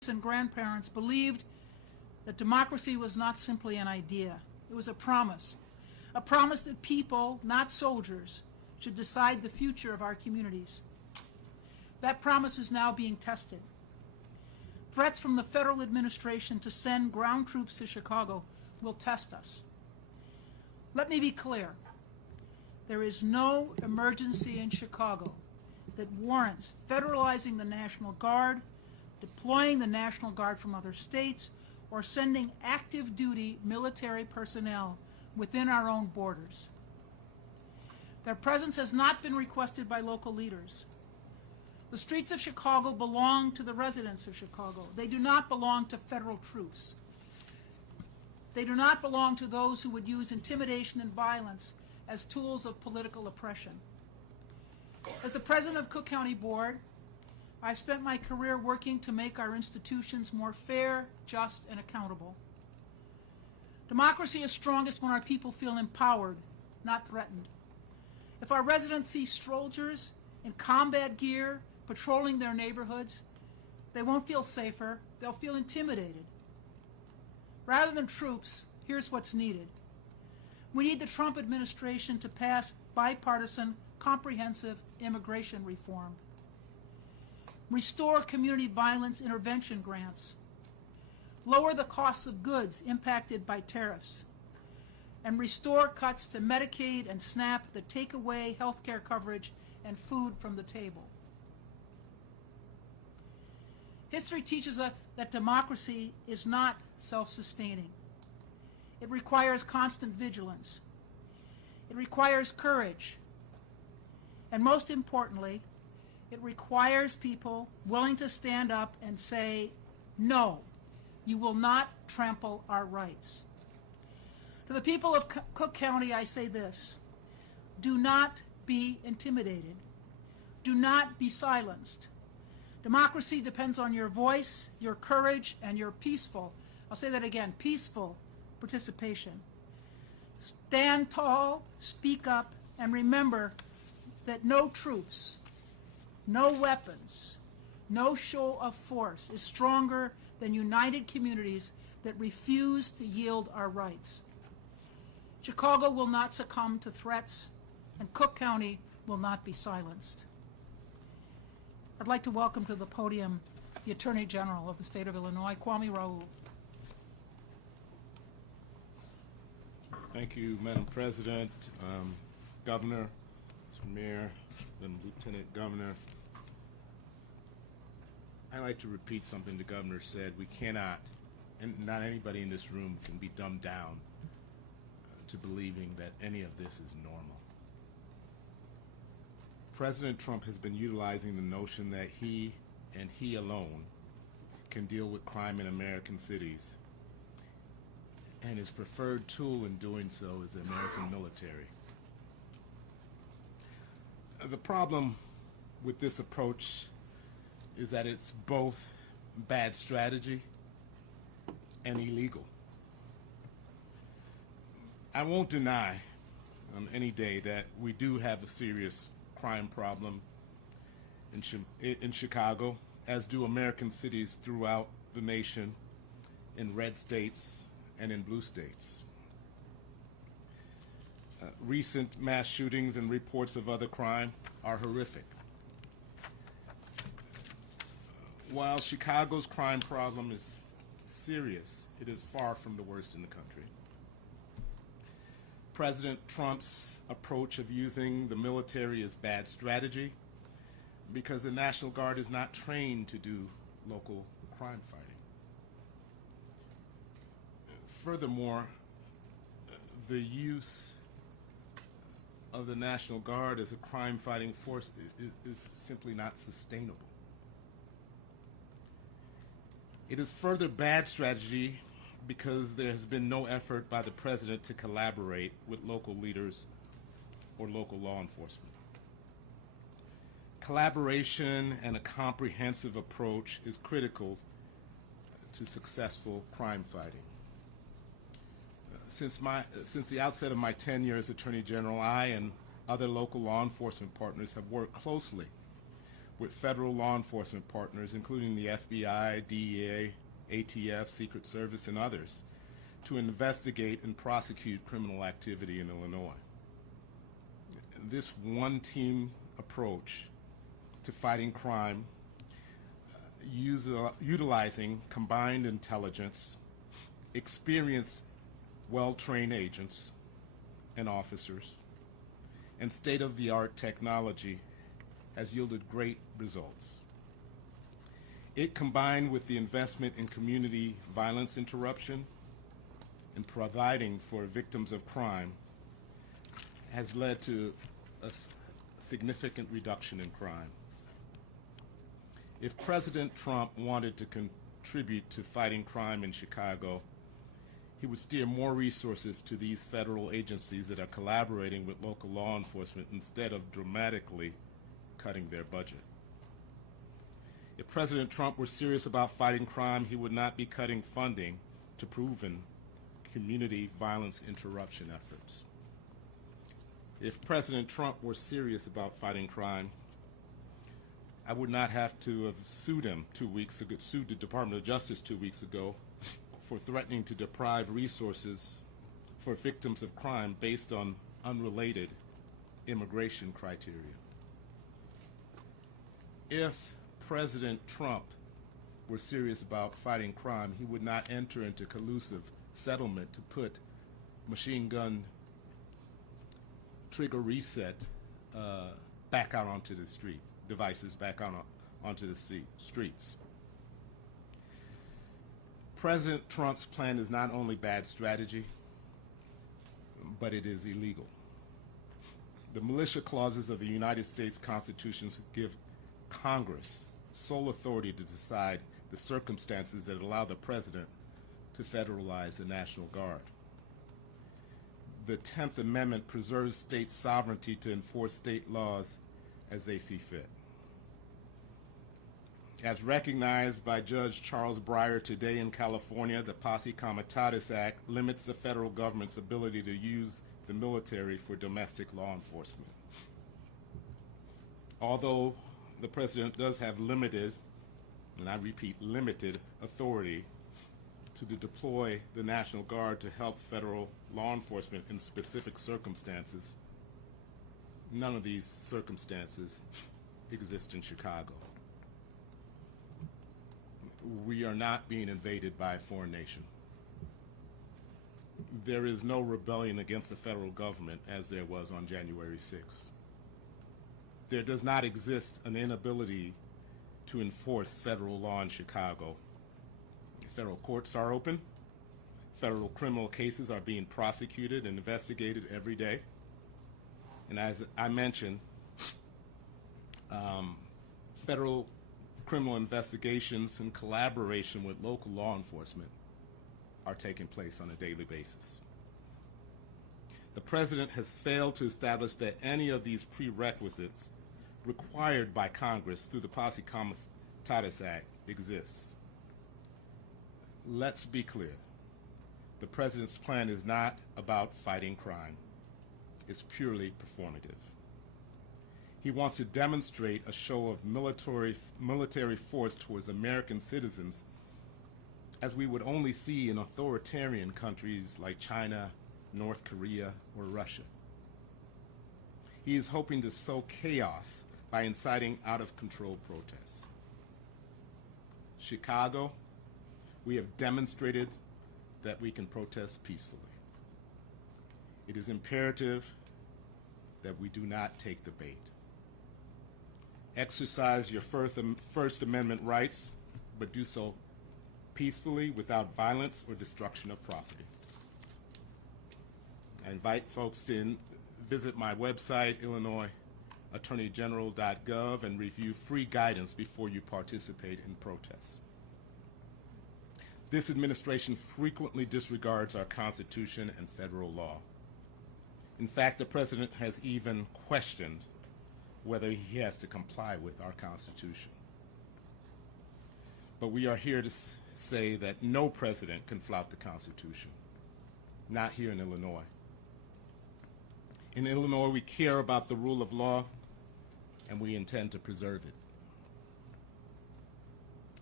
and grandparents believed that democracy was not simply an idea. It was a promise that people, not soldiers, should decide the future of our communities. That promise is now being tested. Threats from the federal administration to send ground troops to Chicago will test us. Let me be clear. There is no emergency in Chicago that warrants federalizing the National Guard, deploying the National Guard from other states, or sending active duty military personnel within our own borders. Their presence has not been requested by local leaders. The streets of Chicago belong to the residents of Chicago. They do not belong to federal troops. They do not belong to those who would use intimidation and violence as tools of political oppression. As the president of Cook County Board, I've spent my career working to make our institutions more fair, just, and accountable. Democracy is strongest when our people feel empowered, not threatened. If our residents see soldiers in combat gear patrolling their neighborhoods, they won't feel safer, they'll feel intimidated. Rather than troops, here's what's needed. We need the Trump administration to pass bipartisan, comprehensive immigration reform. Restore community violence intervention grants. Lower the costs of goods impacted by tariffs. And restore cuts to Medicaid and SNAP that take away health care coverage and food from the table. History teaches us that democracy is not self-sustaining. It requires constant vigilance. It requires courage. And most importantly, it requires people willing to stand up and say, no, you will not trample our rights. To the people of Cook County, I say this: do not be intimidated. Do not be silenced. Democracy depends on your voice, your courage, and your peaceful, I'll say that again, peaceful participation. Stand tall, speak up, and remember that no troops, no weapons, no show of force is stronger than united communities that refuse to yield our rights. Chicago will not succumb to threats, and Cook County will not be silenced. I'd like to welcome to the podium the Attorney General of the state of Illinois, Kwame Raoul. Thank you, Madam President, Governor, Mr. Mayor, and Lieutenant Governor. I'd like to repeat something the Governor said. We cannot, and not anybody in this room can be dumbed down to believing that any of this is normal. President Trump has been utilizing the notion that he and he alone can deal with crime in American cities, and his preferred tool in doing so is the American military. The problem with this approach is that it's both bad strategy and illegal. I won't deny any day that we do have a serious crime problem in Chicago, as do American cities throughout the nation, in red states and in blue states. Recent mass shootings and reports of other crime are horrific. While Chicago's crime problem is serious, it is far from the worst in the country. President Trump's approach of using the military is bad strategy because the National Guard is not trained to do local crime fighting. Furthermore, the use of the National Guard as a crime-fighting force is simply not sustainable. It is further bad strategy because there has been no effort by the President to collaborate with local leaders or local law enforcement. Collaboration and a comprehensive approach is critical to successful crime fighting. Since the outset of my tenure as Attorney General, I and other local law enforcement partners have worked closely with federal law enforcement partners, including the FBI, DEA, ATF, Secret Service, and others, to investigate and prosecute criminal activity in Illinois. This one-team approach to fighting crime, utilizing combined intelligence, experienced, well-trained agents and officers, and state-of-the-art technology has yielded great results. It, combined with the investment in community violence interruption and providing for victims of crime, has led to a significant reduction in crime. If President Trump wanted to contribute to fighting crime in Chicago, he would steer more resources to these federal agencies that are collaborating with local law enforcement instead of dramatically cutting their budget. If President Trump were serious about fighting crime, he would not be cutting funding to proven community violence interruption efforts. If President Trump were serious about fighting crime, I would not have to have sued him 2 weeks ago, sued the Department of Justice 2 weeks ago for threatening to deprive resources for victims of crime based on unrelated immigration criteria. If President Trump were serious about fighting crime, he would not enter into collusive settlement to put machine gun trigger reset back out onto the street, devices back out onto the streets. President Trump's plan is not only bad strategy, but it is illegal. The militia clauses of the United States Constitution give Congress sole authority to decide the circumstances that allow the president to federalize the National Guard. The 10th Amendment preserves state sovereignty to enforce state laws as they see fit. As recognized by Judge Charles Breyer today in California, the Posse Comitatus Act limits the federal government's ability to use the military for domestic law enforcement. Although the president does have limited, and I repeat, limited authority to deploy the National Guard to help federal law enforcement in specific circumstances, none of these circumstances exist in Chicago. We are not being invaded by a foreign nation. There is no rebellion against the federal government as there was on January 6th. There does not exist an inability to enforce federal law in Chicago. Federal courts are open. Federal criminal cases are being prosecuted and investigated every day. And as I mentioned, federal criminal investigations in collaboration with local law enforcement are taking place on a daily basis. The president has failed to establish that any of these prerequisites required by Congress through the Posse Comitatus Act exists. Let's be clear. The president's plan is not about fighting crime. It's purely performative. He wants to demonstrate a show of military force towards American citizens as we would only see in authoritarian countries like China, North Korea, or Russia. He is hoping to sow chaos by inciting out-of-control protests. Chicago, we have demonstrated that we can protest peacefully. It is imperative that we do not take the bait. Exercise your First Amendment rights, but do so peacefully without violence or destruction of property. I invite folks to visit my website, IllinoisAttorneyGeneral.gov, and review free guidance before you participate in protests. This administration frequently disregards our Constitution and federal law. In fact, the president has even questioned whether he has to comply with our Constitution. But we are here to say that no president can flout the Constitution, not here in Illinois. In Illinois, we care about the rule of law, and we intend to preserve it.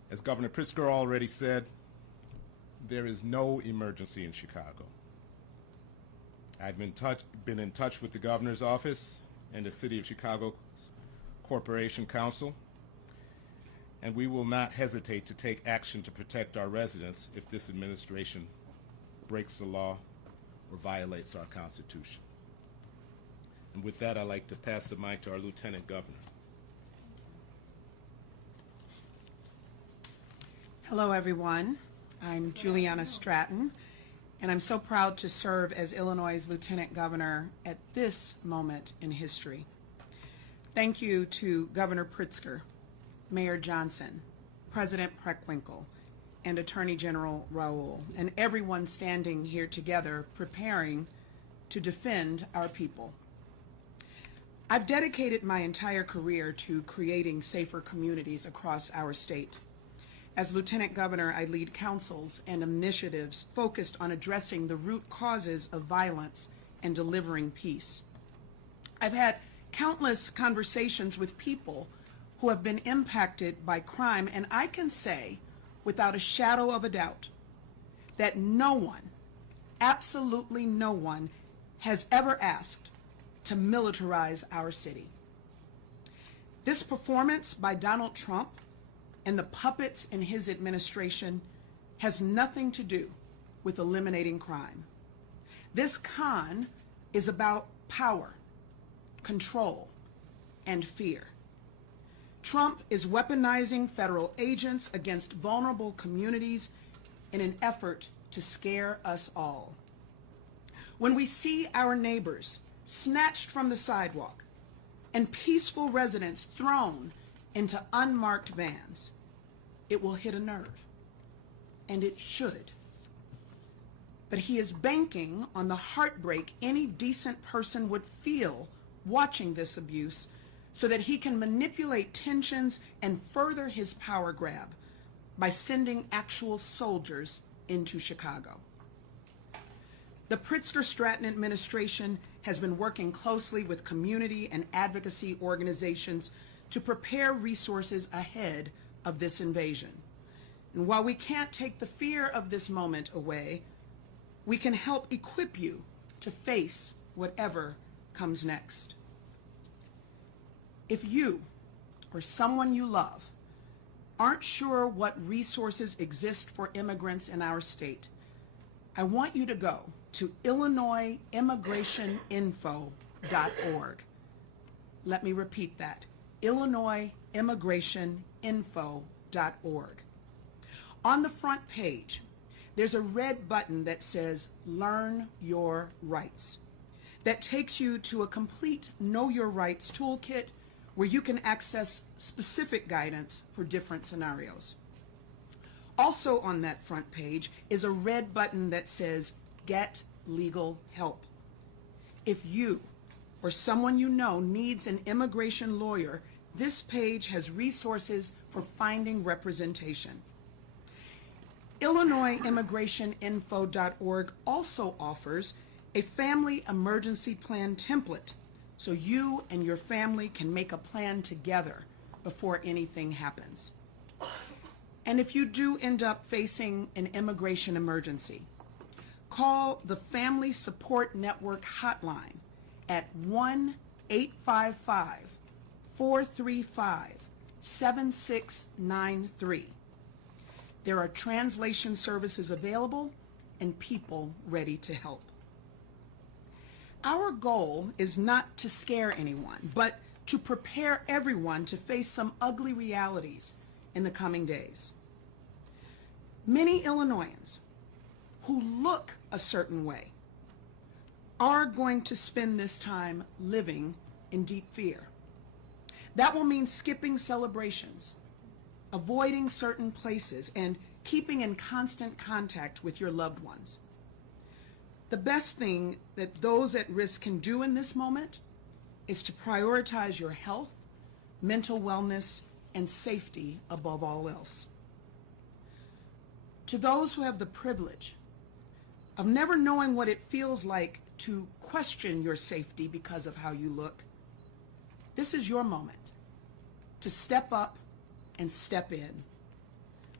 As Governor Pritzker already said, there is no emergency in Chicago. I've been in touch with the governor's office and the City of Chicago Corporation Council, and we will not hesitate to take action to protect our residents if this administration breaks the law or violates our Constitution. And with that, I'd like to pass the mic to our Lieutenant Governor. Hello, everyone. I'm Juliana Stratton, and I'm so proud to serve as Illinois' Lieutenant Governor at this moment in history. Thank you to Governor Pritzker, Mayor Johnson, President Preckwinkle, and Attorney General Raoul, and everyone standing here together preparing to defend our people. I've dedicated my entire career to creating safer communities across our state. As Lieutenant Governor, I lead councils and initiatives focused on addressing the root causes of violence and delivering peace. I've had countless conversations with people who have been impacted by crime, and I can say, without a shadow of a doubt, that no one, absolutely no one, has ever asked to militarize our city. This performance by Donald Trump and the puppets in his administration has nothing to do with eliminating crime. This con is about power, control, and fear. Trump is weaponizing federal agents against vulnerable communities in an effort to scare us all. When we see our neighbors snatched from the sidewalk and peaceful residents thrown into unmarked vans, it will hit a nerve, and it should. But he is banking on the heartbreak any decent person would feel watching this abuse so that he can manipulate tensions and further his power grab by sending actual soldiers into Chicago. The Pritzker-Stratton administration has been working closely with community and advocacy organizations to prepare resources ahead of this invasion. And while we can't take the fear of this moment away, we can help equip you to face whatever comes next. If you or someone you love aren't sure what resources exist for immigrants in our state, I want you to go to IllinoisImmigrationInfo.org. Let me repeat that, IllinoisImmigrationInfo.org. On the front page, there's a red button that says Learn Your Rights that takes you to a complete Know Your Rights toolkit where you can access specific guidance for different scenarios. Also on that front page is a red button that says Get Legal Help. If you or someone you know needs an immigration lawyer, this page has resources for finding representation. IllinoisImmigrationInfo.org also offers a family emergency plan template so you and your family can make a plan together before anything happens. And if you do end up facing an immigration emergency, call the Family Support Network hotline at 1-855-435-7693. There are translation services available and people ready to help. Our goal is not to scare anyone, but to prepare everyone to face some ugly realities in the coming days. Many Illinoisans who look a certain way are going to spend this time living in deep fear. That will mean skipping celebrations, avoiding certain places, and keeping in constant contact with your loved ones. The best thing that those at risk can do in this moment is to prioritize your health, mental wellness, and safety above all else. To those who have the privilege of never knowing what it feels like to question your safety because of how you look, this is your moment to step up and step in.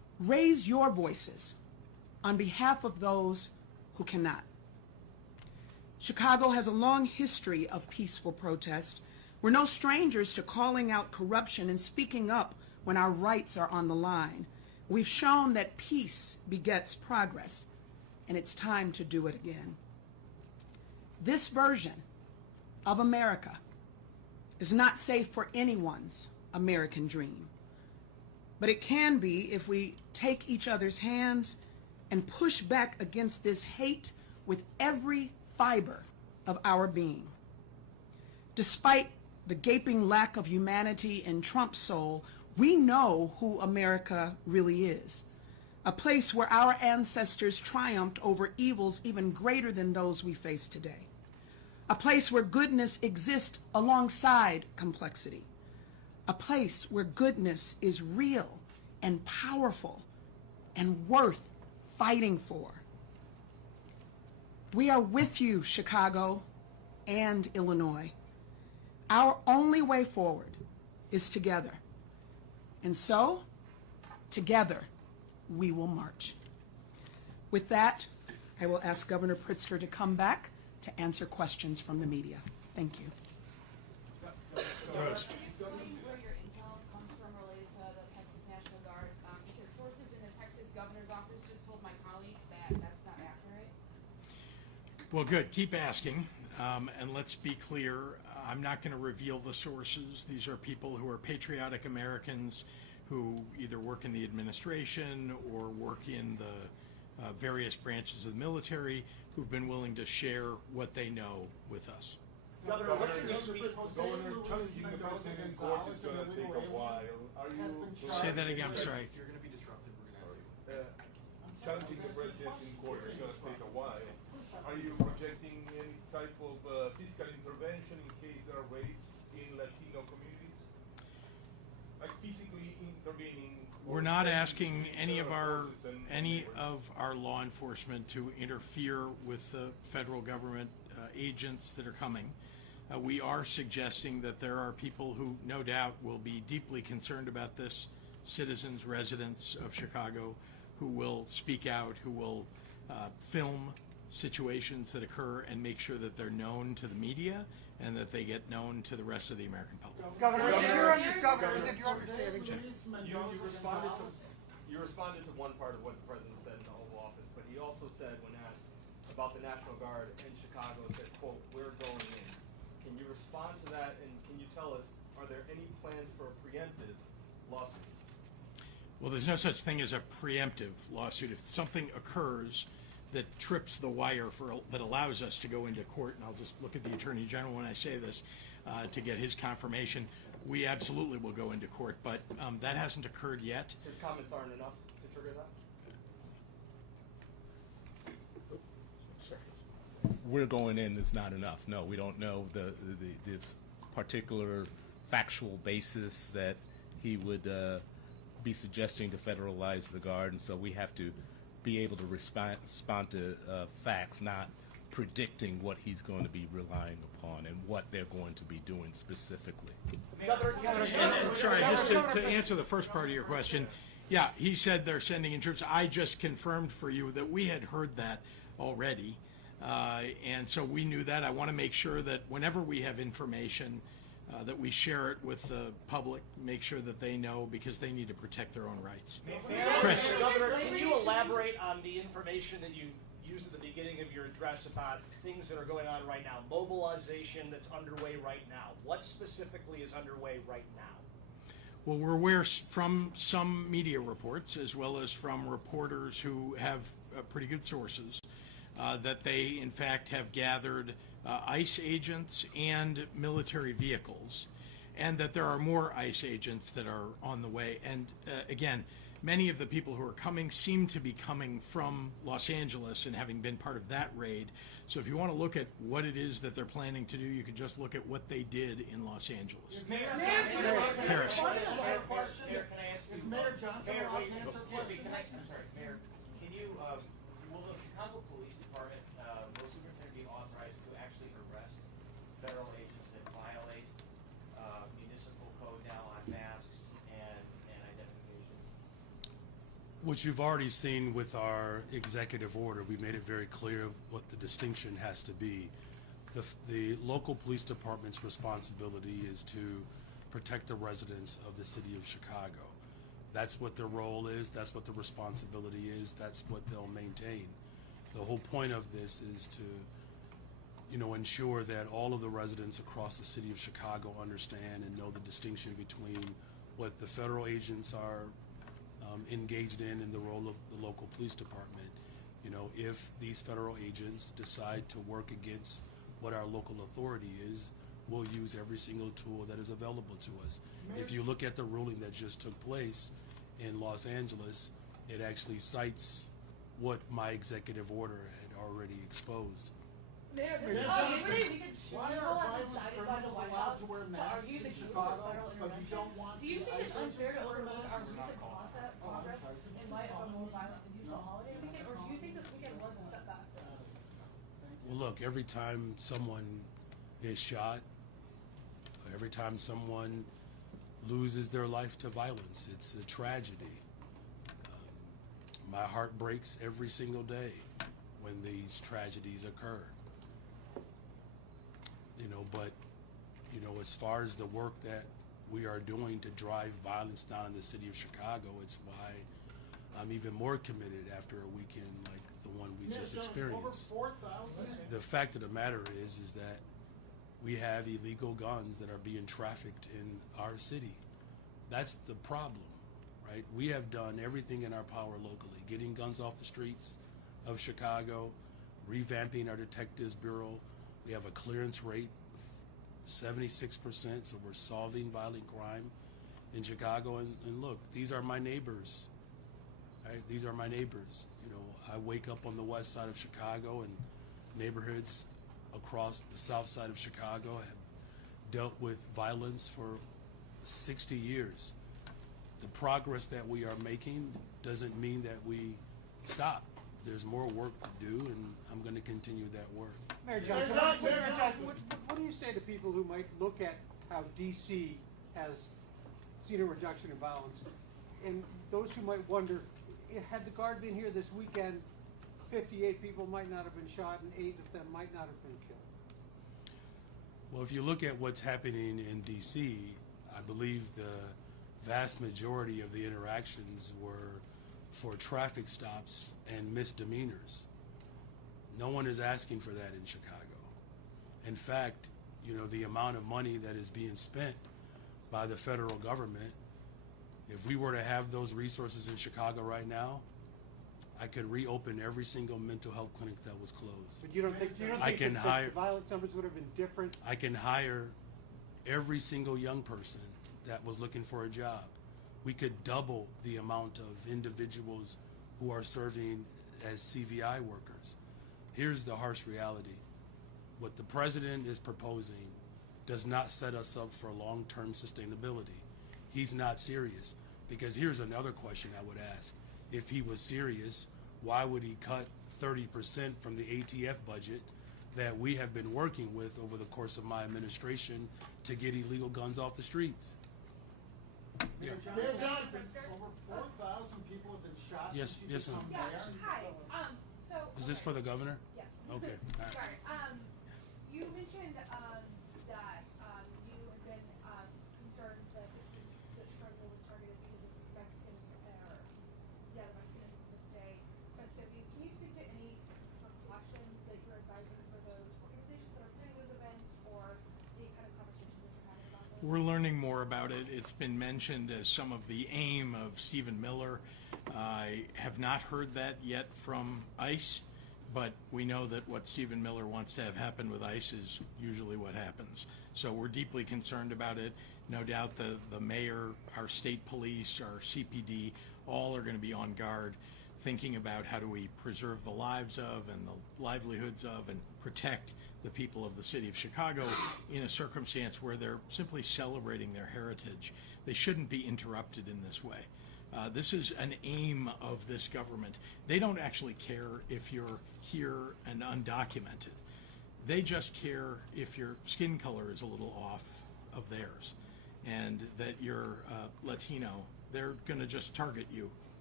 raise your voices on behalf of those who cannot. Chicago has a long history of peaceful protest. We're no strangers to calling out corruption and speaking up when our rights are on the line. We've shown that peace begets progress, and it's time to do it again. This version of America is not safe for anyone's American dream, but it can be if we take each other's hands and push back against this hate with every fiber of our being. Despite the gaping lack of humanity in Trump's soul, we know who America really is. A place where our ancestors triumphed over evils even greater than those we face today. A place where goodness exists alongside complexity. A place where goodness is real and powerful and worth fighting for. We are with you, Chicago and Illinois. Our only way forward is together. And so, together, we will march. With that, I will ask Governor Pritzker to come back to answer questions from the media. Thank you. Rose. Can you explain where your intel comes from related to the Texas National Guard? Because sources in the Texas governor's office just told my colleagues that that's not accurate. Well, good. Keep asking. And let's be clear, I'm not going to reveal the sources. These are people who are patriotic Americans who either work in the administration or work in the various branches of the military who've been willing to share what they know with us. Governor, what's your name? Governor, challenging the president in court is going to take a while. Are you... Say that again, I'm sorry. If you're going to be disruptive, we're going to ask you. Challenging the president in court is going to take a while. Are you projecting any type of fiscal intervention in case there are raids in Latino communities? Like physically intervening? We're not asking any of our law enforcement to interfere with the federal government agents that are coming. We are suggesting that there are people who no doubt will be deeply concerned about this, citizens, residents of Chicago, who will speak out, who will film situations that occur and make sure that they're known to the media and that they get known to the rest of the American public. Governor, is it your understanding? You responded to one part of what the president said in the Oval Office, but he also said, when asked about the National Guard in Chicago, said, quote, "We're going in." Can you respond to that, and can you tell us, are there any plans for a preemptive lawsuit? Well, there's no such thing as a preemptive lawsuit. If something occurs that trips the wire that allows us to go into court, and I'll just look at the Attorney General when I say this to get his confirmation, we absolutely will go into court, but that hasn't occurred yet. His comments aren't enough to trigger that? We're going in is not enough. No, we don't know this particular factual basis that he would be suggesting to federalize the Guard, and so we have to be able to respond to facts, not predicting what he's going to be relying upon and what they're going to be doing specifically. And sorry, just to answer the first part of your question, yeah, he said they're sending in troops. I just confirmed for you that we had heard that already, and so we knew that. I want to make sure that whenever we have information, that we share it with the public, make sure that they know, because they need to protect their own rights. Chris. Governor, can you elaborate on the information that you used at the beginning of your address about things that are going on right now, mobilization that's underway right now? What specifically is underway right now? Well, we're aware from some media reports, as well as from reporters who have pretty good sources, that they, in fact, have gathered ICE agents and military vehicles, and that there are more ICE agents that are on the way. And again, many of the people who are coming seem to be coming from Los Angeles and having been part of that raid. So if you want to look at what it is that they're planning to do, you can just look at what they did in Los Angeles. Harris. Is Mayor Johnson allowed to answer questions? I'm sorry, Mayor, can you, will the Chicago Police Department, will Superintendent be authorized to actually arrest federal agents that violate municipal code now on masks and identification? What you've already seen with our executive order, we made it very clear what the distinction has to be. The local police department's responsibility is to protect the residents of the city of Chicago. That's what their role is, that's what the responsibility is, that's what they'll maintain. The whole point of this is to, ensure that all of the residents across the city of Chicago understand and know the distinction between what the federal agents are engaged in the role of the local police department. If these federal agents decide to work against what our local authority is, we'll use every single tool that is available to us. If you look at the ruling that just took place in Los Angeles, it actually cites what my executive order had already exposed. Mayor, this is we could Why are violent criminals allowed to wear masks in Chicago, but you don't want Do you think it's ISIS unfair to to wear overlook our masks? recent progress in light of a more violent and usual holiday weekend, or do you think this weekend was a setback for us? Well, look, every time someone is shot, every time someone loses their life to violence, it's a tragedy. My heart breaks every single day when these tragedies occur. But as far as the work that we are doing to drive violence down in the city of Chicago, it's why I'm even more committed after a weekend like the one we just experienced. Over 4,000. The fact of the matter is that we have illegal guns that are being trafficked in our city. That's the problem, right? We have done everything in our power locally, getting guns off the streets of Chicago, revamping our detectives bureau. We have a clearance rate of 76%, so we're solving violent crime in Chicago. And look, these are my neighbors, right? These are my neighbors. I wake up on the west side of Chicago, and neighborhoods across the south side of Chicago have dealt with violence for 60 years. The progress that we are making doesn't mean that we stop. There's more work to do, and I'm going to continue that work. Mayor Johnson, what do you say to people who might look at how D.C. has seen a reduction in violence, and those who might wonder, had the Guard been here this weekend, 58 people might not have been shot and 8 of them might not have been killed? Well, if you look at what's happening in D.C., I believe the vast majority of the interactions were for traffic stops and misdemeanors. No one is asking for that in Chicago. In fact, the amount of money that is being spent by the federal government, if we were to have those resources in Chicago right now, I could reopen every single mental health clinic that was closed. But you don't think that the violence numbers would have been different? I can hire every single young person that was looking for a job. We could double the amount of individuals who are serving as CVI workers. Here's the harsh reality. What the president is proposing does not set us up for long-term sustainability. He's not serious. Because here's another question I would ask. If he was serious, why would he cut 30% from the ATF budget that we have been working with over the course of my administration to get illegal guns off the streets? Mayor Johnson, over 4,000 people have been shot Yes, since you yes, ma'am. become Yeah, mayor. hi. So. Is this for the governor? Yes. Okay. All right. Sorry. You mentioned that you have been concerned that Chicago was targeted because of Mexican, the Mexican Day festivities. Can you speak to any precautions that you're advising for those organizations that are planning those events, or the kind of conversation that you're having about those? We're learning more about it. It's been mentioned as some of the aim of Stephen Miller. I have not heard that yet from ICE, but we know that what Stephen Miller wants to have happen with ICE is usually what happens. So we're deeply concerned about it. No doubt the mayor, our state police, our CPD, all are going to be on guard, thinking about how do we preserve the lives of and the livelihoods of and protect the people of the city of Chicago in a circumstance where they're simply celebrating their heritage. They shouldn't be interrupted in this way. This is an aim of this government. They don't actually care if you're here and undocumented. They just care if your skin color is a little off of theirs and that you're Latino. They're going to just target you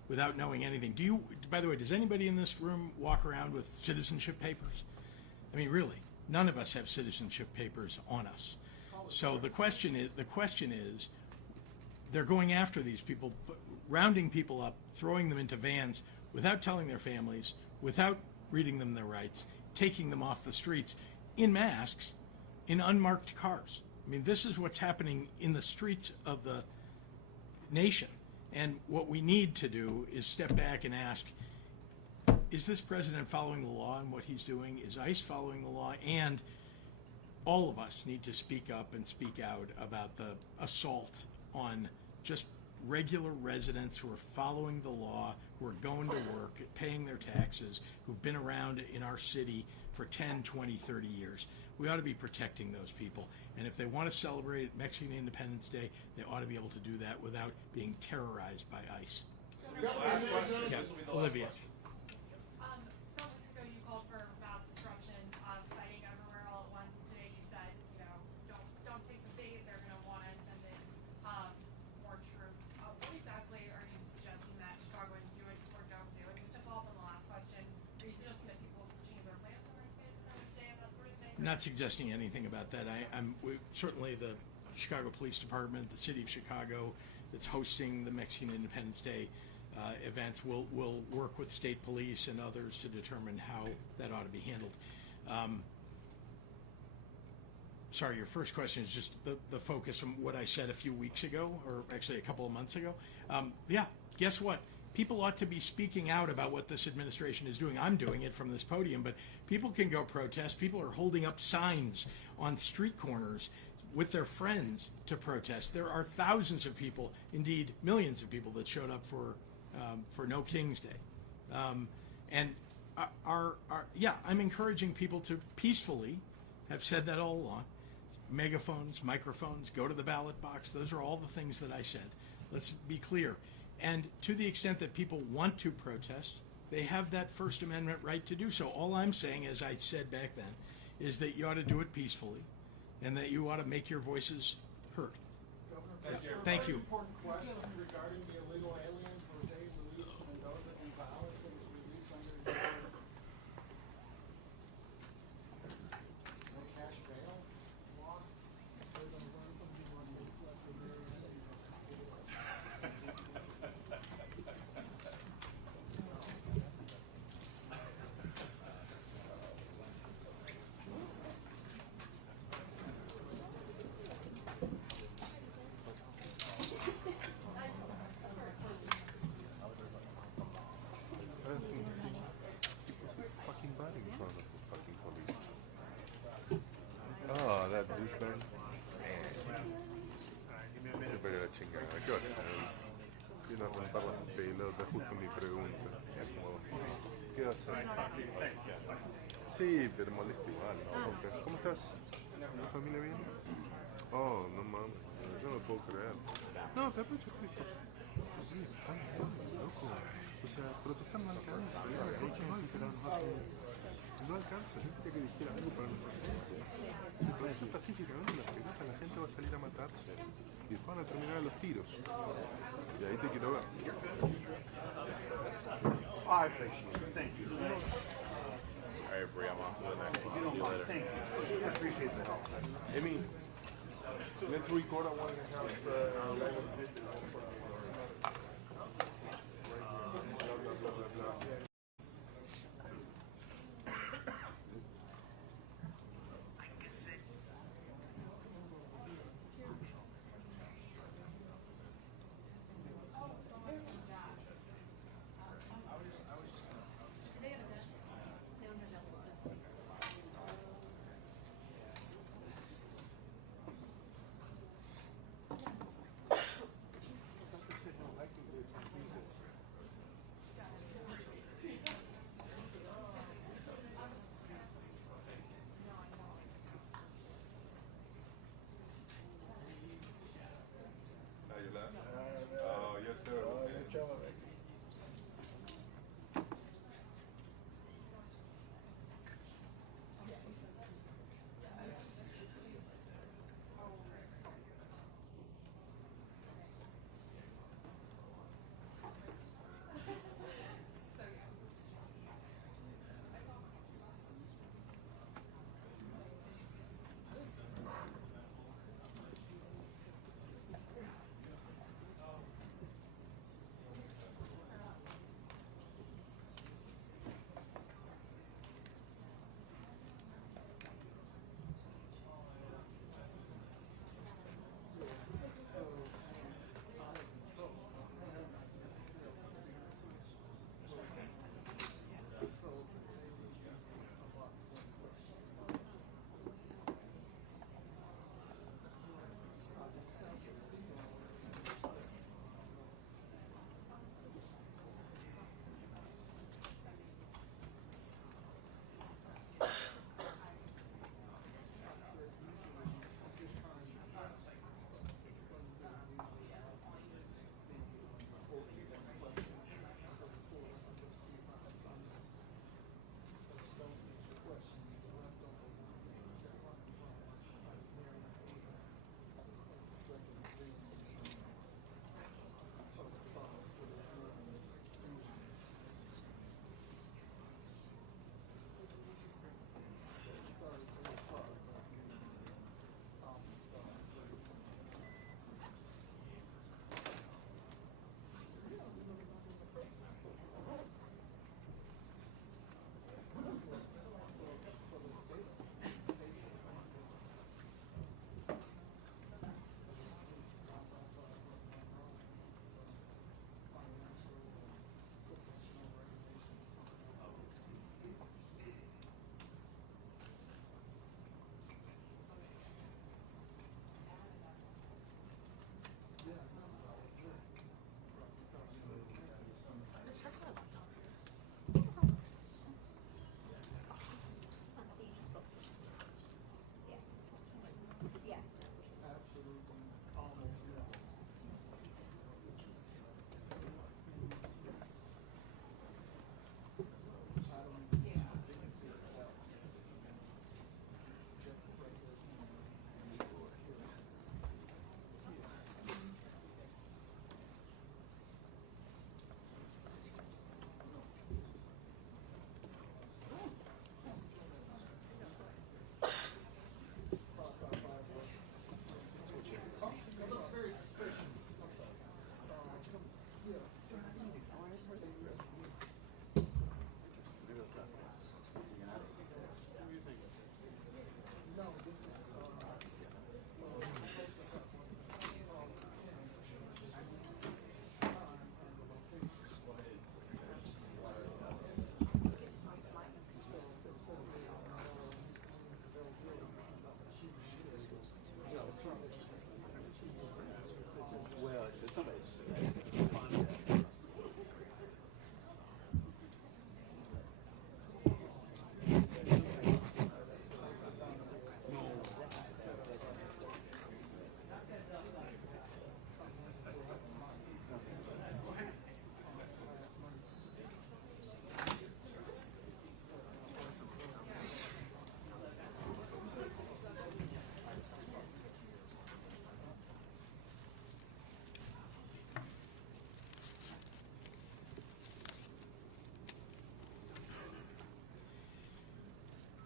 without knowing anything. By the way, does anybody in this room walk around with citizenship papers? I mean, really, none of us have citizenship papers on us. So the question is, they're going after these people, rounding people up, throwing them into vans without telling their families, without reading them their rights, taking them off the streets in masks, in unmarked cars. I mean, this is what's happening in the streets of the nation. And what we need to do is step back and ask, is this president following the law in what he's doing? Is ICE following the law? And all of us need to speak up and speak out about the assault on just regular residents who are following the law, who are going to work, paying their taxes, who've been around in our city for 10, 20, 30 years. We ought to be protecting those people. And if they want to celebrate Mexican Independence Day, they ought to be able to do that without being terrorized by ICE. Last question. Yeah, This will be the last Olivia. question. Some weeks ago you called for mass disruption, fighting everywhere all at once. Today you said, don't take the bait. They're going to want to send in more troops. What exactly are you suggesting that Chicagoans do it or don't do? And just to follow up on the last question, are you suggesting that people change their plans on Mexican Independence Day and that sort of thing? Not suggesting anything about that. Certainly the Chicago Police Department, the city of Chicago that's hosting the Mexican Independence Day events will work with state police and others to determine how that ought to be handled. Sorry, your first question is just the focus from what I said a few weeks ago, or actually a couple of months ago. Yeah, guess what? People ought to be speaking out about what this administration is doing. I'm doing it from this podium, but people can go protest. People are holding up signs on street corners with their friends to protest. There are thousands of people, indeed millions of people, that showed up for No King's Day. I'm encouraging people to peacefully, have said that all along, megaphones, microphones, go to the ballot box. Those are all the things that I said. Let's be clear. And to the extent that people want to protest, they have that First Amendment right to do so. All I'm saying, as I said back then, is that you ought to do it peacefully and that you ought to make your voices heard. Governor, Yeah. Thank you. Important question regarding the illegal aliens, Jose Luis Mendoza Gonzalez, that was released under no cash bail law. Fucking body in front of the fucking police. Oh, that douchebag. Se pega la chingada. ¿Qué vas a hacer? Quiero romper las pelotas justo en mi pregunta. Es como, ¿qué vas a hacer? Sí, pero molesta igual. ¿No? ¿Cómo estás? ¿Tu familia bien? Oh, no mames. Yo no lo puedo creer. No, te aprovecho, Cristo. Loco. O sea, protestar no alcanza. No alcanza. Yo quería que dijera algo para nuestra gente. Protestar pacíficamente las pelotas, la gente va a salir a matarse. Y después van a terminar a los tiros. Y ahí te quiero ver. I appreciate it. Thank you. All right, Bree, I'm on to the next one. See you later. Thank you. I appreciate the help. Amy, let's record on one and have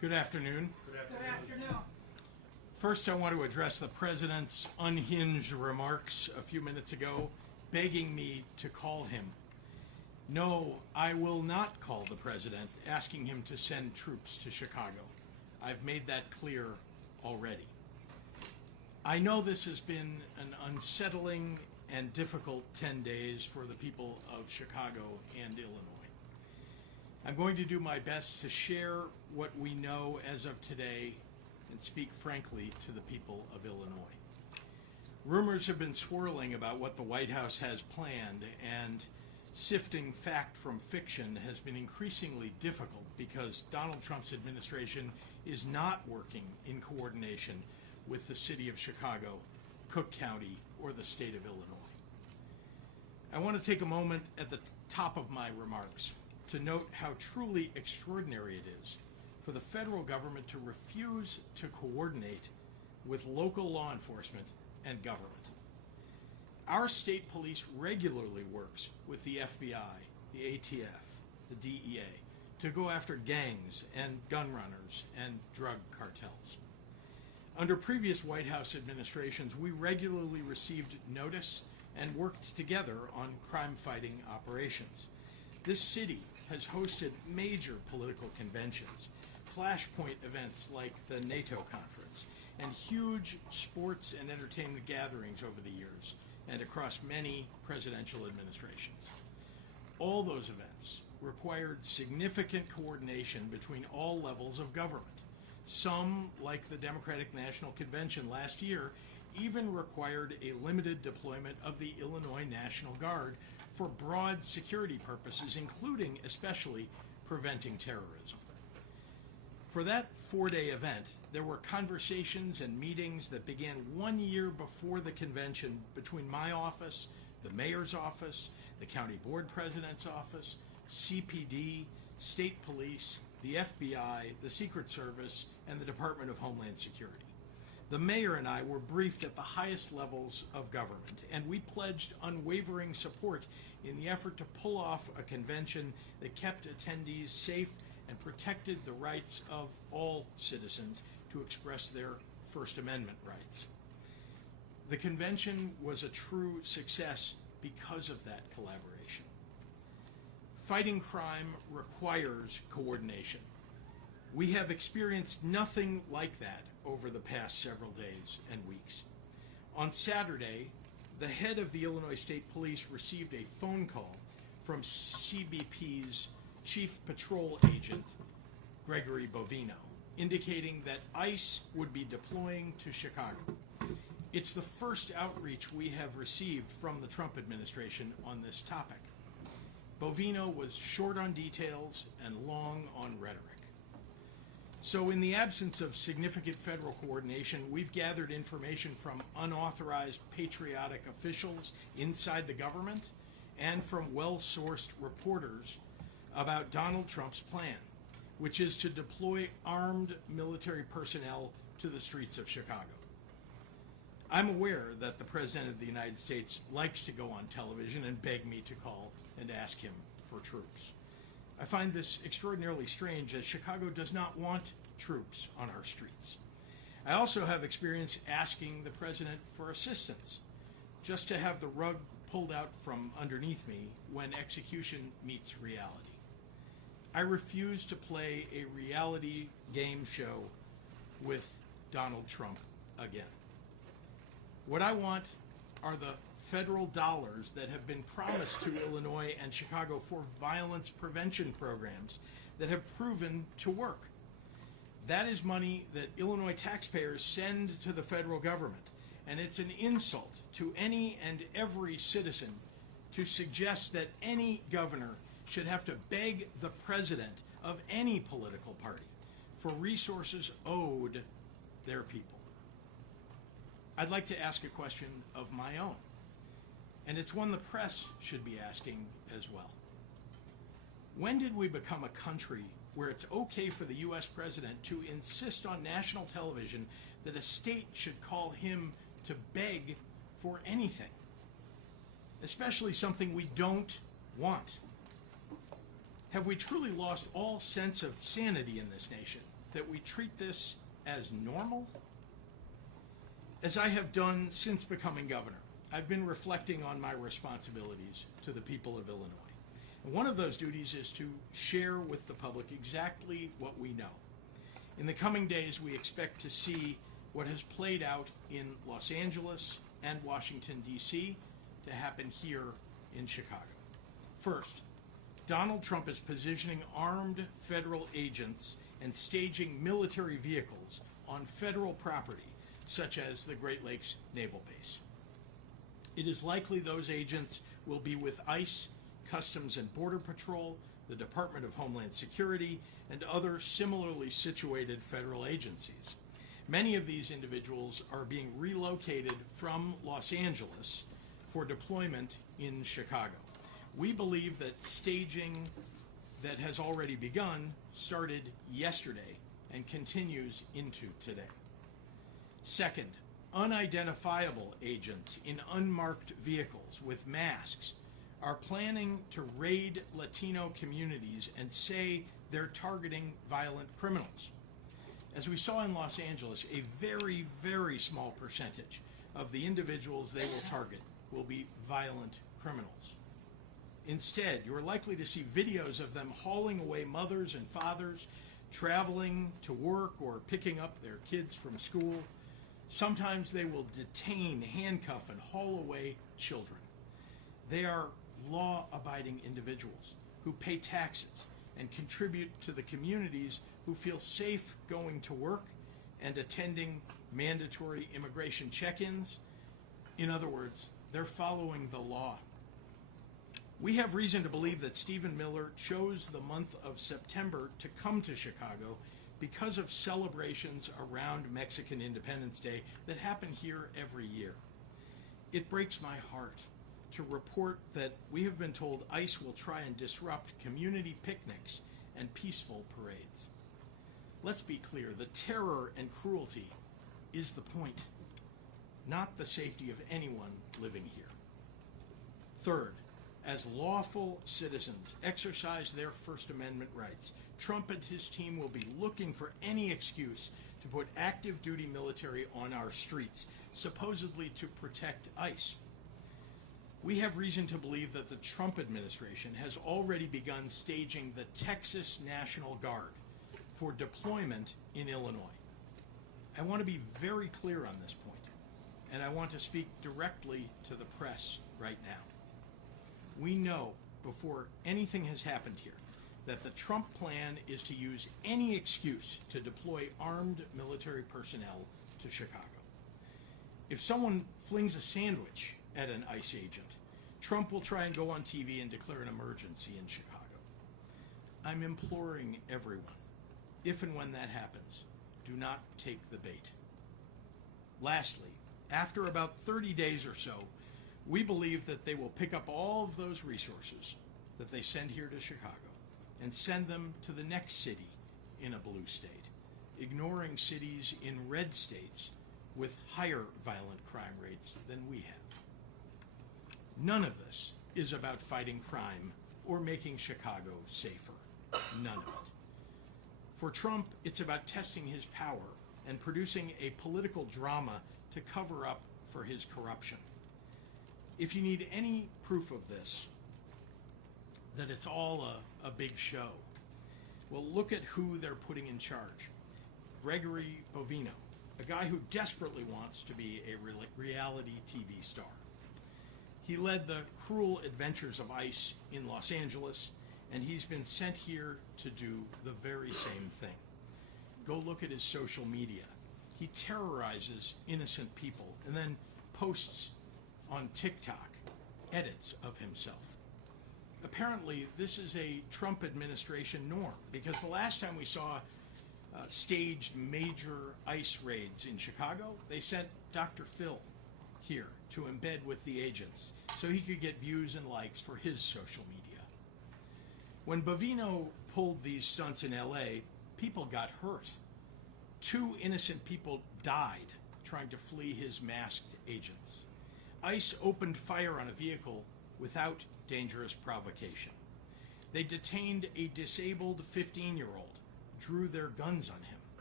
Good afternoon. Good afternoon. First, I want to address the President's unhinged remarks a few minutes ago, begging me to call him. No, I will not call the President, asking him to send troops to Chicago. I've made that clear already. I know this has been an unsettling and difficult 10 days for the people of Chicago and Illinois. I'm going to do my best to share what we know as of today and speak frankly to the people of Illinois. Rumors have been swirling about what the White House has planned, and sifting fact from fiction has been increasingly difficult because Donald Trump's administration is not working in coordination with the city of Chicago, Cook County, or the state of Illinois. I want to take a moment at the top of my remarks to note how truly extraordinary it is for the federal government to refuse to coordinate with local law enforcement and government. Our state police regularly works with the FBI, the ATF, the DEA to go after gangs and gun runners and drug cartels. Under previous White House administrations, we regularly received notice and worked together on crime-fighting operations. This city has hosted major political conventions, flashpoint events like the NATO conference, and huge sports and entertainment gatherings over the years and across many presidential administrations. All those events required significant coordination between all levels of government. Some, like the Democratic National Convention last year, even required a limited deployment of the Illinois National Guard for broad security purposes, including especially preventing terrorism. For that 4-day event, there were conversations and meetings that began 1 year before the convention between my office, the mayor's office, the county board president's office, CPD, state police, the FBI, the Secret Service, and the Department of Homeland Security. The mayor and I were briefed at the highest levels of government, and we pledged unwavering support in the effort to pull off a convention that kept attendees safe and protected the rights of all citizens to express their First Amendment rights. The convention was a true success because of that collaboration. Fighting crime requires coordination. We have experienced nothing like that over the past several days and weeks. On Saturday, the head of the Illinois State Police received a phone call from CBP's Chief Patrol Agent, Gregory Bovino, indicating that ICE would be deploying to Chicago. It's the first outreach we have received from the Trump administration on this topic. Bovino was short on details and long on rhetoric. So in the absence of significant federal coordination, we've gathered information from unauthorized patriotic officials inside the government and from well-sourced reporters about Donald Trump's plan, which is to deploy armed military personnel to the streets of Chicago. I'm aware that the President of the United States likes to go on television and beg me to call and ask him for troops. I find this extraordinarily strange, as Chicago does not want troops on our streets. I also have experience asking the President for assistance, just to have the rug pulled out from underneath me when execution meets reality. I refuse to play a reality game show with Donald Trump again. What I want are the federal dollars that have been promised to Illinois and Chicago for violence prevention programs that have proven to work. That is money that Illinois taxpayers send to the federal government, and it's an insult to any and every citizen to suggest that any governor should have to beg the president of any political party for resources owed their people. I'd like to ask a question of my own, and it's one the press should be asking as well. When did we become a country where it's okay for the U.S. president to insist on national television that a state should call him to beg for anything, especially something we don't want? Have we truly lost all sense of sanity in this nation? that we treat this as normal? As I have done since becoming governor, I've been reflecting on my responsibilities to the people of Illinois. And one of those duties is to share with the public exactly what we know. In the coming days, we expect to see what has played out in Los Angeles and Washington, D.C. to happen here in Chicago. First, Donald Trump is positioning armed federal agents and staging military vehicles on federal property, such as the Great Lakes Naval Base. It is likely those agents will be with ICE, Customs and Border Patrol, the Department of Homeland Security, and other similarly situated federal agencies. Many of these individuals are being relocated from Los Angeles for deployment in Chicago. We believe that staging that has already begun started yesterday and continues into today. Second, unidentifiable agents in unmarked vehicles with masks are planning to raid Latino communities and say they're targeting violent criminals. As we saw in Los Angeles, a very, very small percentage of the individuals they will target will be violent criminals. Instead, you're likely to see videos of them hauling away mothers and fathers, traveling to work or picking up their kids from school. Sometimes they will detain, handcuff, and haul away children. They are law-abiding individuals who pay taxes and contribute to the communities who feel safe going to work and attending mandatory immigration check-ins. In other words, they're following the law. We have reason to believe that Stephen Miller chose the month of September to come to Chicago because of celebrations around Mexican Independence Day that happen here every year. It breaks my heart to report that we have been told ICE will try and disrupt community picnics and peaceful parades. Let's be clear, the terror and cruelty is the point, not the safety of anyone living here. Third, as lawful citizens exercise their First Amendment rights, Trump and his team will be looking for any excuse to put active duty military on our streets, supposedly to protect ICE. We have reason to believe that the Trump administration has already begun staging the Texas National Guard for deployment in Illinois. I want to be very clear on this point, and I want to speak directly to the press right now. We know before anything has happened here that the Trump plan is to use any excuse to deploy armed military personnel to Chicago. If someone flings a sandwich at an ICE agent, Trump will try and go on TV and declare an emergency in Chicago. I'm imploring everyone, if and when that happens, do not take the bait. Lastly, after about 30 days or so, we believe that they will pick up all of those resources that they send here to Chicago and send them to the next city in a blue state, ignoring cities in red states with higher violent crime rates than we have. None of this is about fighting crime or making Chicago safer. None of it. For Trump, it's about testing his power and producing a political drama to cover up for his corruption. If you need any proof of this, that it's all a big show, well, look at who they're putting in charge. Gregory Bovino, a guy who desperately wants to be a reality TV star. He led the cruel adventures of ICE in Los Angeles, and he's been sent here to do the very same thing. Go look at his social media. He terrorizes innocent people and then posts on TikTok edits of himself. Apparently, this is a Trump administration norm, because the last time we saw staged major ICE raids in Chicago, they sent Dr. Phil here to embed with the agents so he could get views and likes for his social media. When Bovino pulled these stunts in LA, people got hurt. 2 innocent people died trying to flee his masked agents. ICE opened fire on a vehicle without dangerous provocation. They detained a disabled 15-year-old, drew their guns on him.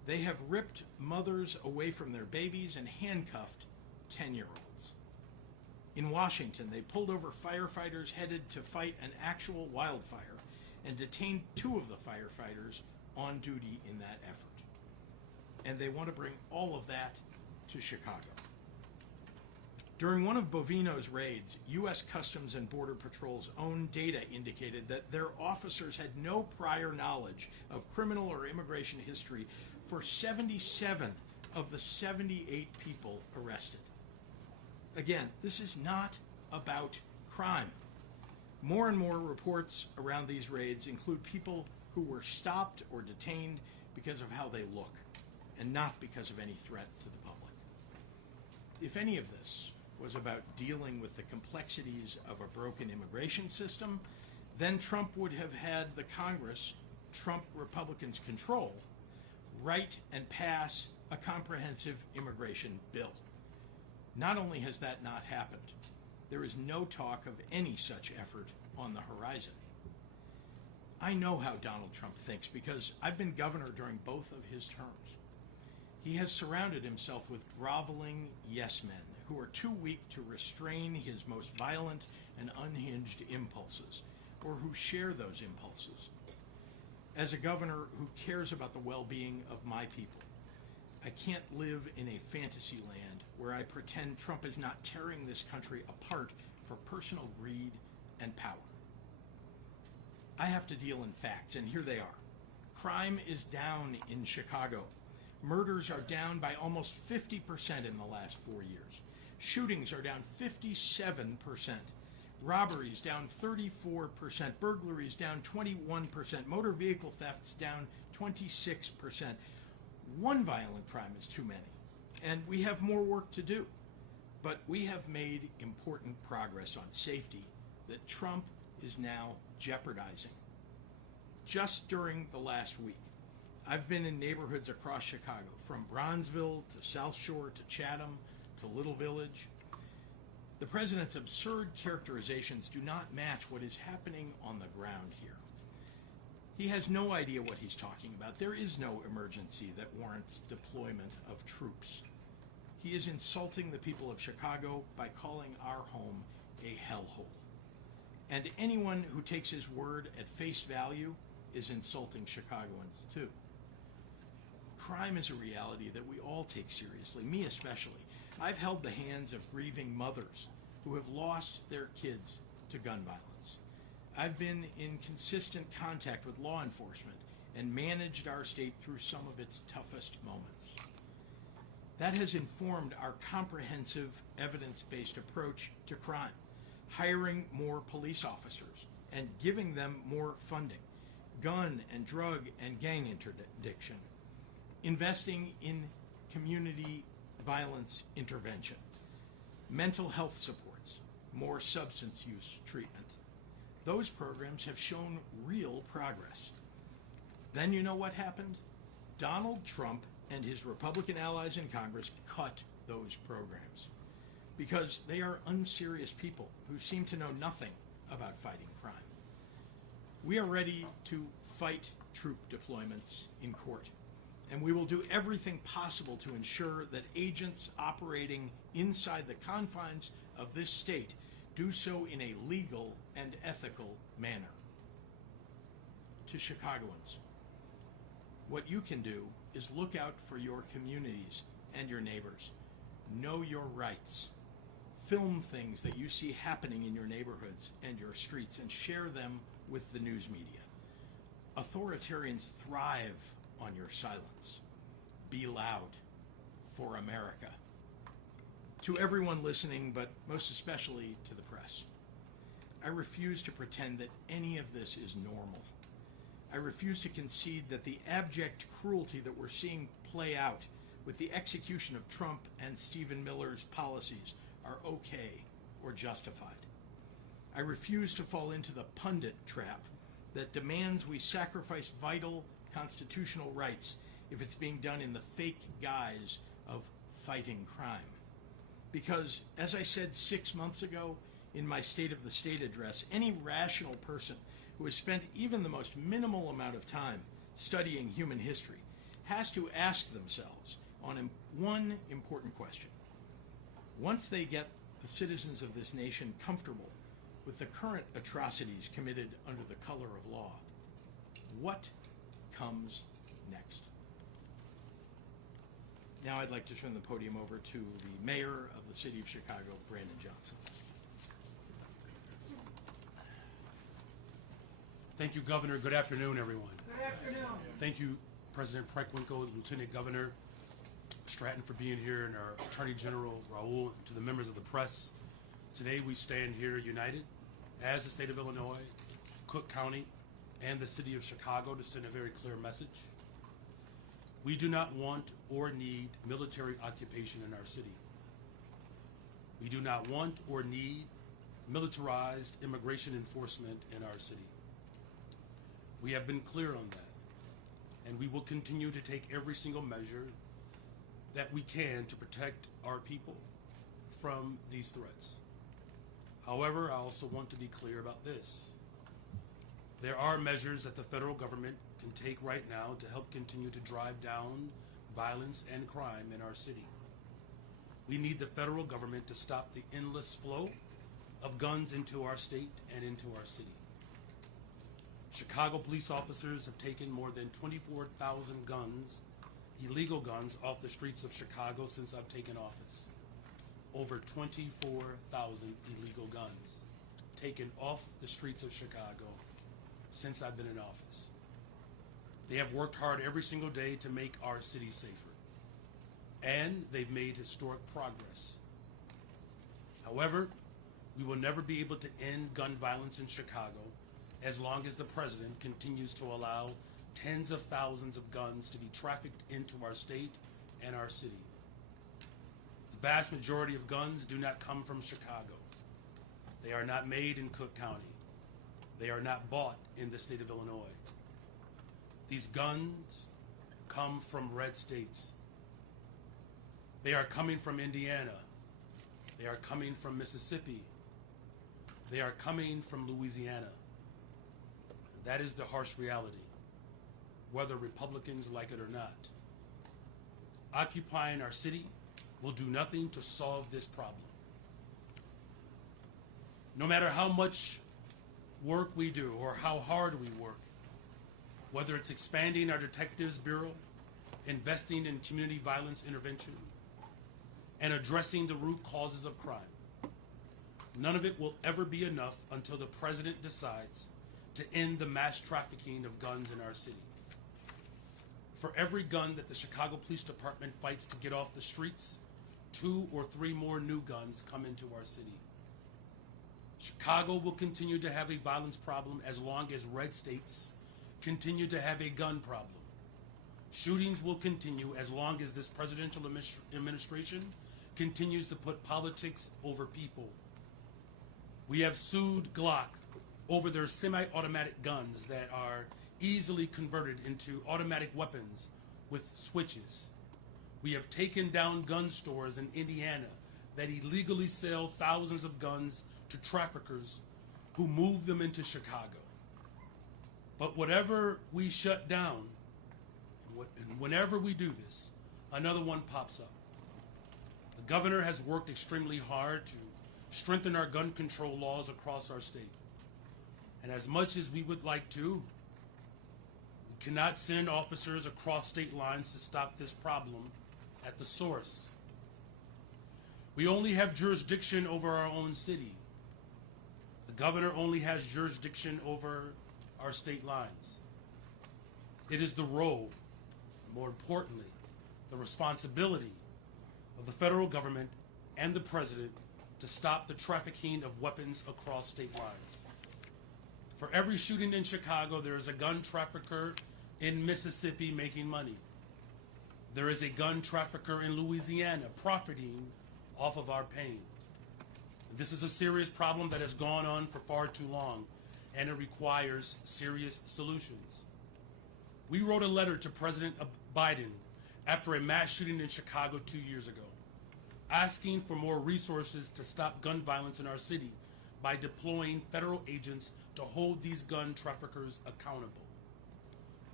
They have ripped mothers away from their babies and handcuffed 10-year-olds. In Washington, they pulled over firefighters headed to fight an actual wildfire and detained 2 of the firefighters on duty in that effort. And they want to bring all of that to Chicago. During one of Bovino's raids, U.S. Customs and Border Patrol's own data indicated that their officers had no prior knowledge of criminal or immigration history for 77 of the 78 people arrested. Again, this is not about crime. More and more reports around these raids include people who were stopped or detained because of how they look, and not because of any threat to the public. If any of this was about dealing with the complexities of a broken immigration system, then Trump would have had the Congress Trump Republicans control write and pass a comprehensive immigration bill. Not only has that not happened, there is no talk of any such effort on the horizon. I know how Donald Trump thinks because I've been governor during both of his terms. He has surrounded himself with groveling yes men who are too weak to restrain his most violent and unhinged impulses, or who share those impulses. As a governor who cares about the well-being of my people, I can't live in a fantasy land where I pretend Trump is not tearing this country apart for personal greed and power. I have to deal in facts, and here they are. Crime is down in Chicago. Murders are down by almost 50% in the last 4 years. Shootings are down 57%. Robberies down 34%. Burglaries down 21%. Motor vehicle thefts down 26%. One violent crime is too many, and we have more work to do. But we have made important progress on safety that Trump is now jeopardizing. Just during the last week, I've been in neighborhoods across Chicago, from Bronzeville to South Shore to Chatham to Little Village. The president's absurd characterizations do not match what is happening on the ground here. He has no idea what he's talking about. There is no emergency that warrants deployment of troops. He is insulting the people of Chicago by calling our home a hellhole. And anyone who takes his word at face value is insulting Chicagoans too. Crime is a reality that we all take seriously, me especially. I've held the hands of grieving mothers who have lost their kids to gun violence. I've been in consistent contact with law enforcement and managed our state through some of its toughest moments. That has informed our comprehensive, evidence-based approach to crime, hiring more police officers and giving them more funding, gun and drug and gang interdiction, investing in community violence intervention, mental health supports, more substance use treatment. Those programs have shown real progress. Then you know what happened? Donald Trump and his Republican allies in Congress cut those programs because they are unserious people who seem to know nothing about fighting crime. We are ready to fight troop deployments in court, and we will do everything possible to ensure that agents operating inside the confines of this state do so in a legal and ethical manner. To Chicagoans, what you can do is look out for your communities and your neighbors. Know your rights. Film things that you see happening in your neighborhoods and your streets and share them with the news media. Authoritarians thrive on your silence. Be loud for America. To everyone listening, but most especially to the press, I refuse to pretend that any of this is normal. I refuse to concede that the abject cruelty that we're seeing play out with the execution of Trump and Stephen Miller's policies are okay or justified. I refuse to fall into the pundit trap that demands we sacrifice vital constitutional rights if it's being done in the fake guise of fighting crime. Because, as I said 6 months ago in my State of the State address, any rational person who has spent even the most minimal amount of time studying human history has to ask themselves on one important question. Once they get the citizens of this nation comfortable with the current atrocities committed under the color of law, what comes next? Now I'd like to turn the podium over to the mayor of the city of Chicago, Brandon Johnson. Thank you, Governor. Good afternoon, everyone. Good afternoon. Thank you, President Preckwinkle, Lieutenant Governor Stratton, for being here, and our Attorney General Raul, to the members of the press. Today we stand here united as the state of Illinois, Cook County, and the city of Chicago to send a very clear message. We do not want or need military occupation in our city. We do not want or need militarized immigration enforcement in our city. We have been clear on that, and we will continue to take every single measure that we can to protect our people from these threats. However, I also want to be clear about this. There are measures that the federal government can take right now to help continue to drive down violence and crime in our city. We need the federal government to stop the endless flow of guns into our state and into our city. Chicago police officers have taken more than 24,000 guns, illegal guns, off the streets of Chicago since I've taken office. Over 24,000 illegal guns taken off the streets of Chicago since I've been in office. They have worked hard every single day to make our city safer, and they've made historic progress. However, we will never be able to end gun violence in Chicago as long as the president continues to allow tens of thousands of guns to be trafficked into our state and our city. The vast majority of guns do not come from Chicago. They are not made in Cook County. They are not bought in the state of Illinois. These guns come from red states. They are coming from Indiana. They are coming from Mississippi. They are coming from Louisiana. That is the harsh reality, whether Republicans like it or not. Occupying our city will do nothing to solve this problem. No matter how much work we do or how hard we work, whether it's expanding our Detectives Bureau, investing in community violence intervention, and addressing the root causes of crime, none of it will ever be enough until the president decides to end the mass trafficking of guns in our city. For every gun that the Chicago Police Department fights to get off the streets, 2 or 3 more new guns come into our city. Chicago will continue to have a violence problem as long as red states continue to have a gun problem. Shootings will continue as long as this presidential administration continues to put politics over people. We have sued Glock over their semi-automatic guns that are easily converted into automatic weapons with switches. We have taken down gun stores in Indiana that illegally sell thousands of guns to traffickers who move them into Chicago. But whatever we shut down, and whenever we do this, another one pops up. The governor has worked extremely hard to strengthen our gun control laws across our state. And as much as we would like to, we cannot send officers across state lines to stop this problem at the source. We only have jurisdiction over our own city. The governor only has jurisdiction over our state lines. It is the role, more importantly, the responsibility of the federal government and the president to stop the trafficking of weapons across state lines. For every shooting in Chicago, there is a gun trafficker in Mississippi making money. There is a gun trafficker in Louisiana profiting off of our pain. This is a serious problem that has gone on for far too long, and it requires serious solutions. We wrote a letter to President Biden after a mass shooting in Chicago 2 years ago, asking for more resources to stop gun violence in our city by deploying federal agents to hold these gun traffickers accountable.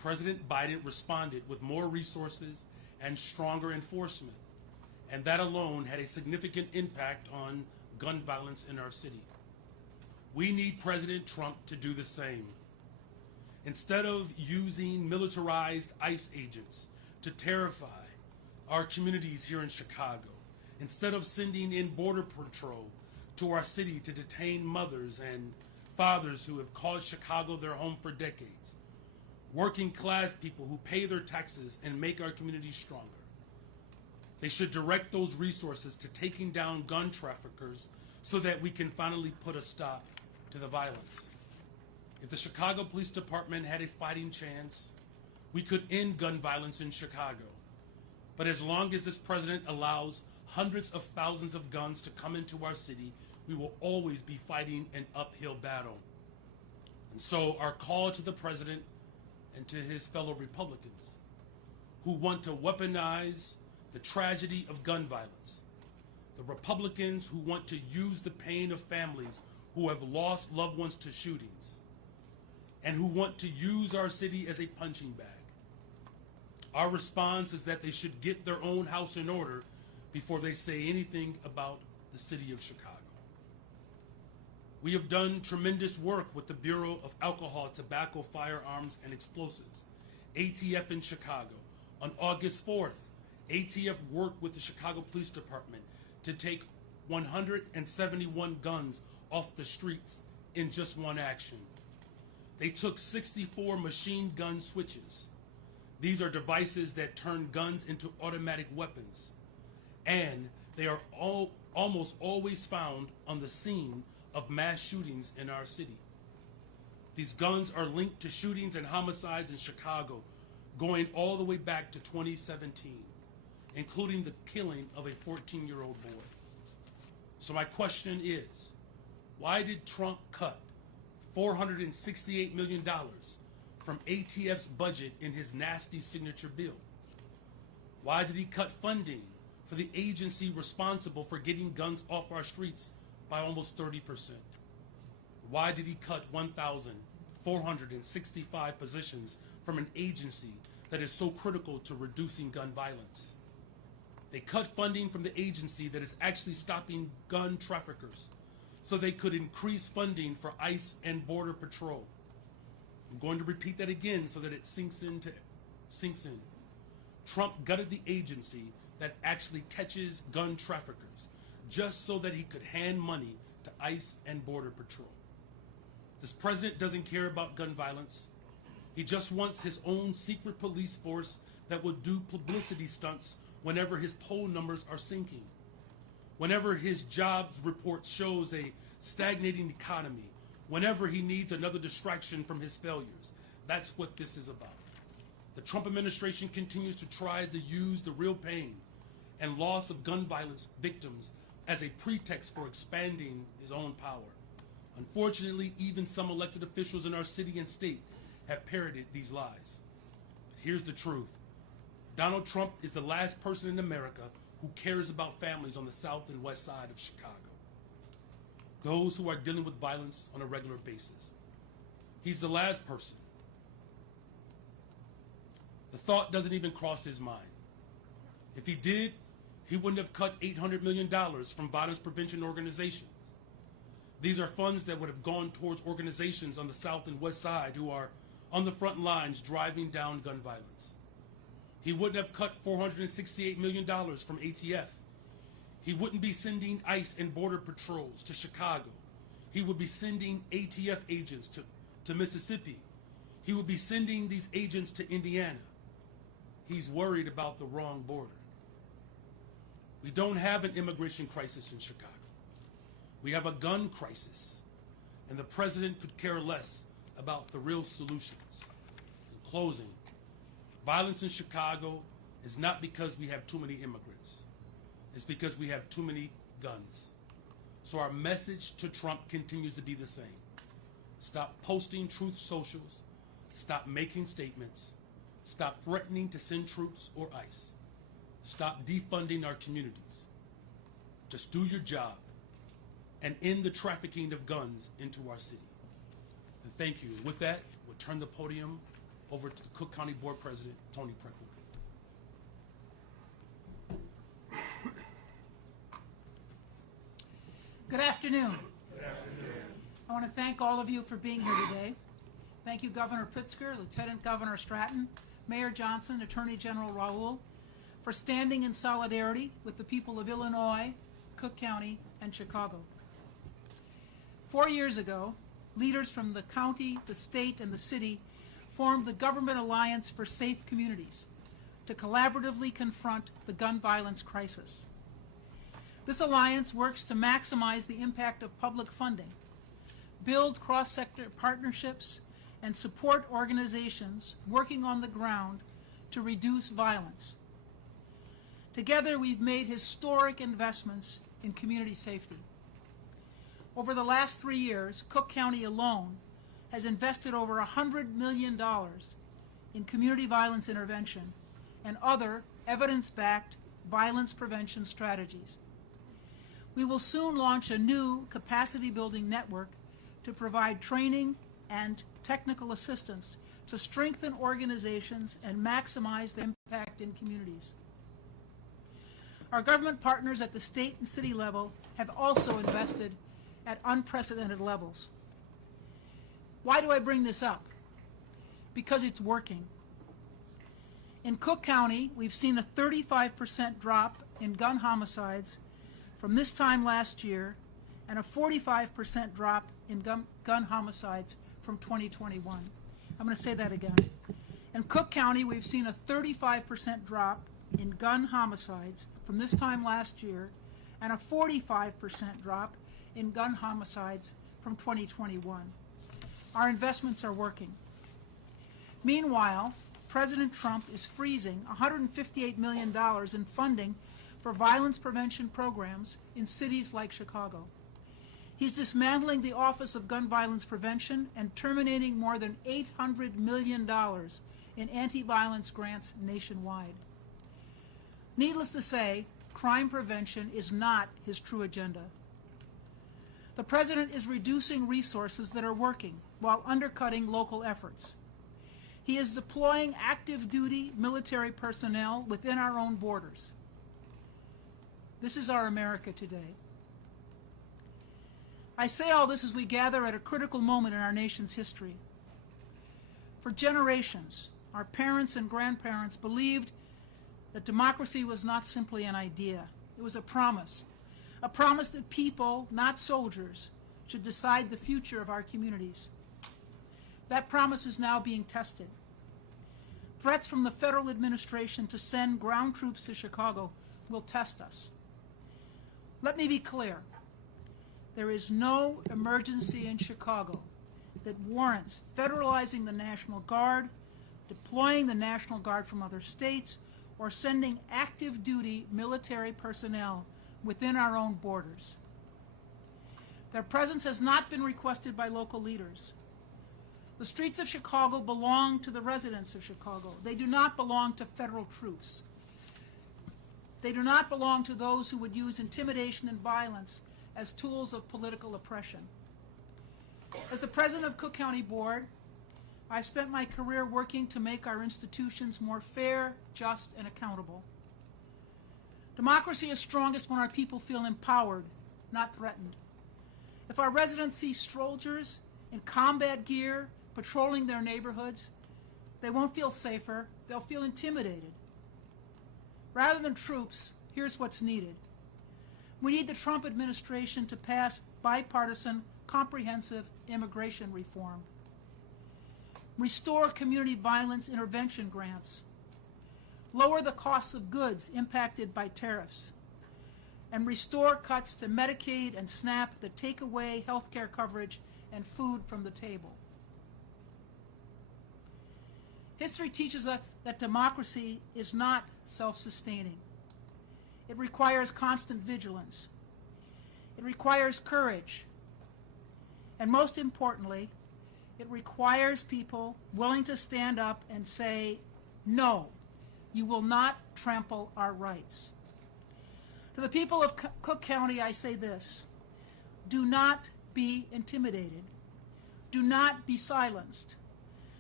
President Biden responded with more resources and stronger enforcement, and that alone had a significant impact on gun violence in our city. We need President Trump to do the same. Instead of using militarized ICE agents to terrify our communities here in Chicago, instead of sending in Border Patrol to our city to detain mothers and fathers who have called Chicago their home for decades, working class people who pay their taxes and make our communities stronger, they should direct those resources to taking down gun traffickers so that we can finally put a stop to the violence. If the Chicago Police Department had a fighting chance, we could end gun violence in Chicago. But as long as this president allows hundreds of thousands of guns to come into our city, we will always be fighting an uphill battle. And so our call to the president and to his fellow Republicans who want to weaponize the tragedy of gun violence, the Republicans who want to use the pain of families who have lost loved ones to shootings, and who want to use our city as a punching bag. Our response is that they should get their own house in order before they say anything about the city of Chicago. We have done tremendous work with the Bureau of Alcohol, Tobacco, Firearms, and Explosives, ATF in Chicago. On August 4th, ATF worked with the Chicago Police Department to take 171 guns off the streets in just one action. They took 64 machine gun switches. These are devices that turn guns into automatic weapons, and they are almost always found on the scene of mass shootings in our city. These guns are linked to shootings and homicides in Chicago going all the way back to 2017, including the killing of a 14-year-old boy. So my question is, why did Trump cut $468 million from ATF's budget in his nasty signature bill? Why did he cut funding for the agency responsible for getting guns off our streets by almost 30%? Why did he cut 1,465 positions from an agency that is so critical to reducing gun violence? They cut funding from the agency that is actually stopping gun traffickers so they could increase funding for ICE and Border Patrol. I'm going to repeat that again so that it sinks in. Trump gutted the agency that actually catches gun traffickers just so that he could hand money to ICE and Border Patrol. This president doesn't care about gun violence. He just wants his own secret police force that will do publicity stunts whenever his poll numbers are sinking, whenever his jobs report shows a stagnating economy, whenever he needs another distraction from his failures. That's what this is about. The Trump administration continues to try to use the real pain and loss of gun violence victims as a pretext for expanding his own power. Unfortunately, even some elected officials in our city and state have parroted these lies. Here's the truth. Donald Trump is the last person in America who cares about families on the south and west side of Chicago, those who are dealing with violence on a regular basis. He's the last person. The thought doesn't even cross his mind. If he did, he wouldn't have cut $800 million from violence prevention organizations. These are funds that would have gone towards organizations on the south and west side who are on the front lines driving down gun violence. He wouldn't have cut $468 million from ATF. He wouldn't be sending ICE and Border Patrols to Chicago. He would be sending ATF agents to Mississippi. He would be sending these agents to Indiana. He's worried about the wrong border. We don't have an immigration crisis in Chicago. We have a gun crisis, and the president could care less about the real solutions. In closing, violence in Chicago is not because we have too many immigrants. It's because we have too many guns. So our message to Trump continues to be the same. Stop posting truth socials. Stop making statements. Stop threatening to send troops or ICE. Stop defunding our communities. Just do your job and end the trafficking of guns into our city. And thank you. With that, we'll turn the podium over to the Cook County Board President, Tony Pritzker. Good afternoon. I want to thank all of you for being here today. Thank you, Governor Pritzker, Lieutenant Governor Stratton, Mayor Johnson, Attorney General Raoul, for standing in solidarity with the people of Illinois, Cook County, and Chicago. 4 years ago, leaders from the county, the state, and the city formed the Government Alliance for Safe Communities to collaboratively confront the gun violence crisis. This alliance works to maximize the impact of public funding, build cross-sector partnerships, and support organizations working on the ground to reduce violence. Together, we've made historic investments in community safety. Over the last 3 years, Cook County alone has invested over $100 million in community violence intervention and other evidence-backed violence prevention strategies. We will soon launch a new capacity-building network to provide training and technical assistance to strengthen organizations and maximize the impact in communities. Our government partners at the state and city level have also invested at unprecedented levels. Why do I bring this up? Because it's working. In Cook County, we've seen a 35% drop in gun homicides from this time last year and a 45% drop in gun homicides from 2021. I'm going to say that again. In Cook County, we've seen a 35% drop in gun homicides from this time last year and a 45% drop in gun homicides from 2021. Our investments are working. Meanwhile, President Trump is freezing $158 million in funding for violence prevention programs in cities like Chicago. He's dismantling the Office of Gun Violence Prevention and terminating more than $800 million in anti-violence grants nationwide. Needless to say, crime prevention is not his true agenda. The President is reducing resources that are working while undercutting local efforts. He is deploying active duty military personnel within our own borders. This is our America today. I say all this as we gather at a critical moment in our nation's history. For generations, our parents and grandparents believed that democracy was not simply an idea. It was a promise that people, not soldiers, should decide the future of our communities. That promise is now being tested. Threats from the federal administration to send ground troops to Chicago will test us. Let me be clear. There is no emergency in Chicago that warrants federalizing the National Guard, deploying the National Guard from other states, or sending active duty military personnel within our own borders. Their presence has not been requested by local leaders. The streets of Chicago belong to the residents of Chicago. They do not belong to federal troops. They do not belong to those who would use intimidation and violence as tools of political oppression. As the president of Cook County Board, I've spent my career working to make our institutions more fair, just, and accountable. Democracy is strongest when our people feel empowered, not threatened. If our residents see soldiers in combat gear patrolling their neighborhoods, they won't feel safer, they'll feel intimidated. Rather than troops, here's what's needed. We need the Trump administration to pass bipartisan, comprehensive immigration reform. Restore community violence intervention grants. Lower the costs of goods impacted by tariffs. And restore cuts to Medicaid and SNAP that take away health care coverage and food from the table. History teaches us that democracy is not self-sustaining. It requires constant vigilance. It requires courage. And most importantly, it requires people willing to stand up and say, no, you will not trample our rights. To the people of Cook County, I say this: do not be intimidated. Do not be silenced.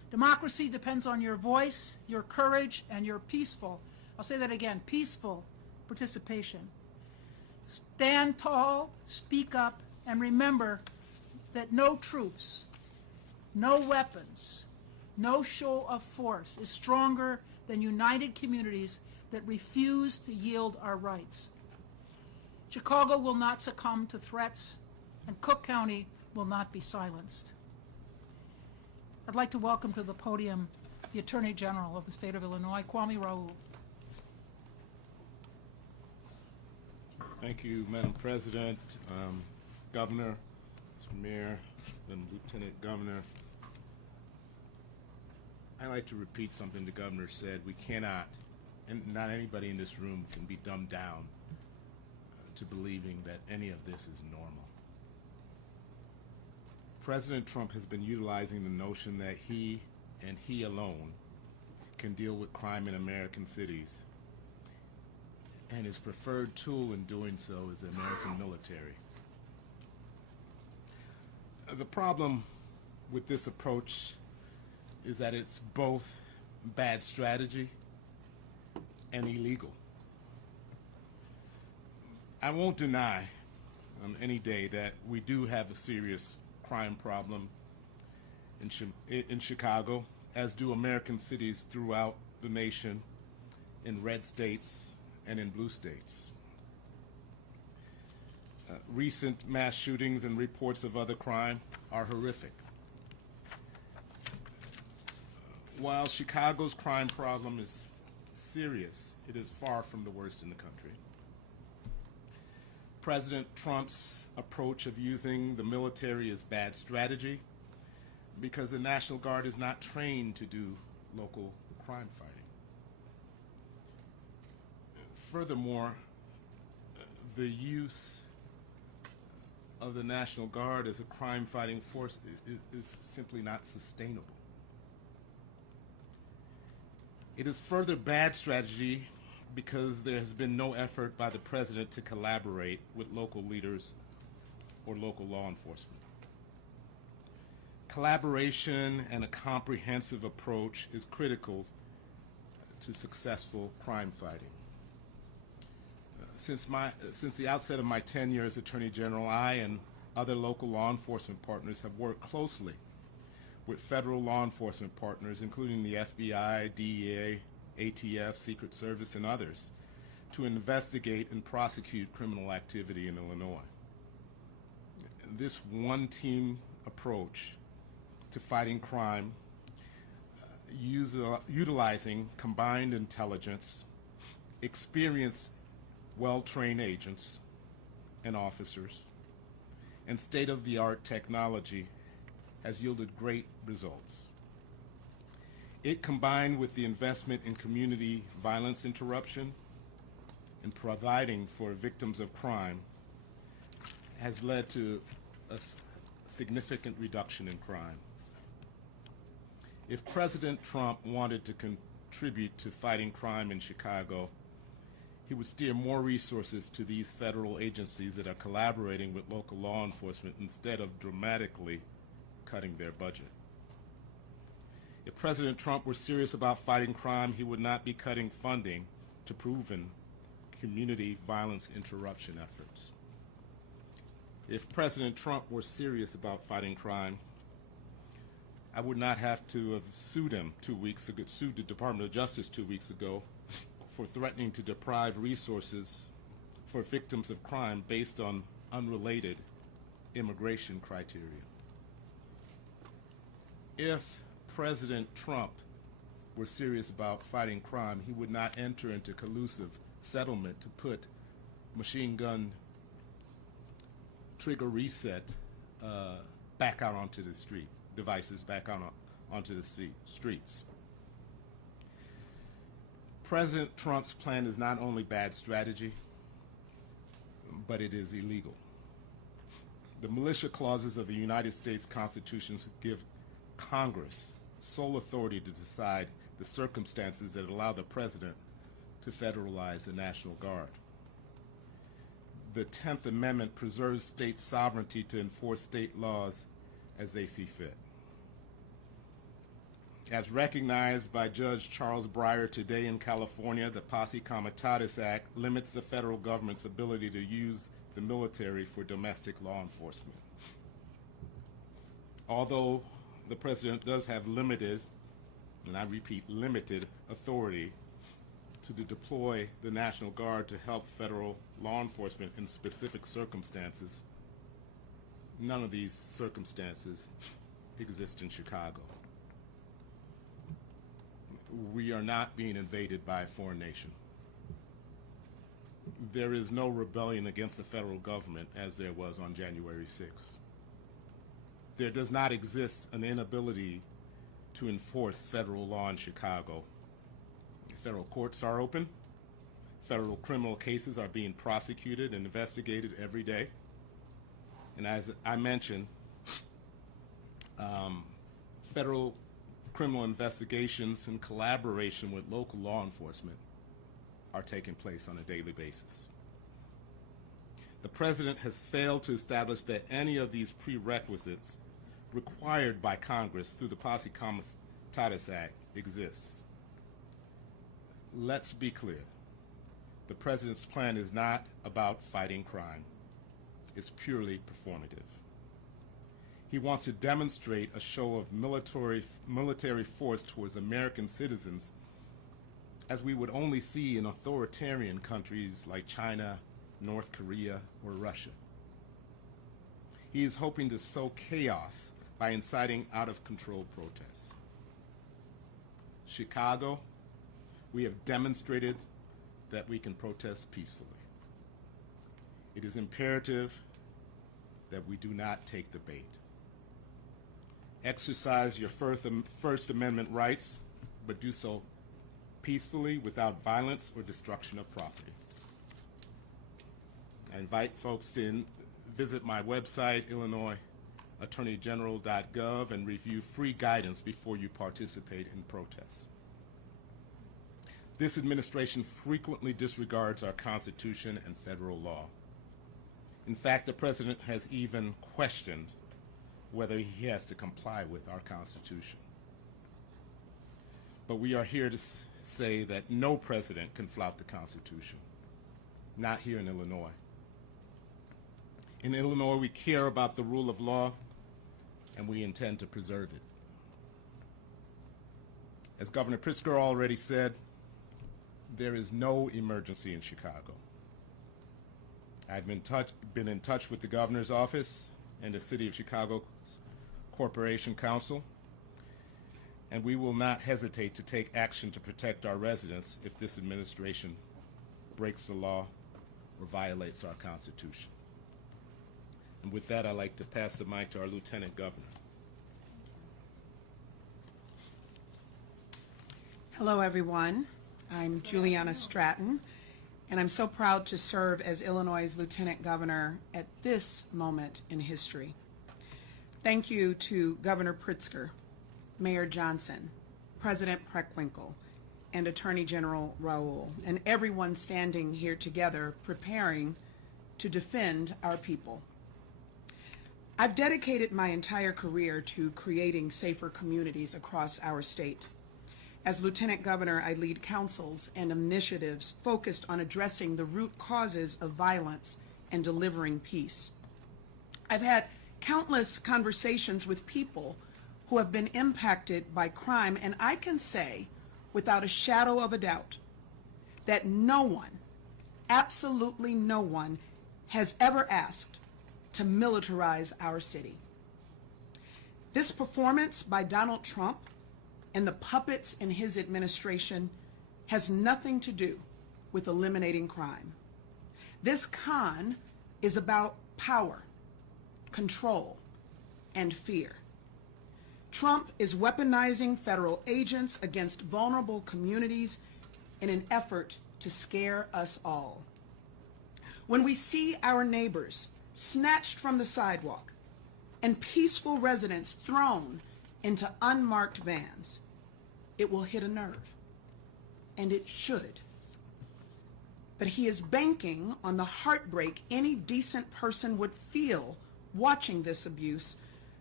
Democracy depends on your voice, your courage, and your peaceful, I'll say that again, peaceful participation. Stand tall, speak up, and remember that no troops, no weapons, no show of force is stronger than united communities that refuse to yield our rights. Chicago will not succumb to threats, and Cook County will not be silenced. I'd like to welcome to the podium the Attorney General of the state of Illinois, Kwame Raoul. Thank you, Madam President, Governor, Mr. Mayor, and Lieutenant Governor. I'd like to repeat something the Governor said. We cannot, and not anybody in this room can be dumbed down to believing that any of this is normal. President Trump has been utilizing the notion that he and he alone can deal with crime in American cities, and his preferred tool in doing so is the American military. The problem with this approach is that it's both bad strategy and illegal. I won't deny any day that we do have a serious crime problem in Chicago, as do American cities throughout the nation, in red states and in blue states. Recent mass shootings and reports of other crime are horrific. While Chicago's crime problem is serious, it is far from the worst in the country. President Trump's approach of using the military is bad strategy because the National Guard is not trained to do local crime fighting. Furthermore, the use of the National Guard as a crime-fighting force is simply not sustainable. It is further bad strategy because there has been no effort by the president to collaborate with local leaders or local law enforcement. Collaboration and a comprehensive approach is critical to successful crime fighting. Since the outset of my tenure as Attorney General, I and other local law enforcement partners have worked closely with federal law enforcement partners, including the FBI, DEA, ATF, Secret Service, and others, to investigate and prosecute criminal activity in Illinois. This one-team approach to fighting crime, utilizing combined intelligence, experienced, well-trained agents and officers, and state-of-the-art technology has yielded great results. It, combined with the investment in community violence interruption and providing for victims of crime, has led to a significant reduction in crime. If President Trump wanted to contribute to fighting crime in Chicago, he would steer more resources to these federal agencies that are collaborating with local law enforcement instead of dramatically cutting their budget. If President Trump were serious about fighting crime, he would not be cutting funding to proven community violence interruption efforts. If President Trump were serious about fighting crime, I would not have to have sued him 2 weeks ago, sued the Department of Justice 2 weeks ago for threatening to deprive resources for victims of crime based on unrelated immigration criteria. If President Trump were serious about fighting crime, he would not enter into collusive settlement to put machine gun trigger reset back out onto the street, devices back out onto the streets. President Trump's plan is not only bad strategy, but it is illegal. The militia clauses of the United States Constitution give Congress sole authority to decide the circumstances that allow the president to federalize the National Guard. The 10th Amendment preserves state sovereignty to enforce state laws as they see fit. As recognized by Judge Charles Breyer today in California, the Posse Comitatus Act limits the federal government's ability to use the military for domestic law enforcement. Although the president does have limited, and I repeat, limited authority to deploy the National Guard to help federal law enforcement in specific circumstances, none of these circumstances exist in Chicago. We are not being invaded by a foreign nation. There is no rebellion against the federal government as there was on January 6th. There does not exist an inability to enforce federal law in Chicago. Federal courts are open. Federal criminal cases are being prosecuted and investigated every day. And as I mentioned, federal criminal investigations in collaboration with local law enforcement are taking place on a daily basis. The president has failed to establish that any of these prerequisites required by Congress through the Posse Comitatus Act exists. Let's be clear. The president's plan is not about fighting crime. It's purely performative. He wants to demonstrate a show of military force towards American citizens as we would only see in authoritarian countries like China, North Korea, or Russia. He is hoping to sow chaos by inciting out-of-control protests. Chicago, we have demonstrated that we can protest peacefully. It is imperative that we do not take the bait. Exercise your First Amendment rights, but do so peacefully without violence or destruction of property. I invite folks to visit my website, IllinoisAttorneyGeneral.gov, and review free guidance before you participate in protests. This administration frequently disregards our Constitution and federal law. In fact, the president has even questioned whether he has to comply with our Constitution. But we are here to say that no president can flout the Constitution, not here in Illinois. In Illinois, we care about the rule of law, and we intend to preserve it. As Governor Pritzker already said, there is no emergency in Chicago. I've been in touch with the governor's office and the City of Chicago Corporation Council, and we will not hesitate to take action to protect our residents if this administration breaks the law or violates our Constitution. And with that, I'd like to pass the mic to our Lieutenant Governor. Hello, everyone. I'm Juliana Stratton, and I'm so proud to serve as Illinois' Lieutenant Governor at this moment in history. Thank you to Governor Pritzker, Mayor Johnson, President Preckwinkle, and Attorney General Raoul, and everyone standing here together preparing to defend our people. I've dedicated my entire career to creating safer communities across our state. As Lieutenant Governor, I lead councils and initiatives focused on addressing the root causes of violence and delivering peace. I've had countless conversations with people who have been impacted by crime, and I can say without a shadow of a doubt that no one, absolutely no one, has ever asked to militarize our city. This performance by Donald Trump and the puppets in his administration has nothing to do with eliminating crime. This con is about power, control, and fear. Trump is weaponizing federal agents against vulnerable communities in an effort to scare us all. When we see our neighbors snatched from the sidewalk and peaceful residents thrown into unmarked vans, it will hit a nerve, and it should. But he is banking on the heartbreak any decent person would feel watching this abuse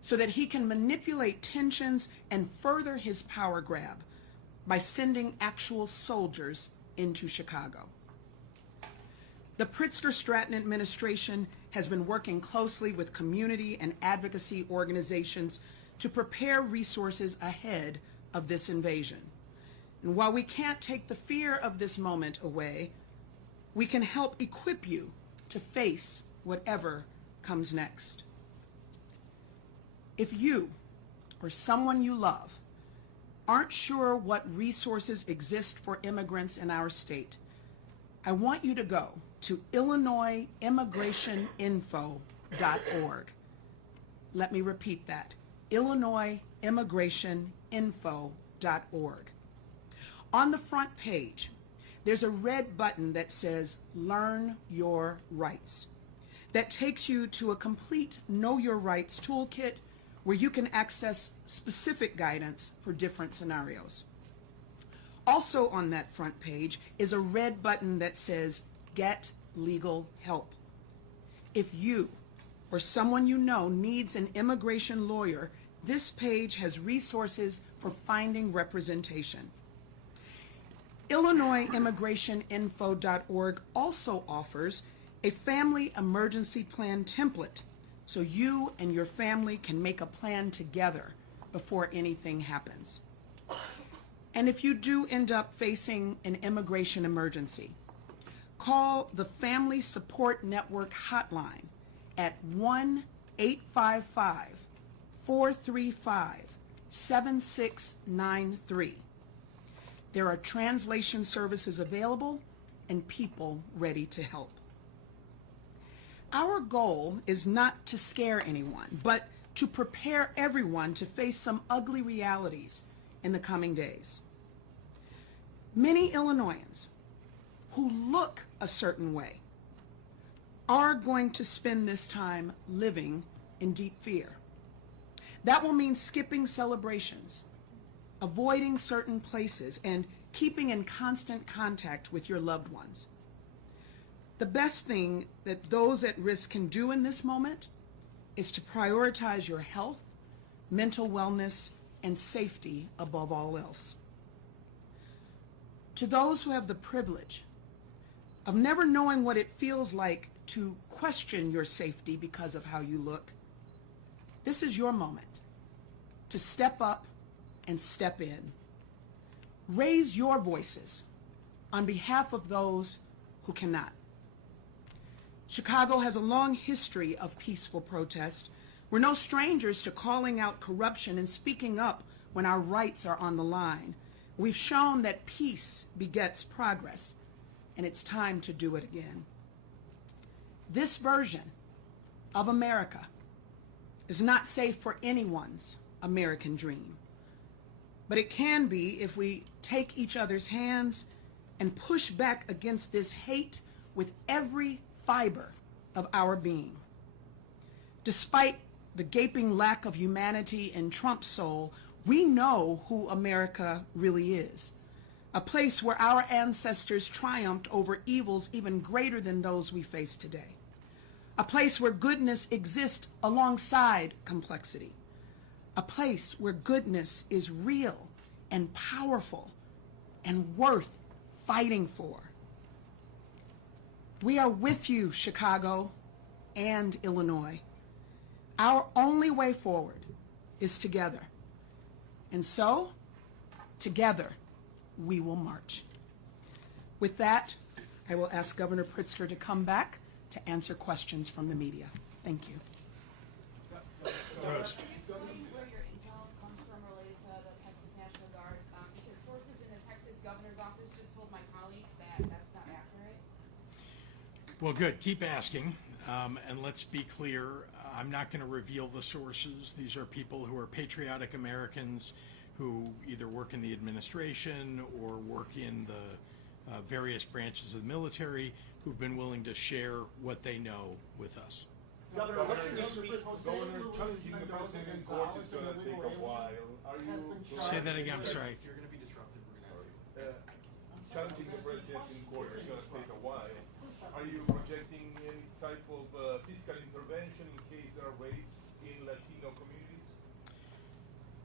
so that he can manipulate tensions and further his power grab by sending actual soldiers into Chicago. The Pritzker-Stratton administration has been working closely with community and advocacy organizations to prepare resources ahead of this invasion. And while we can't take the fear of this moment away, we can help equip you to face whatever comes next. If you or someone you love aren't sure what resources exist for immigrants in our state, I want you to go to IllinoisImmigrationInfo.org. Let me repeat that, IllinoisImmigrationInfo.org. On the front page, there's a red button that says Learn Your Rights. That takes you to a complete Know Your Rights toolkit where you can access specific guidance for different scenarios. Also on that front page is a red button that says Get Legal Help. If you or someone you know needs an immigration lawyer, this page has resources for finding representation. IllinoisImmigrationInfo.org also offers a family emergency plan template so you and your family can make a plan together before anything happens. And if you do end up facing an immigration emergency, call the Family Support Network hotline at 1-855-435-7693. There are translation services available and people ready to help. Our goal is not to scare anyone, but to prepare everyone to face some ugly realities in the coming days. Many Illinoisans who look a certain way are going to spend this time living in deep fear. That will mean skipping celebrations, avoiding certain places, and keeping in constant contact with your loved ones. The best thing that those at risk can do in this moment is to prioritize your health, mental wellness, and safety above all else. To those who have the privilege of never knowing what it feels like to question your safety because of how you look, this is your moment to step up and step in. Raise your voices on behalf of those who cannot. Chicago has a long history of peaceful protest. We're no strangers to calling out corruption and speaking up when our rights are on the line. We've shown that peace begets progress, and it's time to do it again. This version of America is not safe for anyone's American dream, but it can be if we take each other's hands and push back against this hate with every fiber of our being. Despite the gaping lack of humanity in Trump's soul, we know who America really is. A place where our ancestors triumphed over evils even greater than those we face today. A place where goodness exists alongside complexity. A place where goodness is real and powerful and worth fighting for. We are with you, Chicago and Illinois. Our only way forward is together. And so, together, we will march. With that, I will ask Governor Pritzker to come back to answer questions from the media. Thank you. Rose. Can you explain where your intel comes from related to the Texas National Guard? Because sources in the Texas governor's office just told my colleagues that that's not accurate. Well, good. Keep asking. And let's be clear, I'm not going to reveal the sources. These are people who are patriotic Americans who either work in the administration or work in the various branches of the military who've been willing to share what they know with us. Governor, what's your Governor, challenging the president in court is going to take a while. Are you Say that again, I'm sorry. You're going to be disruptive. challenging the president in court is going to take a while? Are you projecting any type of fiscal intervention in case there are raids in Latino communities?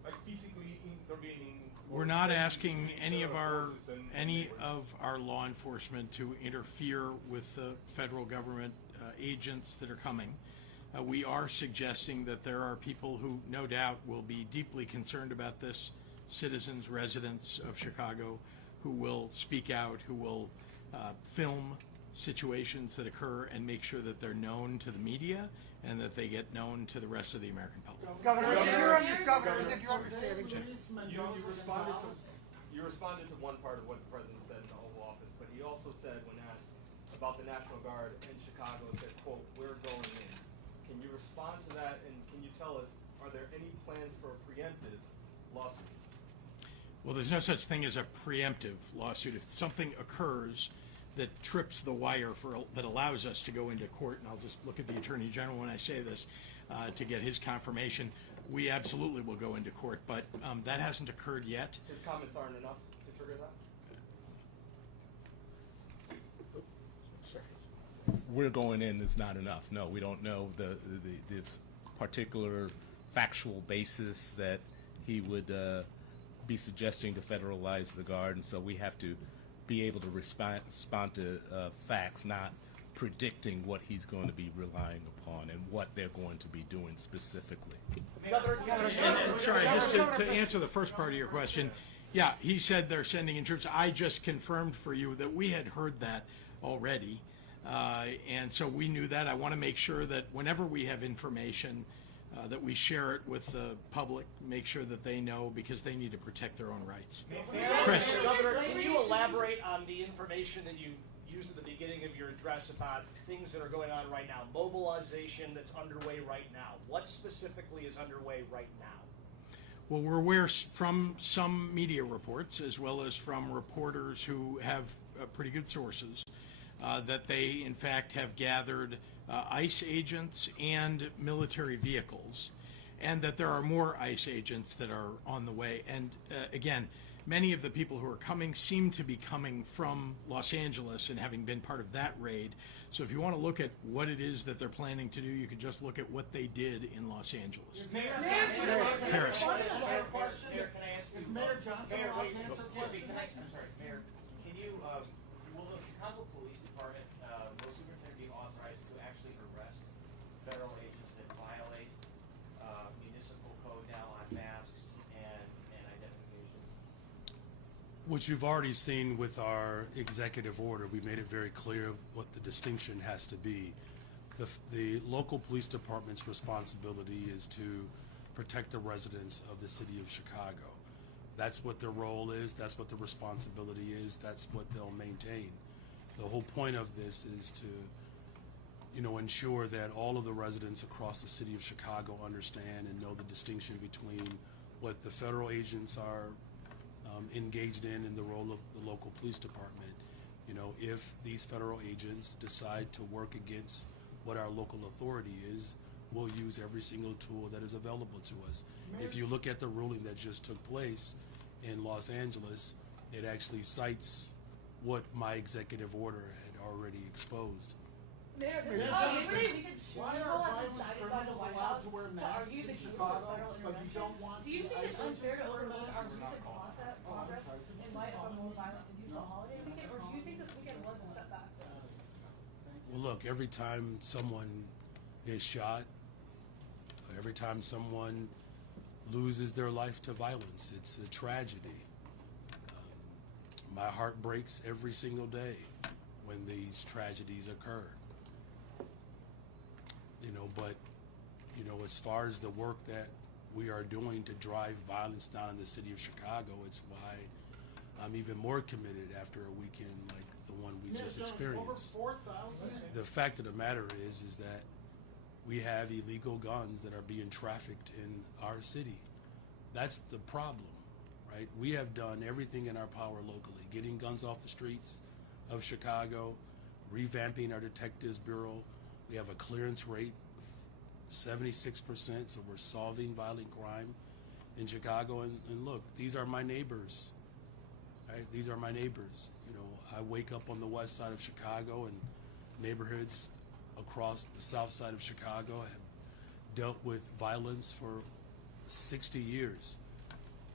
like physically intervening? We're not asking any of our law enforcement to interfere with the federal government agents that are coming. We are suggesting that there are people who no doubt will be deeply concerned about this, citizens, residents of Chicago, who will speak out, who will film situations that occur and make sure that they're known to the media and that they get known to the rest of the American public. Governor, is your understanding? You responded to one part of what the president said in the Oval Office, but he also said, when asked about the National Guard in Chicago, said, quote, "We're going in." Can you respond to that, and can you tell us, are there any plans for a preemptive lawsuit? Well, there's no such thing as a preemptive lawsuit. If something occurs that trips the wire that allows us to go into court, and I'll just look at the Attorney General when I say this to get his confirmation, we absolutely will go into court, but that hasn't occurred yet. His comments aren't enough to trigger that? We're going in is not enough. No, we don't know this particular factual basis that he would be suggesting to federalize the Guard, and so we have to be able to respond to facts, not predicting what he's going to be relying upon and what they're going to be doing specifically. And sorry, just to answer the first part of your question, yeah, he said they're sending in troops. I just confirmed for you that we had heard that already, and so we knew that. I want to make sure that whenever we have information, that we share it with the public, make sure that they know, because they need to protect their own rights. Chris. Governor, can you elaborate on the information that you used at the beginning of your address about things that are going on right now, mobilization that's underway right now? What specifically is underway right now? Well, we're aware from some media reports, as well as from reporters who have pretty good sources, that they, in fact, have gathered ICE agents and military vehicles, and that there are more ICE agents that are on the way. And again, many of the people who are coming seem to be coming from Los Angeles and having been part of that raid. So if you want to look at what it is that they're planning to do, you could just look at what they did in Los Angeles. Harris. Is Mayor Johnson allowed to answer questions? I'm sorry, Mayor, can you, will the Chicago Police Department, will Superintendent be authorized to actually arrest federal agents that violate municipal code now on masks and identification? What you've already seen with our executive order, we made it very clear what the distinction has to be. The local police department's responsibility is to protect the residents of the city of Chicago. That's what their role is, that's what the responsibility is, that's what they'll maintain. The whole point of this is to, ensure that all of the residents across the city of Chicago understand and know the distinction between what the federal agents are engaged in the role of the local police department. If these federal agents decide to work against what our local authority is, we'll use every single tool that is available to us. If you look at the ruling that just took place in Los Angeles, it actually cites what my executive order had already exposed. Mayor, Why are violent criminals allowed to wear masks in Chicago, but you don't want? Do you think it's unfair to overlook our recent progress in light of a more violent and usual holiday weekend, or do you think this weekend was a setback for us? Well, look, every time someone is shot, every time someone loses their life to violence, it's a tragedy. My heart breaks every single day when these tragedies occur. But as far as the work that we are doing to drive violence down in the city of Chicago, it's why I'm even more committed after a weekend like the one we just experienced. Over 4,000. The fact of the matter is that we have illegal guns that are being trafficked in our city. That's the problem, right? We have done everything in our power locally, getting guns off the streets of Chicago, revamping our detectives bureau. We have a clearance rate of 76%, so we're solving violent crime in Chicago. And look, these are my neighbors, right? These are my neighbors. I wake up on the west side of Chicago, and neighborhoods across the south side of Chicago have dealt with violence for 60 years.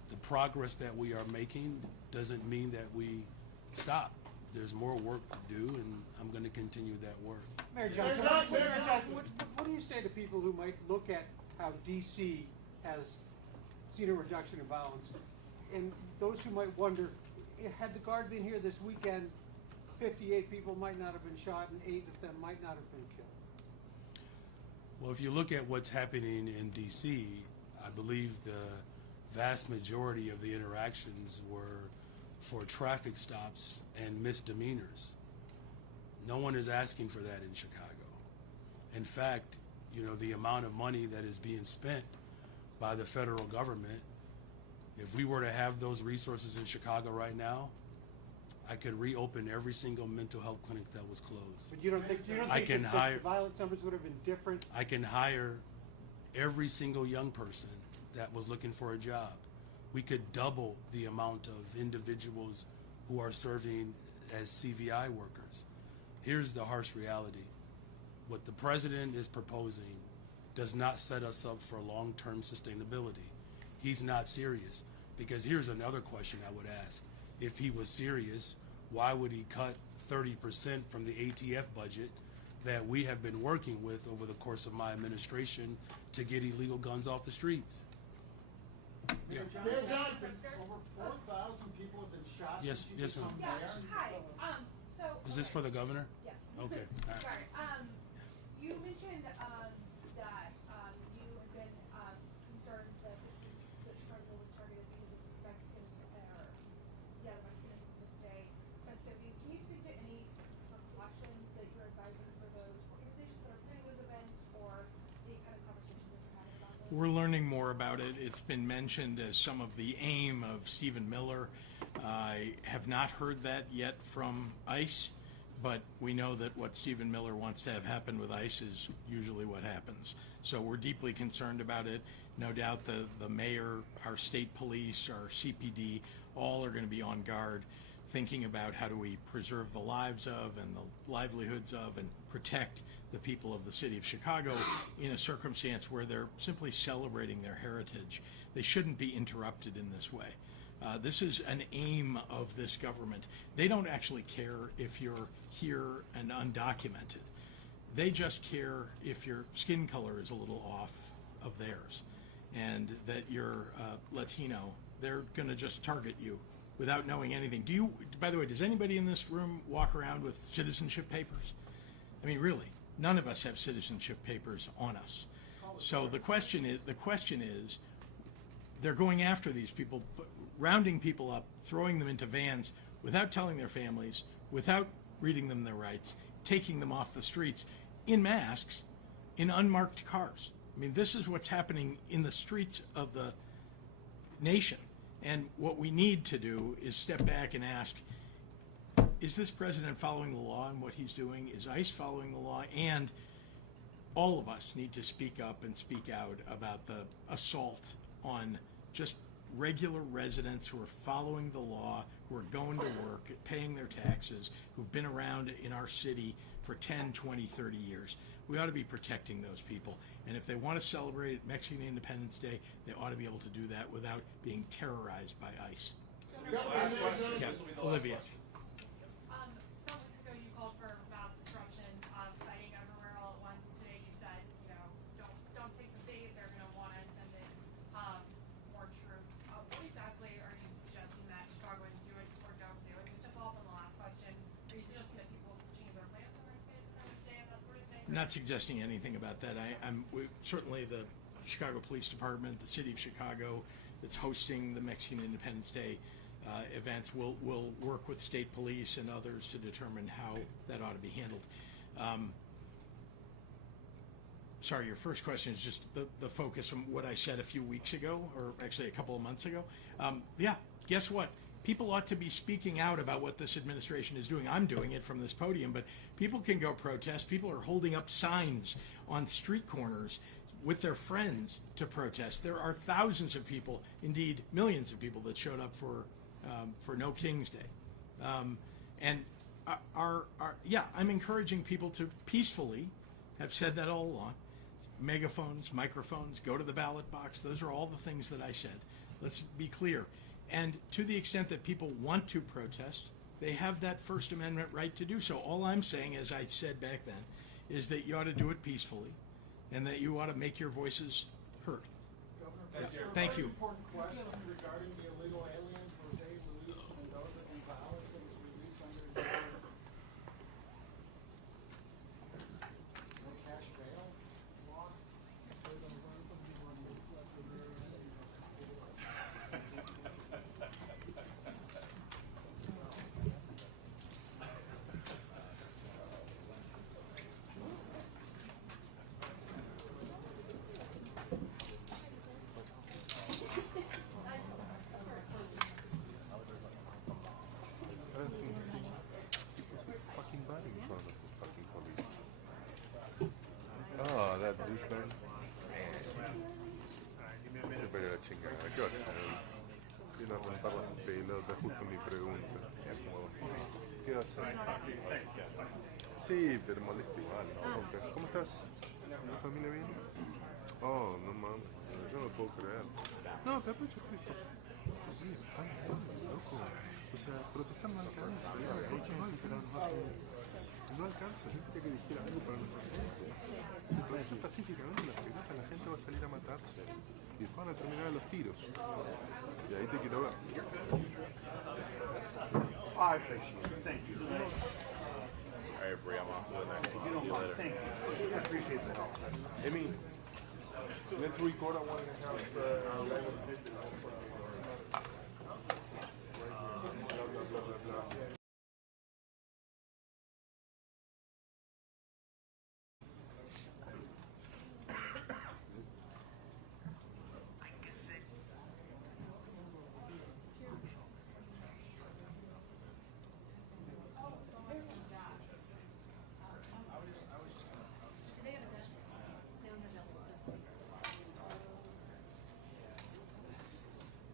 The progress that we are making doesn't mean that we stop. There's more work to do, and I'm going to continue that work. Mayor Johnson, what do you say to people who might look at how DC has seen a reduction in violence, and those who might wonder, had the Guard been here this weekend, 58 people might not have been shot and 8 of them might not have been killed? Well, if you look at what's happening in DC, I believe the vast majority of the interactions were for traffic stops and misdemeanors. No one is asking for that in Chicago. In fact, you know, the amount of money that is being spent by the federal government, if we were to have those resources in Chicago right now, I could reopen every single mental health clinic that was closed. But you don't think that the violence numbers would have been different? I can hire every single young person that was looking for a job. We could double the amount of individuals who are serving as CVI workers. Here's the harsh reality. What the president is proposing does not set us up for long-term sustainability. He's not serious. Because here's another question I would ask. If he was serious, why would he cut 30% from the ATF budget that we have been working with over the course of my administration to get illegal guns off the streets? Mayor Johnson, over 4,000 people have been shot Yes, since you yes, ma'am. become Yeah, mayor. hi. So. Is this for the governor? Yes. Okay. All right. Sorry. You mentioned that you have been concerned that the Chicago was targeted because of Mexican the Mexican Day festivities. Can you speak to any precautions that you're advising for those organizations that are planning those events, or the kind of conversations that you're having about those? We're learning more about it. It's been mentioned as some of the aim of Stephen Miller. I have not heard that yet from ICE, but we know that what Stephen Miller wants to have happen with ICE is usually what happens. So we're deeply concerned about it. No doubt the mayor, our state police, our CPD, all are going to be on guard, thinking about how do we preserve the lives of and the livelihoods of and protect the people of the city of Chicago in a circumstance where they're simply celebrating their heritage. They shouldn't be interrupted in this way. This is an aim of this government. They don't actually care if you're here and undocumented. They just care if your skin color is a little off of theirs and that you're Latino. They're going to just target you without knowing anything. By the way, does anybody in this room walk around with citizenship papers? I mean, really, none of us have citizenship papers on us. So the question is, they're going after these people, rounding people up, throwing them into vans without telling their families, without reading them their rights, taking them off the streets in masks, in unmarked cars. I mean, this is what's happening in the streets of the nation. And what we need to do is step back and ask, is this president following the law in what he's doing? Is ICE following the law? And all of us need to speak up and speak out about the assault on just regular residents who are following the law, who are going to work, paying their taxes, who've been around in our city for 10, 20, 30 years. We ought to be protecting those people. And if they want to celebrate Mexican Independence Day, they ought to be able to do that without being terrorized by ICE. Last question. Yeah, This will be the last Olivia. question. Some weeks ago you called for mass disruption, fighting everywhere all at once. Today you said, don't take the bait. They're going to want to send in more troops. What exactly are you suggesting that Chicagoans do it or don't do? And just to follow up on the last question, are you suggesting that people change their plans on Independence Day and that sort of thing? I'm not suggesting anything about that. Certainly the Chicago Police Department, the city of Chicago that's hosting the Mexican Independence Day events will work with state police and others to determine how that ought to be handled. Sorry, your first question is just the focus from what I said a few weeks ago, or actually a couple of months ago. Yeah, guess what? People ought to be speaking out about what this administration is doing. I'm doing it from this podium, but people can go protest. People are holding up signs on street corners with their friends to protest. There are thousands of people, indeed millions of people, that showed up for No King's Day. And I'm encouraging people to peacefully, have said that all along, megaphones, microphones, go to the ballot box. Those are all the things that I said. Let's be clear. And to the extent that people want to protest, they have that First Amendment right to do so. All I'm saying, as I said back then, is that you ought to do it peacefully and that you ought to make your voices heard. Governor, Yeah. Thank you. Important question regarding the illegal alien Jose Luis Mendoza Gonzalez that was released under no cash bail law. Fucking body in front of the fucking police. Oh, that douchebag. Se pega la chingada. ¿Qué vas a hacer? Viene a romper las pelotas justo en mi pregunta. Es como, ¿qué vas a hacer? Sí, pero molesta igual. ¿No? ¿Cómo estás? ¿La familia bien? Oh, no mames. Yo no lo puedo creer. No, pero yo creo que... loco. O sea, protestar no alcanza. No alcanza. Yo quería que dijera algo para nuestra gente. Si protestas pacíficamente las pelotas, la gente va a salir a matarse. Y después van a terminar a los tiros. Y ahí te quiero ver. I appreciate it. Thank you. All right, Bree, I'm off to the next one. You don't See you mind. later. Thank you. I appreciate the help. Amy, let's record on one account.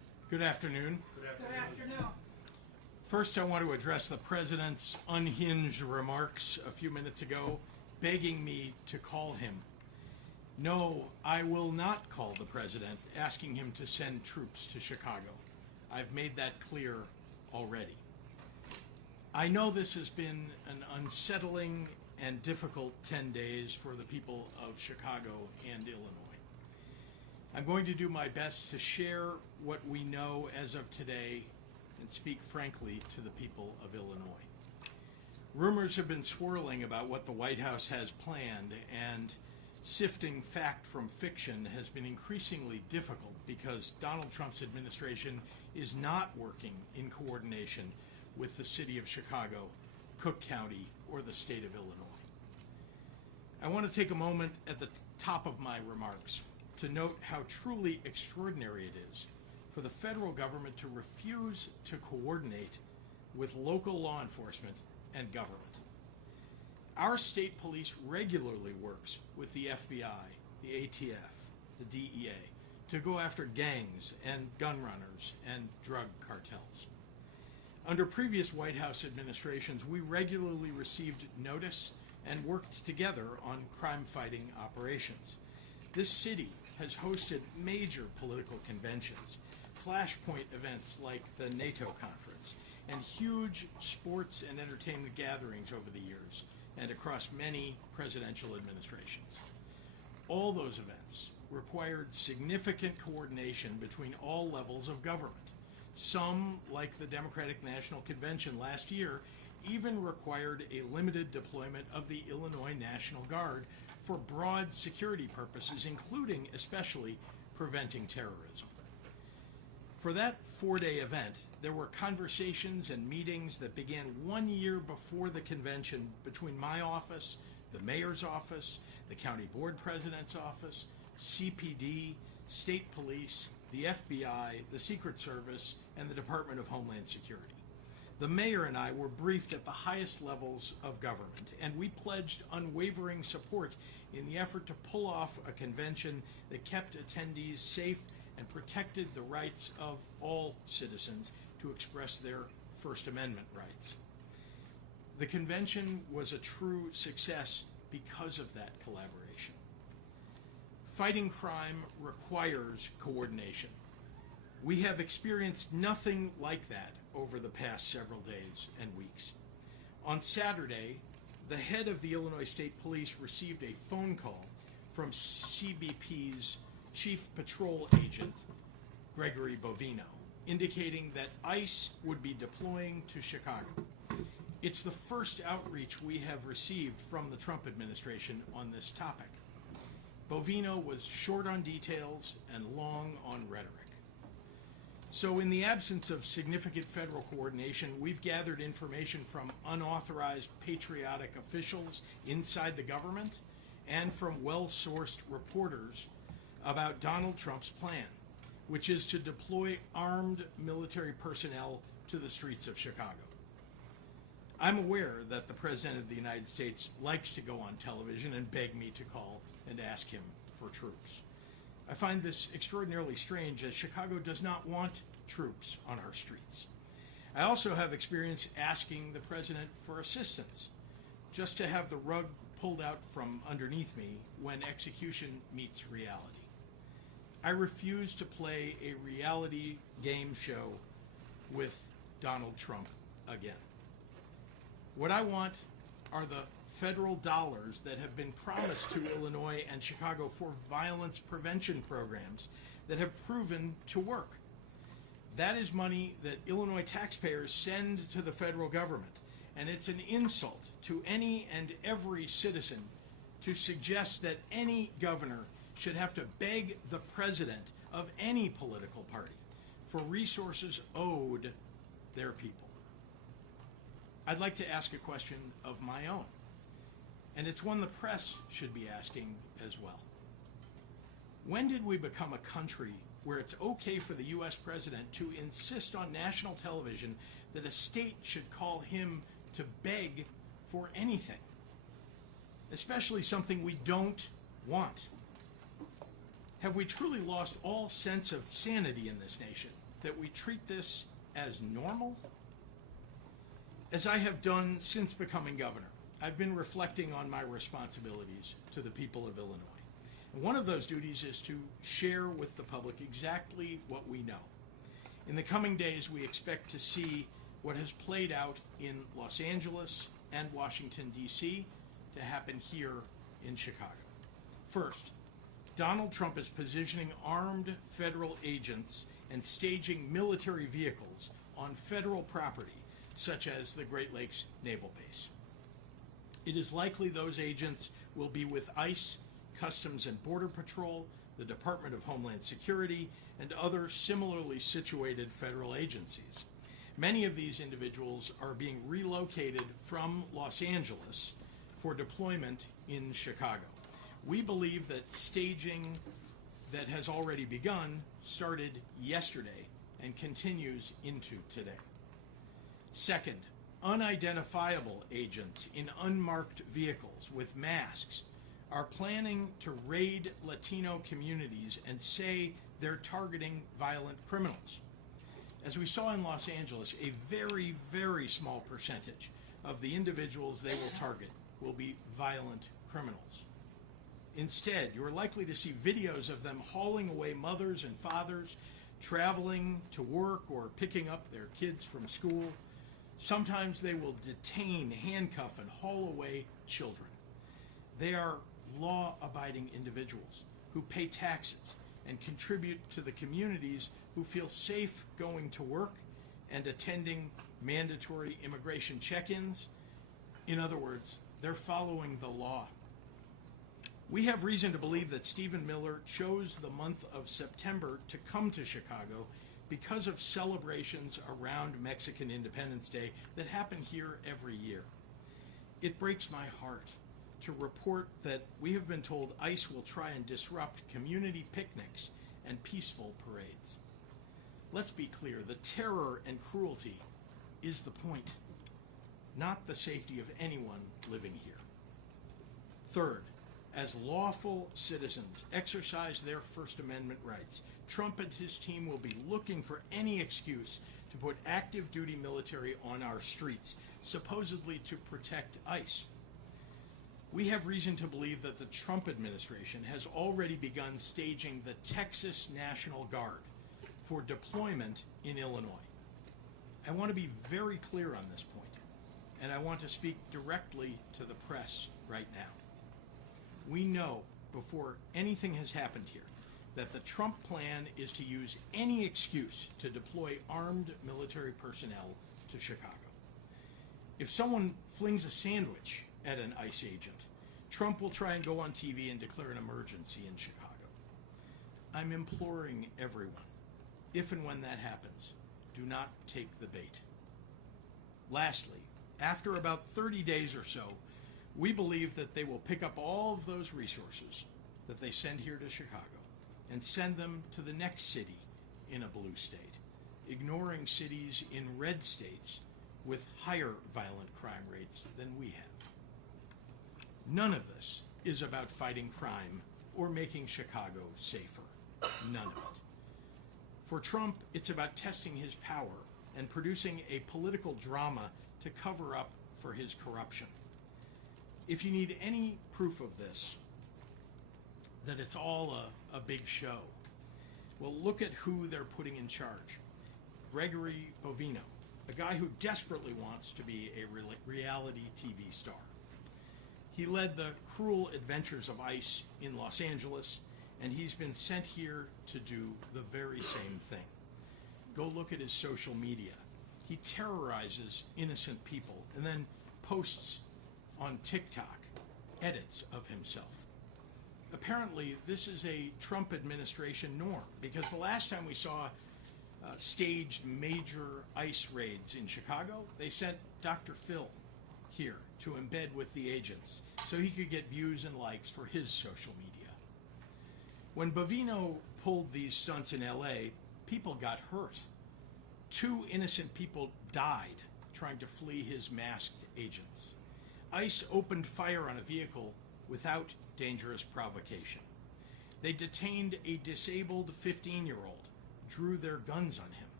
Good afternoon. Good afternoon. First, I want to address the President's unhinged remarks a few minutes ago, begging me to call him. No, I will not call the President, asking him to send troops to Chicago. I've made that clear already. I know this has been an unsettling and difficult 10 days for the people of Chicago and Illinois. I'm going to do my best to share what we know as of today and speak frankly to the people of Illinois. Rumors have been swirling about what the White House has planned, and sifting fact from fiction has been increasingly difficult because Donald Trump's administration is not working in coordination with the city of Chicago, Cook County, or the state of Illinois. I want to take a moment at the top of my remarks to note how truly extraordinary it is for the federal government to refuse to coordinate with local law enforcement and government. Our state police regularly works with the FBI, the ATF, the DEA to go after gangs and gun runners and drug cartels. Under previous White House administrations, we regularly received notice and worked together on crime-fighting operations. This city has hosted major political conventions, flashpoint events like the NATO conference, and huge sports and entertainment gatherings over the years and across many presidential administrations. All those events required significant coordination between all levels of government. Some, like the Democratic National Convention last year, even required a limited deployment of the Illinois National Guard for broad security purposes, including especially preventing terrorism. For that four-day event, there were conversations and meetings that began 1 year before the convention between my office, the mayor's office, the county board president's office, CPD, state police, the FBI, the Secret Service, and the Department of Homeland Security. The mayor and I were briefed at the highest levels of government, and we pledged unwavering support in the effort to pull off a convention that kept attendees safe and protected the rights of all citizens to express their First Amendment rights. The convention was a true success because of that collaboration. Fighting crime requires coordination. We have experienced nothing like that over the past several days and weeks. On Saturday, the head of the Illinois State Police received a phone call from CBP's Chief Patrol Agent, Gregory Bovino, indicating that ICE would be deploying to Chicago. It's the first outreach we have received from the Trump administration on this topic. Bovino was short on details and long on rhetoric. So in the absence of significant federal coordination, we've gathered information from unauthorized patriotic officials inside the government and from well-sourced reporters about Donald Trump's plan, which is to deploy armed military personnel to the streets of Chicago. I'm aware that the President of the United States likes to go on television and beg me to call and ask him for troops. I find this extraordinarily strange, as Chicago does not want troops on our streets. I also have experience asking the President for assistance, just to have the rug pulled out from underneath me when execution meets reality. I refuse to play a reality game show with Donald Trump again. What I want are the federal dollars that have been promised to Illinois and Chicago for violence prevention programs that have proven to work. That is money that Illinois taxpayers send to the federal government, and it's an insult to any and every citizen to suggest that any governor should have to beg the president of any political party for resources owed their people. I'd like to ask a question of my own, and it's one the press should be asking as well. When did we become a country where it's okay for the U.S. president to insist on national television that a state should call him to beg for anything, especially something we don't want? Have we truly lost all sense of sanity in this nation? that we treat this as normal? As I have done since becoming governor, I've been reflecting on my responsibilities to the people of Illinois. And one of those duties is to share with the public exactly what we know. In the coming days, we expect to see what has played out in Los Angeles and Washington, D.C. to happen here in Chicago. First, Donald Trump is positioning armed federal agents and staging military vehicles on federal property, such as the Great Lakes Naval Base. It is likely those agents will be with ICE, Customs and Border Patrol, the Department of Homeland Security, and other similarly situated federal agencies. Many of these individuals are being relocated from Los Angeles for deployment in Chicago. We believe that staging that has already begun started yesterday and continues into today. Second, unidentifiable agents in unmarked vehicles with masks are planning to raid Latino communities and say they're targeting violent criminals. As we saw in Los Angeles, a very, very small percentage of the individuals they will target will be violent criminals. Instead, you're likely to see videos of them hauling away mothers and fathers, traveling to work or picking up their kids from school. Sometimes they will detain, handcuff, and haul away children. They are law-abiding individuals who pay taxes and contribute to the communities who feel safe going to work and attending mandatory immigration check-ins. In other words, they're following the law. We have reason to believe that Stephen Miller chose the month of September to come to Chicago because of celebrations around Mexican Independence Day that happen here every year. It breaks my heart to report that we have been told ICE will try and disrupt community picnics and peaceful parades. Let's be clear, the terror and cruelty is the point, not the safety of anyone living here. Third, as lawful citizens exercise their First Amendment rights, Trump and his team will be looking for any excuse to put active duty military on our streets, supposedly to protect ICE. We have reason to believe that the Trump administration has already begun staging the Texas National Guard for deployment in Illinois. I want to be very clear on this point, and I want to speak directly to the press right now. We know before anything has happened here that the Trump plan is to use any excuse to deploy armed military personnel to Chicago. If someone flings a sandwich at an ICE agent, Trump will try and go on TV and declare an emergency in Chicago. I'm imploring everyone, if and when that happens, do not take the bait. Lastly, after about 30 days or so, we believe that they will pick up all of those resources that they send here to Chicago and send them to the next city in a blue state, ignoring cities in red states with higher violent crime rates than we have. None of this is about fighting crime or making Chicago safer. None of it. For Trump, it's about testing his power and producing a political drama to cover up for his corruption. If you need any proof of this, that it's all a big show, well, look at who they're putting in charge. Gregory Bovino, a guy who desperately wants to be a reality TV star. He led the cruel adventures of ICE in Los Angeles, and he's been sent here to do the very same thing. Go look at his social media. He terrorizes innocent people and then posts on TikTok edits of himself. Apparently, this is a Trump administration norm, because the last time we saw staged major ICE raids in Chicago, they sent Dr. Phil here to embed with the agents so he could get views and likes for his social media. When Bovino pulled these stunts in LA, people got hurt. 2 innocent people died trying to flee his masked agents. ICE opened fire on a vehicle without dangerous provocation. They detained a disabled 15-year-old, drew their guns on him.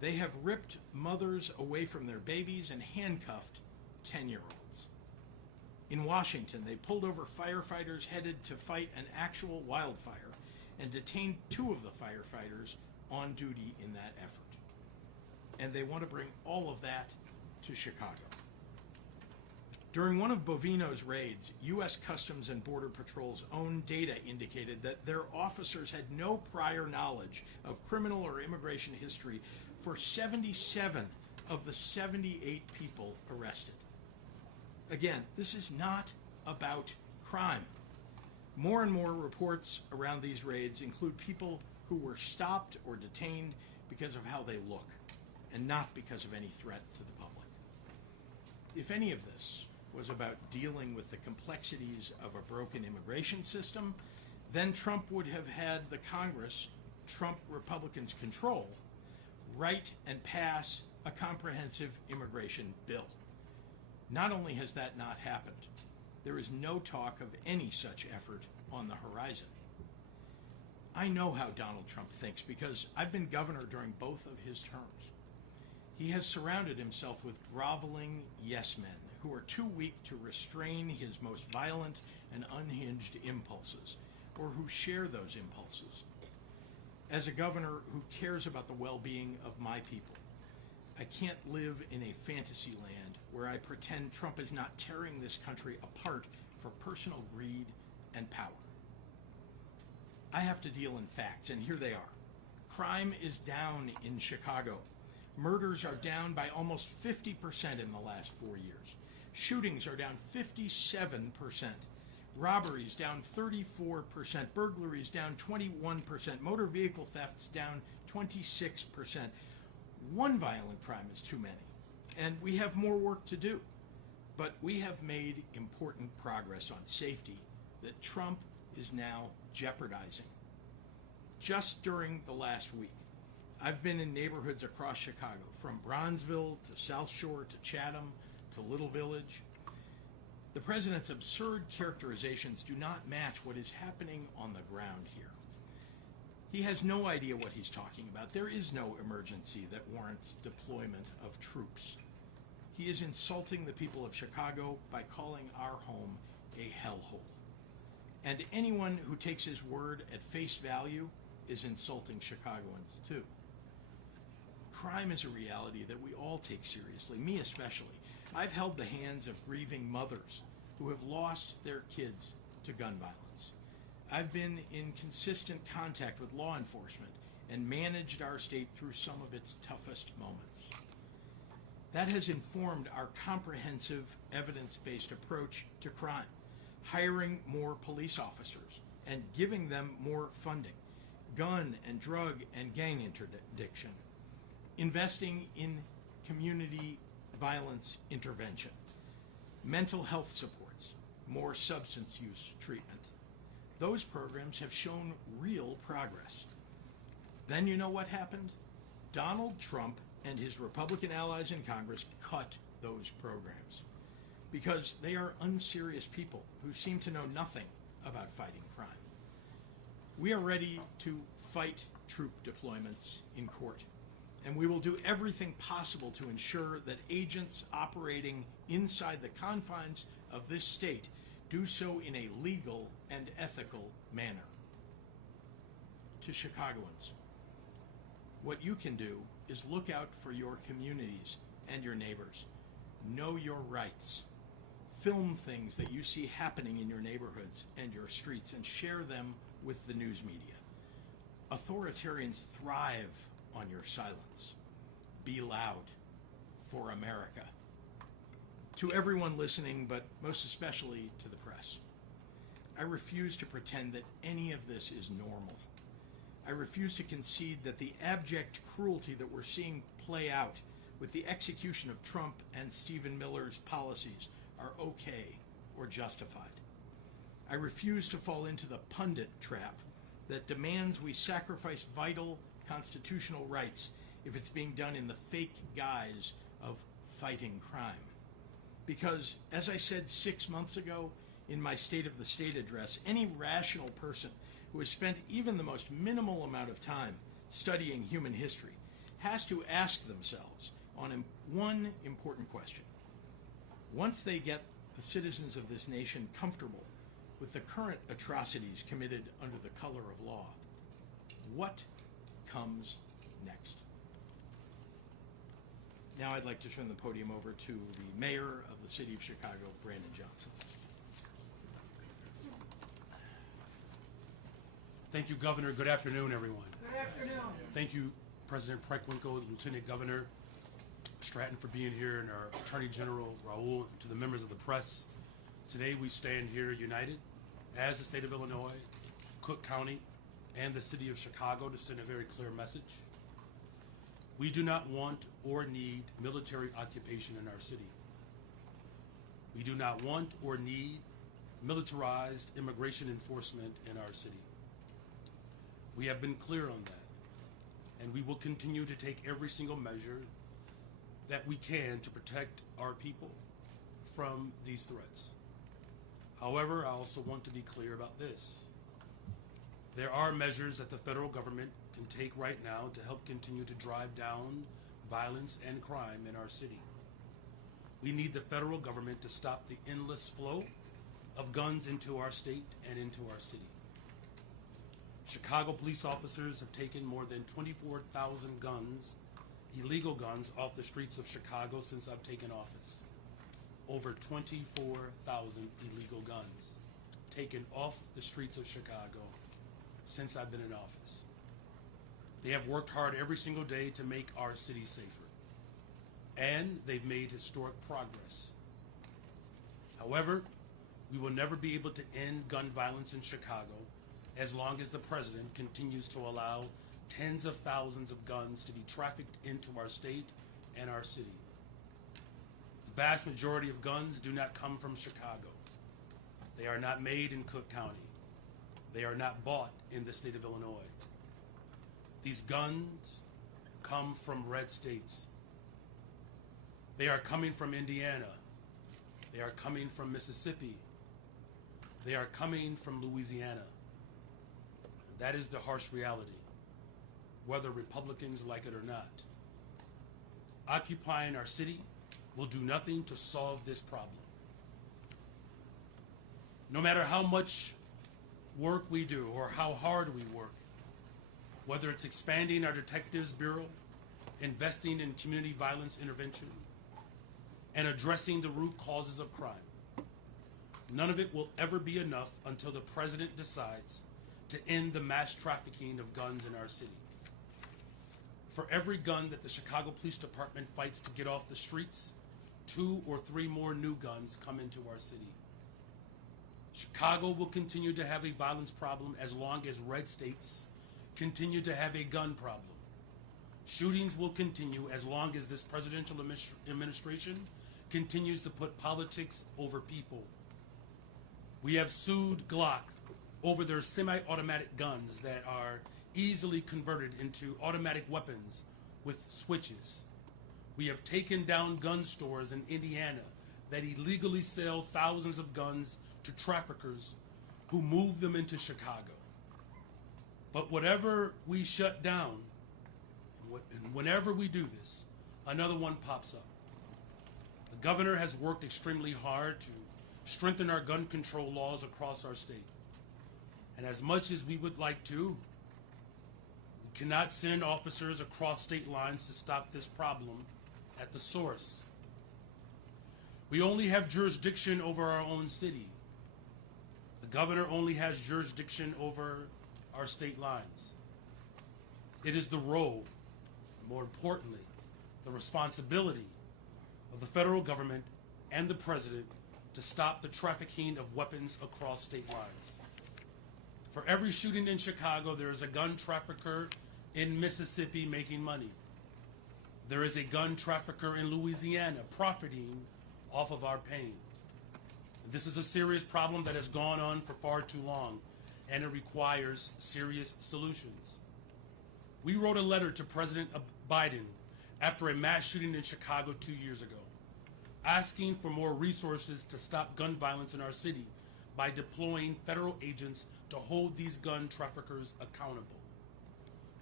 They have ripped mothers away from their babies and handcuffed 10-year-olds. In Washington, they pulled over firefighters headed to fight an actual wildfire and detained 2 of the firefighters on duty in that effort. And they want to bring all of that to Chicago. During one of Bovino's raids, U.S. Customs and Border Patrol's own data indicated that their officers had no prior knowledge of criminal or immigration history for 77 of the 78 people arrested. Again, this is not about crime. More and more reports around these raids include people who were stopped or detained because of how they look, and not because of any threat to the public. If any of this was about dealing with the complexities of a broken immigration system, then Trump would have had the Congress Trump Republicans control write and pass a comprehensive immigration bill. Not only has that not happened, there is no talk of any such effort on the horizon. I know how Donald Trump thinks because I've been governor during both of his terms. He has surrounded himself with groveling yes men who are too weak to restrain his most violent and unhinged impulses, or who share those impulses. As a governor who cares about the well-being of my people, I can't live in a fantasy land where I pretend Trump is not tearing this country apart for personal greed and power. I have to deal in facts, and here they are. Crime is down in Chicago. Murders are down by almost 50% in the last 4 years. Shootings are down 57%. Robberies down 34%. Burglaries down 21%. Motor vehicle thefts down 26%. One violent crime is too many, and we have more work to do. But we have made important progress on safety that Trump is now jeopardizing. Just during the last week, I've been in neighborhoods across Chicago, from Bronzeville to South Shore to Chatham to Little Village. The president's absurd characterizations do not match what is happening on the ground here. He has no idea what he's talking about. There is no emergency that warrants deployment of troops. He is insulting the people of Chicago by calling our home a hellhole. And anyone who takes his word at face value is insulting Chicagoans too. Crime is a reality that we all take seriously, me especially. I've held the hands of grieving mothers who have lost their kids to gun violence. I've been in consistent contact with law enforcement and managed our state through some of its toughest moments. That has informed our comprehensive, evidence-based approach to crime, hiring more police officers and giving them more funding, gun and drug and gang interdiction, investing in community violence intervention, mental health supports, more substance use treatment. Those programs have shown real progress. Then you know what happened? Donald Trump and his Republican allies in Congress cut those programs because they are unserious people who seem to know nothing about fighting crime. We are ready to fight troop deployments in court, and we will do everything possible to ensure that agents operating inside the confines of this state do so in a legal and ethical manner. To Chicagoans, what you can do is look out for your communities and your neighbors. Know your rights. Film things that you see happening in your neighborhoods and your streets and share them with the news media. Authoritarians thrive on your silence. Be loud for America. To everyone listening, but most especially to the press, I refuse to pretend that any of this is normal. I refuse to concede that the abject cruelty that we're seeing play out with the execution of Trump and Stephen Miller's policies are okay or justified. I refuse to fall into the pundit trap that demands we sacrifice vital constitutional rights if it's being done in the fake guise of fighting crime. Because, as I said 6 months ago in my State of the State address, any rational person who has spent even the most minimal amount of time studying human history has to ask themselves on one important question. Once they get the citizens of this nation comfortable with the current atrocities committed under the color of law, what comes next? Now I'd like to turn the podium over to the mayor of the city of Chicago, Brandon Johnson. Thank you, Governor. Good afternoon, everyone. Good afternoon. Thank you, President Preckwinkle, Lieutenant Governor Stratton, for being here, and our Attorney General Raul, to the members of the press. Today we stand here united as the state of Illinois, Cook County, and the city of Chicago to send a very clear message. We do not want or need military occupation in our city. We do not want or need militarized immigration enforcement in our city. We have been clear on that, and we will continue to take every single measure that we can to protect our people from these threats. However, I also want to be clear about this. There are measures that the federal government can take right now to help continue to drive down violence and crime in our city. We need the federal government to stop the endless flow of guns into our state and into our city. Chicago police officers have taken more than 24,000 guns, illegal guns, off the streets of Chicago since I've taken office. Over 24,000 illegal guns taken off the streets of Chicago since I've been in office. They have worked hard every single day to make our city safer, and they've made historic progress. However, we will never be able to end gun violence in Chicago as long as the president continues to allow tens of thousands of guns to be trafficked into our state and our city. The vast majority of guns do not come from Chicago. They are not made in Cook County. They are not bought in the state of Illinois. These guns come from red states. They are coming from Indiana. They are coming from Mississippi. They are coming from Louisiana. That is the harsh reality, whether Republicans like it or not. Occupying our city will do nothing to solve this problem. No matter how much work we do or how hard we work, whether it's expanding our Detectives Bureau, investing in community violence intervention, and addressing the root causes of crime, none of it will ever be enough until the president decides to end the mass trafficking of guns in our city. For every gun that the Chicago Police Department fights to get off the streets, 2 or 3 more new guns come into our city. Chicago will continue to have a violence problem as long as red states continue to have a gun problem. Shootings will continue as long as this presidential administration continues to put politics over people. We have sued Glock over their semi-automatic guns that are easily converted into automatic weapons with switches. We have taken down gun stores in Indiana that illegally sell thousands of guns to traffickers who move them into Chicago. But whatever we shut down, and whenever we do this, another one pops up. The governor has worked extremely hard to strengthen our gun control laws across our state. And as much as we would like to, we cannot send officers across state lines to stop this problem at the source. We only have jurisdiction over our own city. The governor only has jurisdiction over our state lines. It is the role, more importantly, the responsibility of the federal government and the president to stop the trafficking of weapons across state lines. For every shooting in Chicago, there is a gun trafficker in Mississippi making money. There is a gun trafficker in Louisiana profiting off of our pain. This is a serious problem that has gone on for far too long, and it requires serious solutions. We wrote a letter to President Biden after a mass shooting in Chicago 2 years ago, asking for more resources to stop gun violence in our city by deploying federal agents to hold these gun traffickers accountable.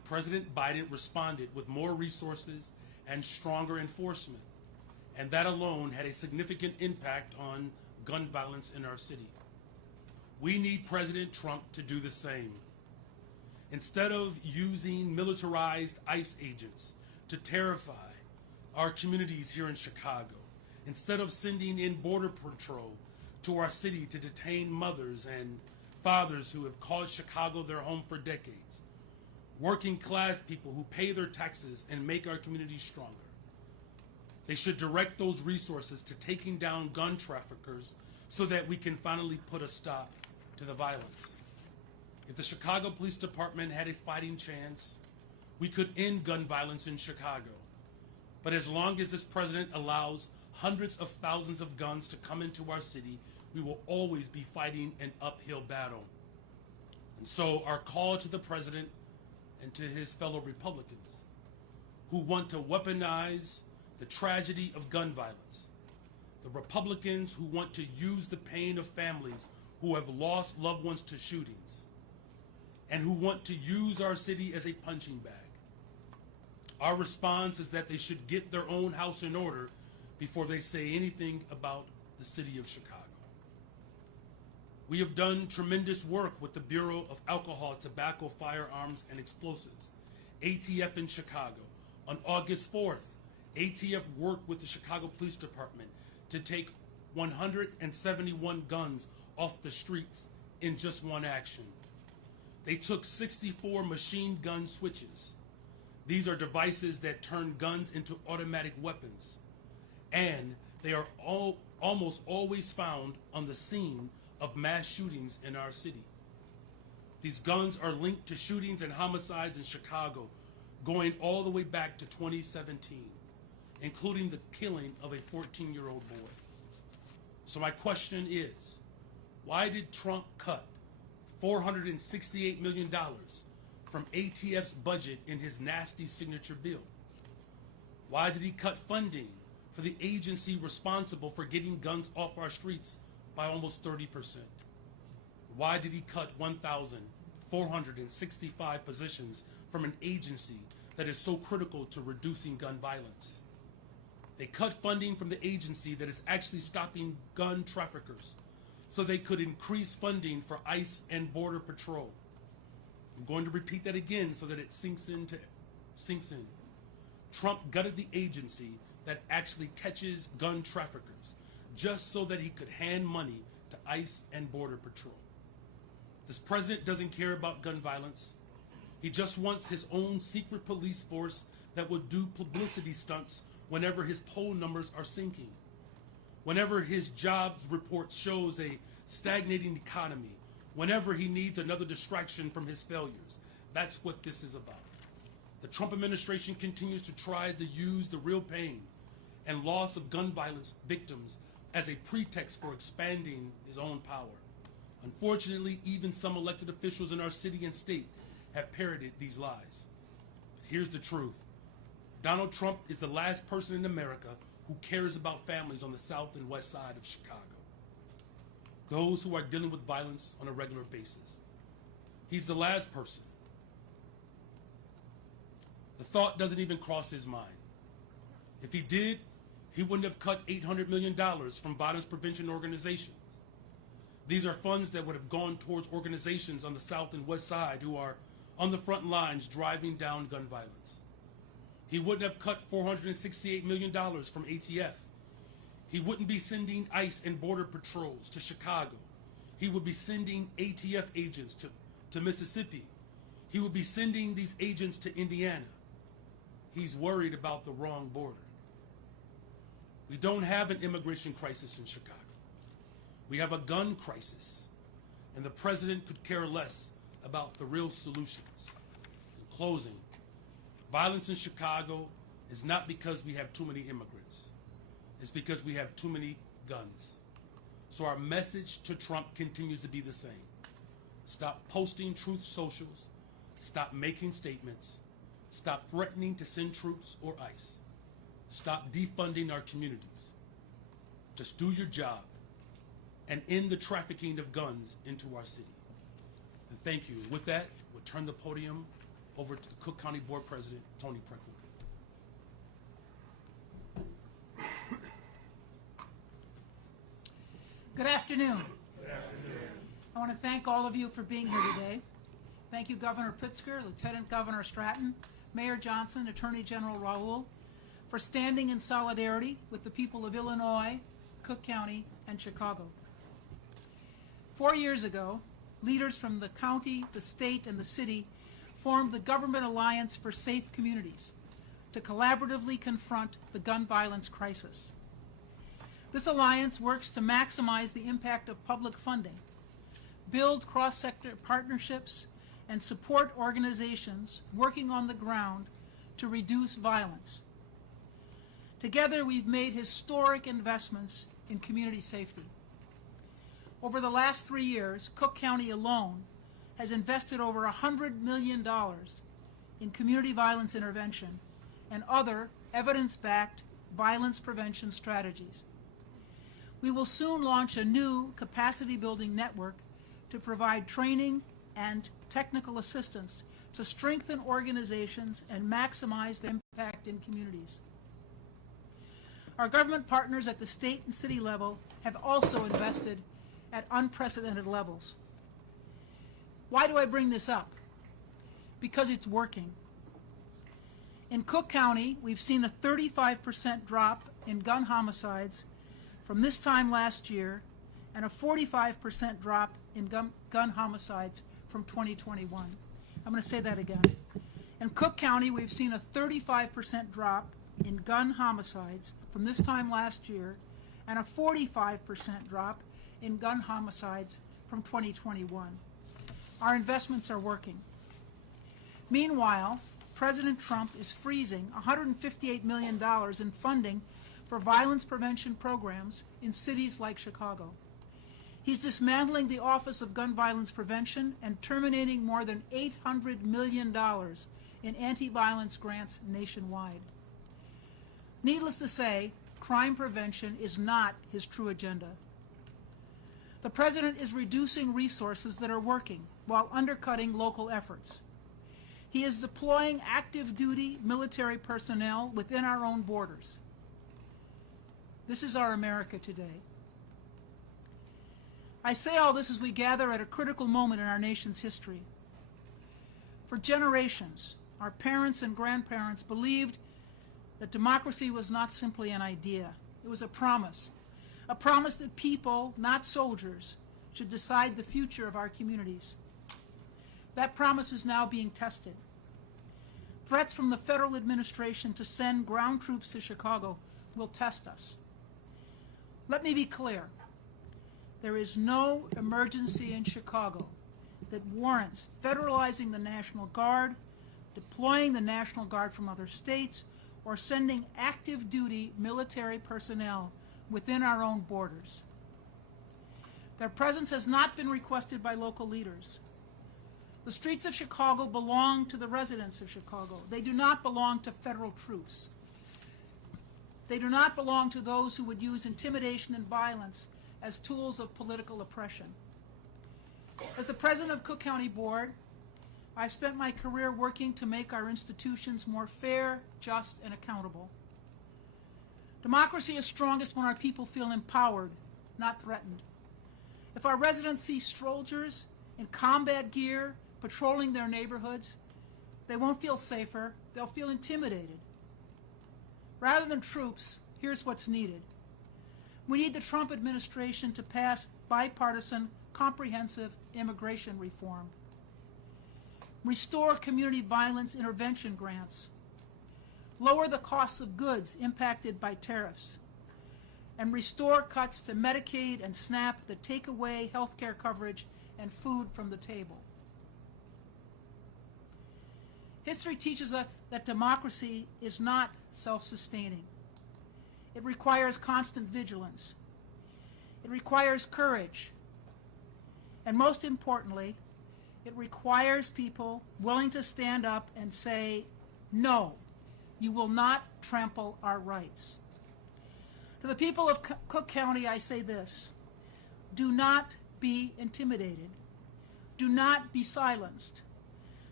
President Biden responded with more resources and stronger enforcement, and that alone had a significant impact on gun violence in our city. We need President Trump to do the same. Instead of using militarized ICE agents to terrify our communities here in Chicago, instead of sending in Border Patrol to our city to detain mothers and fathers who have called Chicago their home for decades, working class people who pay their taxes and make our communities stronger, they should direct those resources to taking down gun traffickers so that we can finally put a stop to the violence. If the Chicago Police Department had a fighting chance, we could end gun violence in Chicago. But as long as this president allows hundreds of thousands of guns to come into our city, we will always be fighting an uphill battle. And so our call to the president and to his fellow Republicans who want to weaponize the tragedy of gun violence, the Republicans who want to use the pain of families who have lost loved ones to shootings, and who want to use our city as a punching bag. Our response is that they should get their own house in order before they say anything about the city of Chicago. We have done tremendous work with the Bureau of Alcohol, Tobacco, Firearms, and Explosives, ATF in Chicago. On August 4th, ATF worked with the Chicago Police Department to take 171 guns off the streets in just one action. They took 64 machine gun switches. These are devices that turn guns into automatic weapons, and they are almost always found on the scene of mass shootings in our city. These guns are linked to shootings and homicides in Chicago going all the way back to 2017, including the killing of a 14-year-old boy. So my question is, why did Trump cut $468 million from ATF's budget in his nasty signature bill? Why did he cut funding for the agency responsible for getting guns off our streets by almost 30%? Why did he cut 1,465 positions from an agency that is so critical to reducing gun violence? They cut funding from the agency that is actually stopping gun traffickers so they could increase funding for ICE and Border Patrol. I'm going to repeat that again so that it sinks in. Trump gutted the agency that actually catches gun traffickers just so that he could hand money to ICE and Border Patrol. This president doesn't care about gun violence. He just wants his own secret police force that will do publicity stunts whenever his poll numbers are sinking, whenever his jobs report shows a stagnating economy, whenever he needs another distraction from his failures. That's what this is about. The Trump administration continues to try to use the real pain and loss of gun violence victims as a pretext for expanding his own power. Unfortunately, even some elected officials in our city and state have parroted these lies. But here's the truth. Donald Trump is the last person in America who cares about families on the south and west side of Chicago, those who are dealing with violence on a regular basis. He's the last person. The thought doesn't even cross his mind. If he did, he wouldn't have cut $800 million from violence prevention organizations. These are funds that would have gone towards organizations on the south and west side who are on the front lines driving down gun violence. He wouldn't have cut $468 million from ATF. He wouldn't be sending ICE and Border Patrols to Chicago. He would be sending ATF agents to Mississippi. He would be sending these agents to Indiana. He's worried about the wrong border. We don't have an immigration crisis in Chicago. We have a gun crisis, and the president could care less about the real solutions. In closing, violence in Chicago is not because we have too many immigrants. It's because we have too many guns. So our message to Trump continues to be the same. Stop posting truth socials. Stop making statements. Stop threatening to send troops or ICE. Stop defunding our communities. Just do your job and end the trafficking of guns into our city. And thank you. With that, we'll turn the podium over to Cook County Board President Tony Pritzker. Good afternoon. I want to thank all of you for being here today. Thank you, Governor Pritzker, Lieutenant Governor Stratton, Mayor Johnson, Attorney General Raoul, for standing in solidarity with the people of Illinois, Cook County, and Chicago. 4 years ago, leaders from the county, the state, and the city formed the Government Alliance for Safe Communities to collaboratively confront the gun violence crisis. This alliance works to maximize the impact of public funding, build cross-sector partnerships, and support organizations working on the ground to reduce violence. Together, we've made historic investments in community safety. Over the last 3 years, Cook County alone has invested over $100 million in community violence intervention and other evidence-backed violence prevention strategies. We will soon launch a new capacity-building network to provide training and technical assistance to strengthen organizations and maximize the impact in communities. Our government partners at the state and city level have also invested at unprecedented levels. Why do I bring this up? Because it's working. In Cook County, we've seen a 35% drop in gun homicides from this time last year and a 45% drop in gun homicides from 2021. I'm going to say that again. In Cook County, we've seen a 35% drop in gun homicides from this time last year and a 45% drop in gun homicides from 2021. Our investments are working. Meanwhile, President Trump is freezing $158 million in funding for violence prevention programs in cities like Chicago. He's dismantling the Office of Gun Violence Prevention and terminating more than $800 million in anti-violence grants nationwide. Needless to say, crime prevention is not his true agenda. The President is reducing resources that are working while undercutting local efforts. He is deploying active-duty military personnel within our own borders. This is our America today. I say all this as we gather at a critical moment in our nation's history. For generations, our parents and grandparents believed that democracy was not simply an idea. It was a promise that people, not soldiers, should decide the future of our communities. That promise is now being tested. Threats from the federal administration to send ground troops to Chicago will test us. Let me be clear. There is no emergency in Chicago that warrants federalizing the National Guard, deploying the National Guard from other states, or sending active-duty military personnel within our own borders. Their presence has not been requested by local leaders. The streets of Chicago belong to the residents of Chicago. They do not belong to federal troops. They do not belong to those who would use intimidation and violence as tools of political oppression. As the president of Cook County Board, I've spent my career working to make our institutions more fair, just, and accountable. Democracy is strongest when our people feel empowered, not threatened. If our residents see soldiers in combat gear patrolling their neighborhoods, they won't feel safer, they'll feel intimidated. Rather than troops, here's what's needed. We need the Trump administration to pass bipartisan, comprehensive immigration reform. Restore community violence intervention grants. Lower the costs of goods impacted by tariffs. And restore cuts to Medicaid and SNAP that take away health care coverage and food from the table. History teaches us that democracy is not self-sustaining. It requires constant vigilance. It requires courage. And most importantly, it requires people willing to stand up and say, no, you will not trample our rights. To the people of Cook County, I say this: do not be intimidated. Do not be silenced.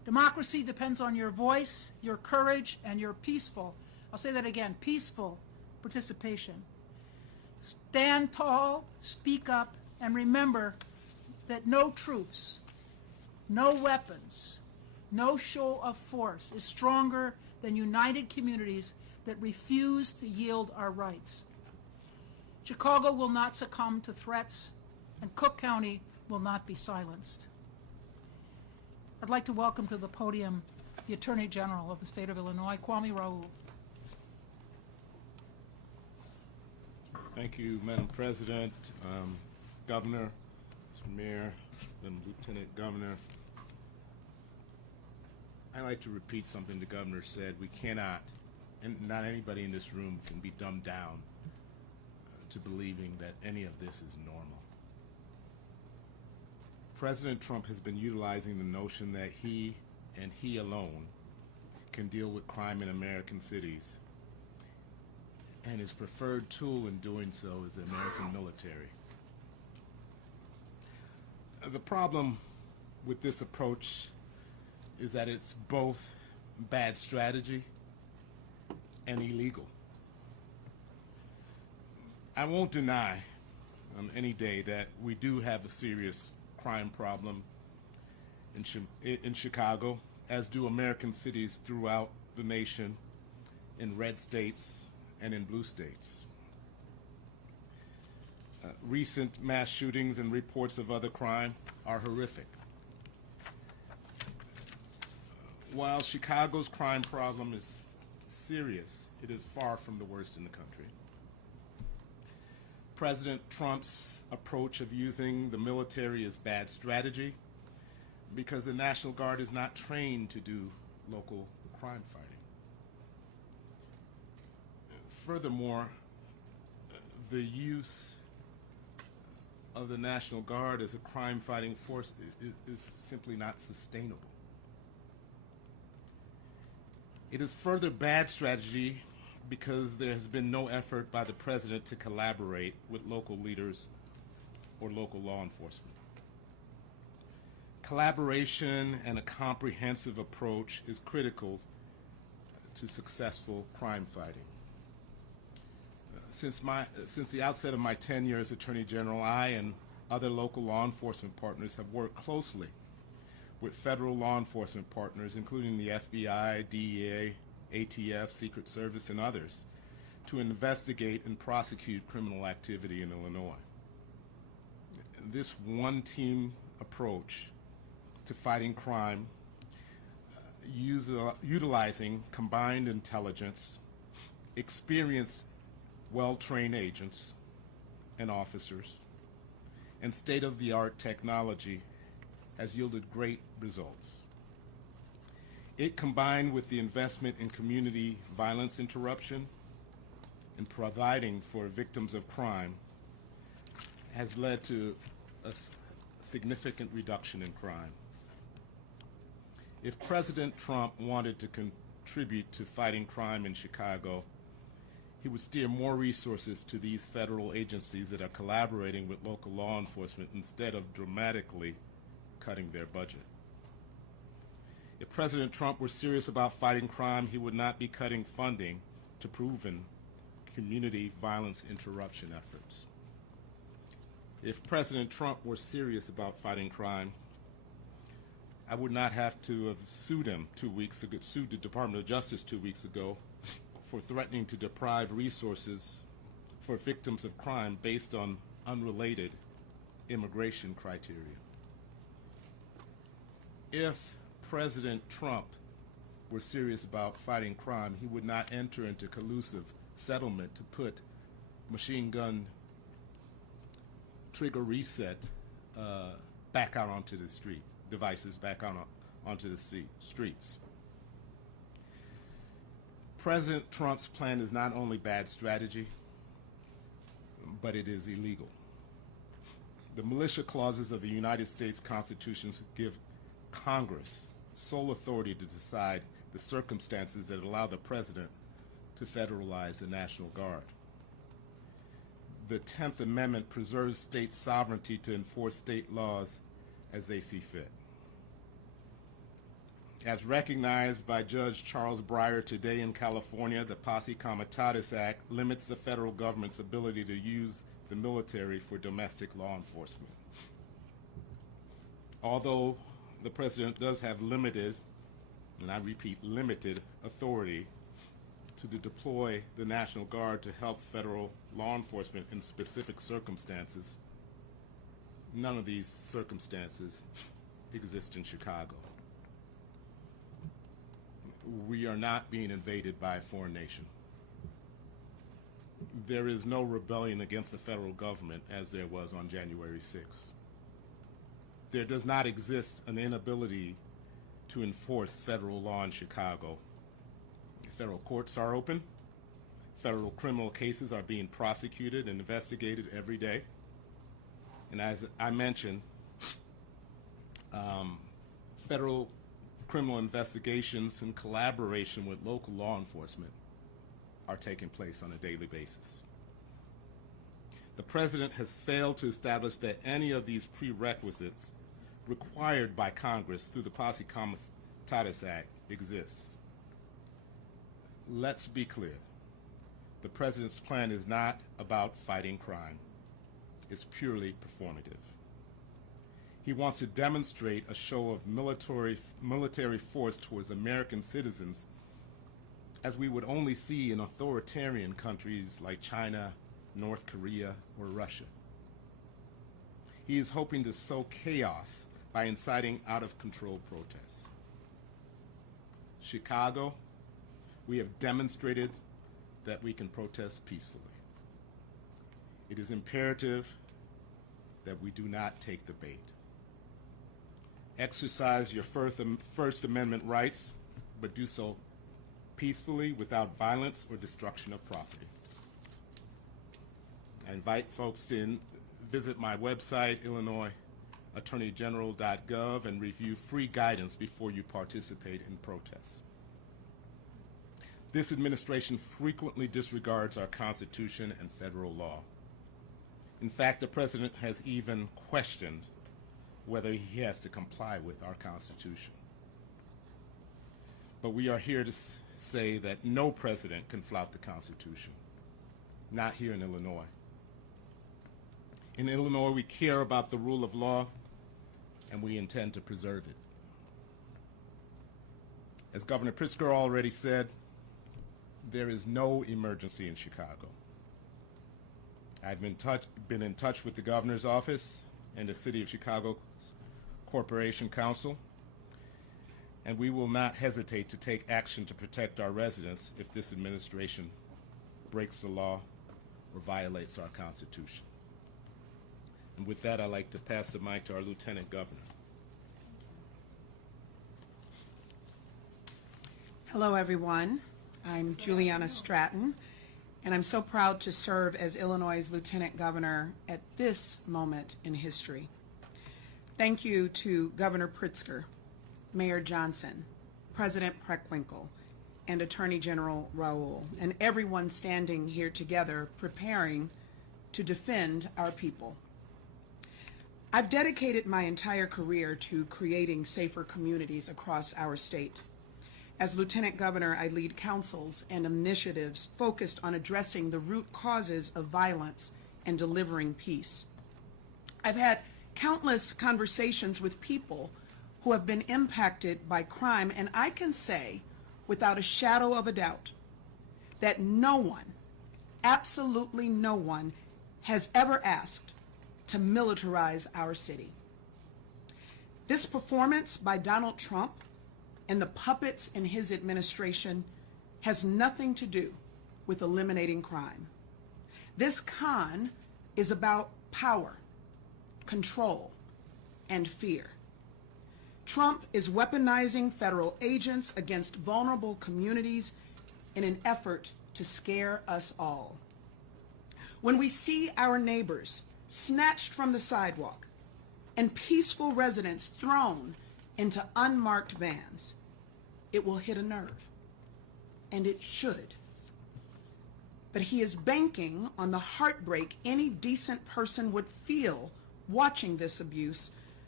Democracy depends on your voice, your courage, and your peaceful, I'll say that again, peaceful participation. Stand tall, speak up, and remember that no troops, no weapons, no show of force is stronger than united communities that refuse to yield our rights. Chicago will not succumb to threats, and Cook County will not be silenced. I'd like to welcome to the podium the Attorney General of the state of Illinois, Kwame Raoul. Thank you, Madam President, Governor, Mr. Mayor, and Lieutenant Governor. I'd like to repeat something the Governor said. We cannot, and not anybody in this room can be dumbed down to believing that any of this is normal. President Trump has been utilizing the notion that he and he alone can deal with crime in American cities, and his preferred tool in doing so is the American military. The problem with this approach is that it's both bad strategy and illegal. I won't deny any day that we do have a serious crime problem in Chicago, as do American cities throughout the nation, in red states and in blue states. Recent mass shootings and reports of other crime are horrific. While Chicago's crime problem is serious, it is far from the worst in the country. President Trump's approach of using the military is bad strategy because the National Guard is not trained to do local crime fighting. Furthermore, the use of the National Guard as a crime-fighting force is simply not sustainable. It is further bad strategy because there has been no effort by the President to collaborate with local leaders or local law enforcement. Collaboration and a comprehensive approach is critical to successful crime fighting. Since the outset of my tenure as Attorney General, I and other local law enforcement partners have worked closely with federal law enforcement partners, including the FBI, DEA, ATF, Secret Service, and others, to investigate and prosecute criminal activity in Illinois. This one-team approach to fighting crime, utilizing combined intelligence, experienced, well-trained agents and officers, and state-of-the-art technology has yielded great results. It, combined with the investment in community violence interruption and providing for victims of crime, has led to a significant reduction in crime. If President Trump wanted to contribute to fighting crime in Chicago, he would steer more resources to these federal agencies that are collaborating with local law enforcement instead of dramatically cutting their budget. If President Trump were serious about fighting crime, he would not be cutting funding to proven community violence interruption efforts. If President Trump were serious about fighting crime, I would not have to have sued him 2 weeks ago, sued the Department of Justice 2 weeks ago for threatening to deprive resources for victims of crime based on unrelated immigration criteria. If President Trump were serious about fighting crime, he would not enter into collusive settlement to put machine gun trigger reset back out onto the street, devices back out onto the streets. President Trump's plan is not only bad strategy, but it is illegal. The militia clauses of the United States Constitution give Congress sole authority to decide the circumstances that allow the President to federalize the National Guard. The 10th Amendment preserves state sovereignty to enforce state laws as they see fit. As recognized by Judge Charles Breyer today in California, the Posse Comitatus Act limits the federal government's ability to use the military for domestic law enforcement. Although the president does have limited, and I repeat, limited authority to deploy the National Guard to help federal law enforcement in specific circumstances, none of these circumstances exist in Chicago. We are not being invaded by a foreign nation. There is no rebellion against the federal government as there was on January 6th. There does not exist an inability to enforce federal law in Chicago. Federal courts are open. Federal criminal cases are being prosecuted and investigated every day. And as I mentioned, federal criminal investigations in collaboration with local law enforcement are taking place on a daily basis. The president has failed to establish that any of these prerequisites required by Congress through the Posse Comitatus Act exists. Let's be clear. The president's plan is not about fighting crime. It's purely performative. He wants to demonstrate a show of military force towards American citizens as we would only see in authoritarian countries like China, North Korea, or Russia. He is hoping to sow chaos by inciting out-of-control protests. Chicago, we have demonstrated that we can protest peacefully. It is imperative that we do not take the bait. Exercise your First Amendment rights, but do so peacefully without violence or destruction of property. I invite folks to visit my website, IllinoisAttorneyGeneral.gov, and review free guidance before you participate in protests. This administration frequently disregards our Constitution and federal law. In fact, the president has even questioned whether he has to comply with our Constitution. But we are here to say that no president can flout the Constitution, not here in Illinois. In Illinois, we care about the rule of law, and we intend to preserve it. As Governor Pritzker already said, there is no emergency in Chicago. I've been in touch with the governor's office and the City of Chicago Corporation Council, and we will not hesitate to take action to protect our residents if this administration breaks the law or violates our Constitution. And with that, I'd like to pass the mic to our Lieutenant Governor. Hello, everyone. I'm Juliana Stratton, and I'm so proud to serve as Illinois' Lieutenant Governor at this moment in history. Thank you to Governor Pritzker, Mayor Johnson, President Preckwinkle, and Attorney General Raoul, and everyone standing here together preparing to defend our people. I've dedicated my entire career to creating safer communities across our state. As Lieutenant Governor, I lead councils and initiatives focused on addressing the root causes of violence and delivering peace. I've had countless conversations with people who have been impacted by crime, and I can say without a shadow of a doubt that no one, absolutely no one, has ever asked to militarize our city. This performance by Donald Trump and the puppets in his administration has nothing to do with eliminating crime. This con is about power, control, and fear. Trump is weaponizing federal agents against vulnerable communities in an effort to scare us all. When we see our neighbors snatched from the sidewalk and peaceful residents thrown into unmarked vans, it will hit a nerve, and it should. But he is banking on the heartbreak any decent person would feel watching this abuse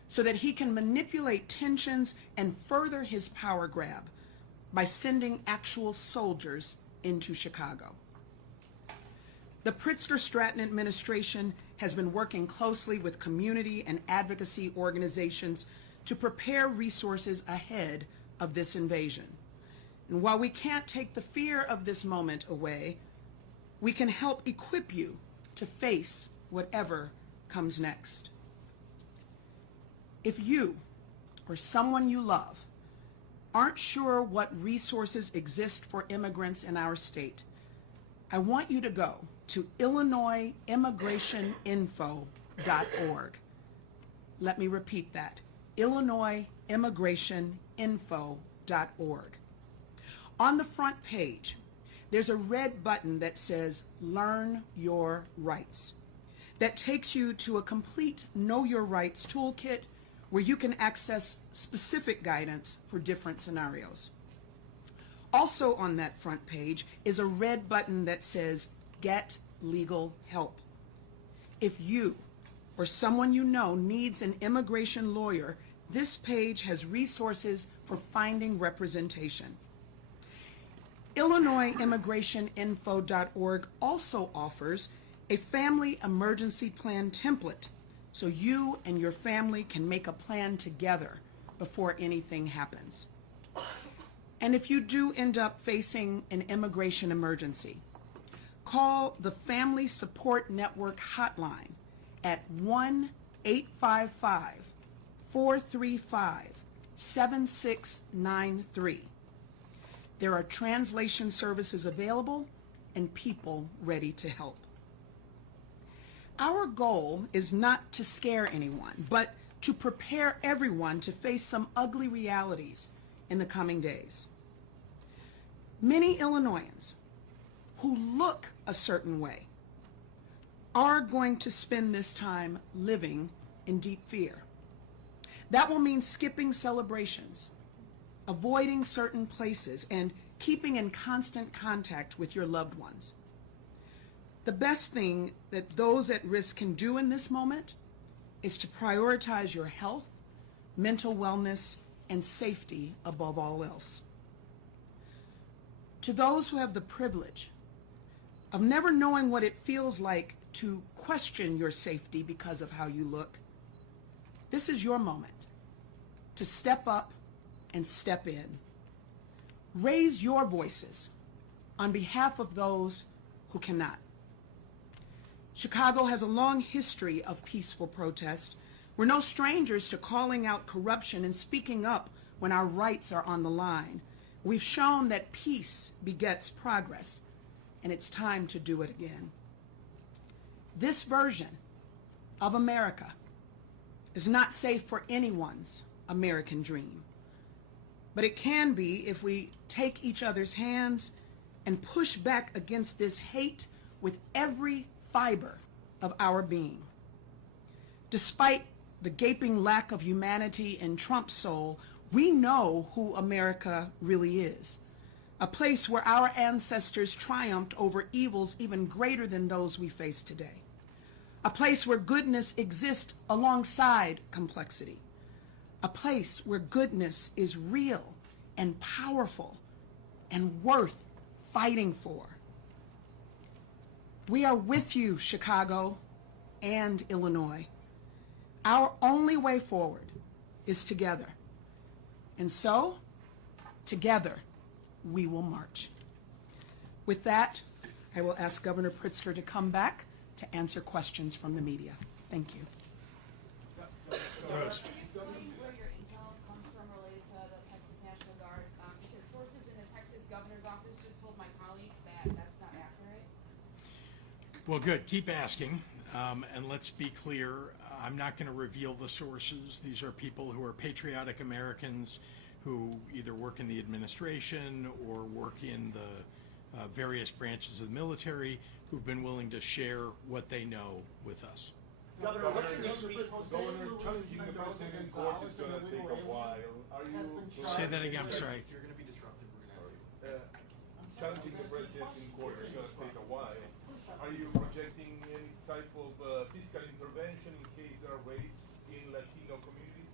so that he can manipulate tensions and further his power grab by sending actual soldiers into Chicago. The Pritzker-Stratton administration has been working closely with community and advocacy organizations to prepare resources ahead of this invasion. And while we can't take the fear of this moment away, we can help equip you to face whatever comes next. If you or someone you love aren't sure what resources exist for immigrants in our state, I want you to go to IllinoisImmigrationInfo.org. Let me repeat that, IllinoisImmigrationInfo.org. On the front page, there's a red button that says Learn Your Rights. That takes you to a complete Know Your Rights toolkit where you can access specific guidance for different scenarios. Also on that front page is a red button that says Get Legal Help. If you or someone you know needs an immigration lawyer, this page has resources for finding representation. IllinoisImmigrationInfo.org also offers a family emergency plan template so you and your family can make a plan together before anything happens. And if you do end up facing an immigration emergency, call the Family Support Network hotline at 1-855-435-7693. There are translation services available and people ready to help. Our goal is not to scare anyone, but to prepare everyone to face some ugly realities in the coming days. Many Illinoisans who look a certain way are going to spend this time living in deep fear. That will mean skipping celebrations, avoiding certain places, and keeping in constant contact with your loved ones. The best thing that those at risk can do in this moment is to prioritize your health, mental wellness, and safety above all else. To those who have the privilege of never knowing what it feels like to question your safety because of how you look, this is your moment to step up and step in. Raise your voices on behalf of those who cannot. Chicago has a long history of peaceful protest. We're no strangers to calling out corruption and speaking up when our rights are on the line. We've shown that peace begets progress, and it's time to do it again. This version of America is not safe for anyone's American dream, but it can be if we take each other's hands and push back against this hate with every fiber of our being. Despite the gaping lack of humanity in Trump's soul, we know who America really is. A place where our ancestors triumphed over evils even greater than those we face today. A place where goodness exists alongside complexity. A place where goodness is real and powerful and worth fighting for. We are with you, Chicago and Illinois. Our only way forward is together. And so, together, we will march. With that, I will ask Governor Pritzker to come back to answer questions from the media. Thank you. Rose. Can you explain where your intel comes from related to the Texas National Guard? Because sources in the Texas governor's office just told my colleagues that that's not accurate. Well, good. Keep asking. And let's be clear, I'm not going to reveal the sources. These are people who are patriotic Americans who either work in the administration or work in the various branches of the military who've been willing to share what they know with us. Governor, what can you speak? Governor, challenging the president in court is going to take a while. Are you... Say that again, I'm sorry. You're going to be disruptive. Challenging the president in court is going to take a while. Are you projecting any type of fiscal intervention in case there are raids in Latino communities?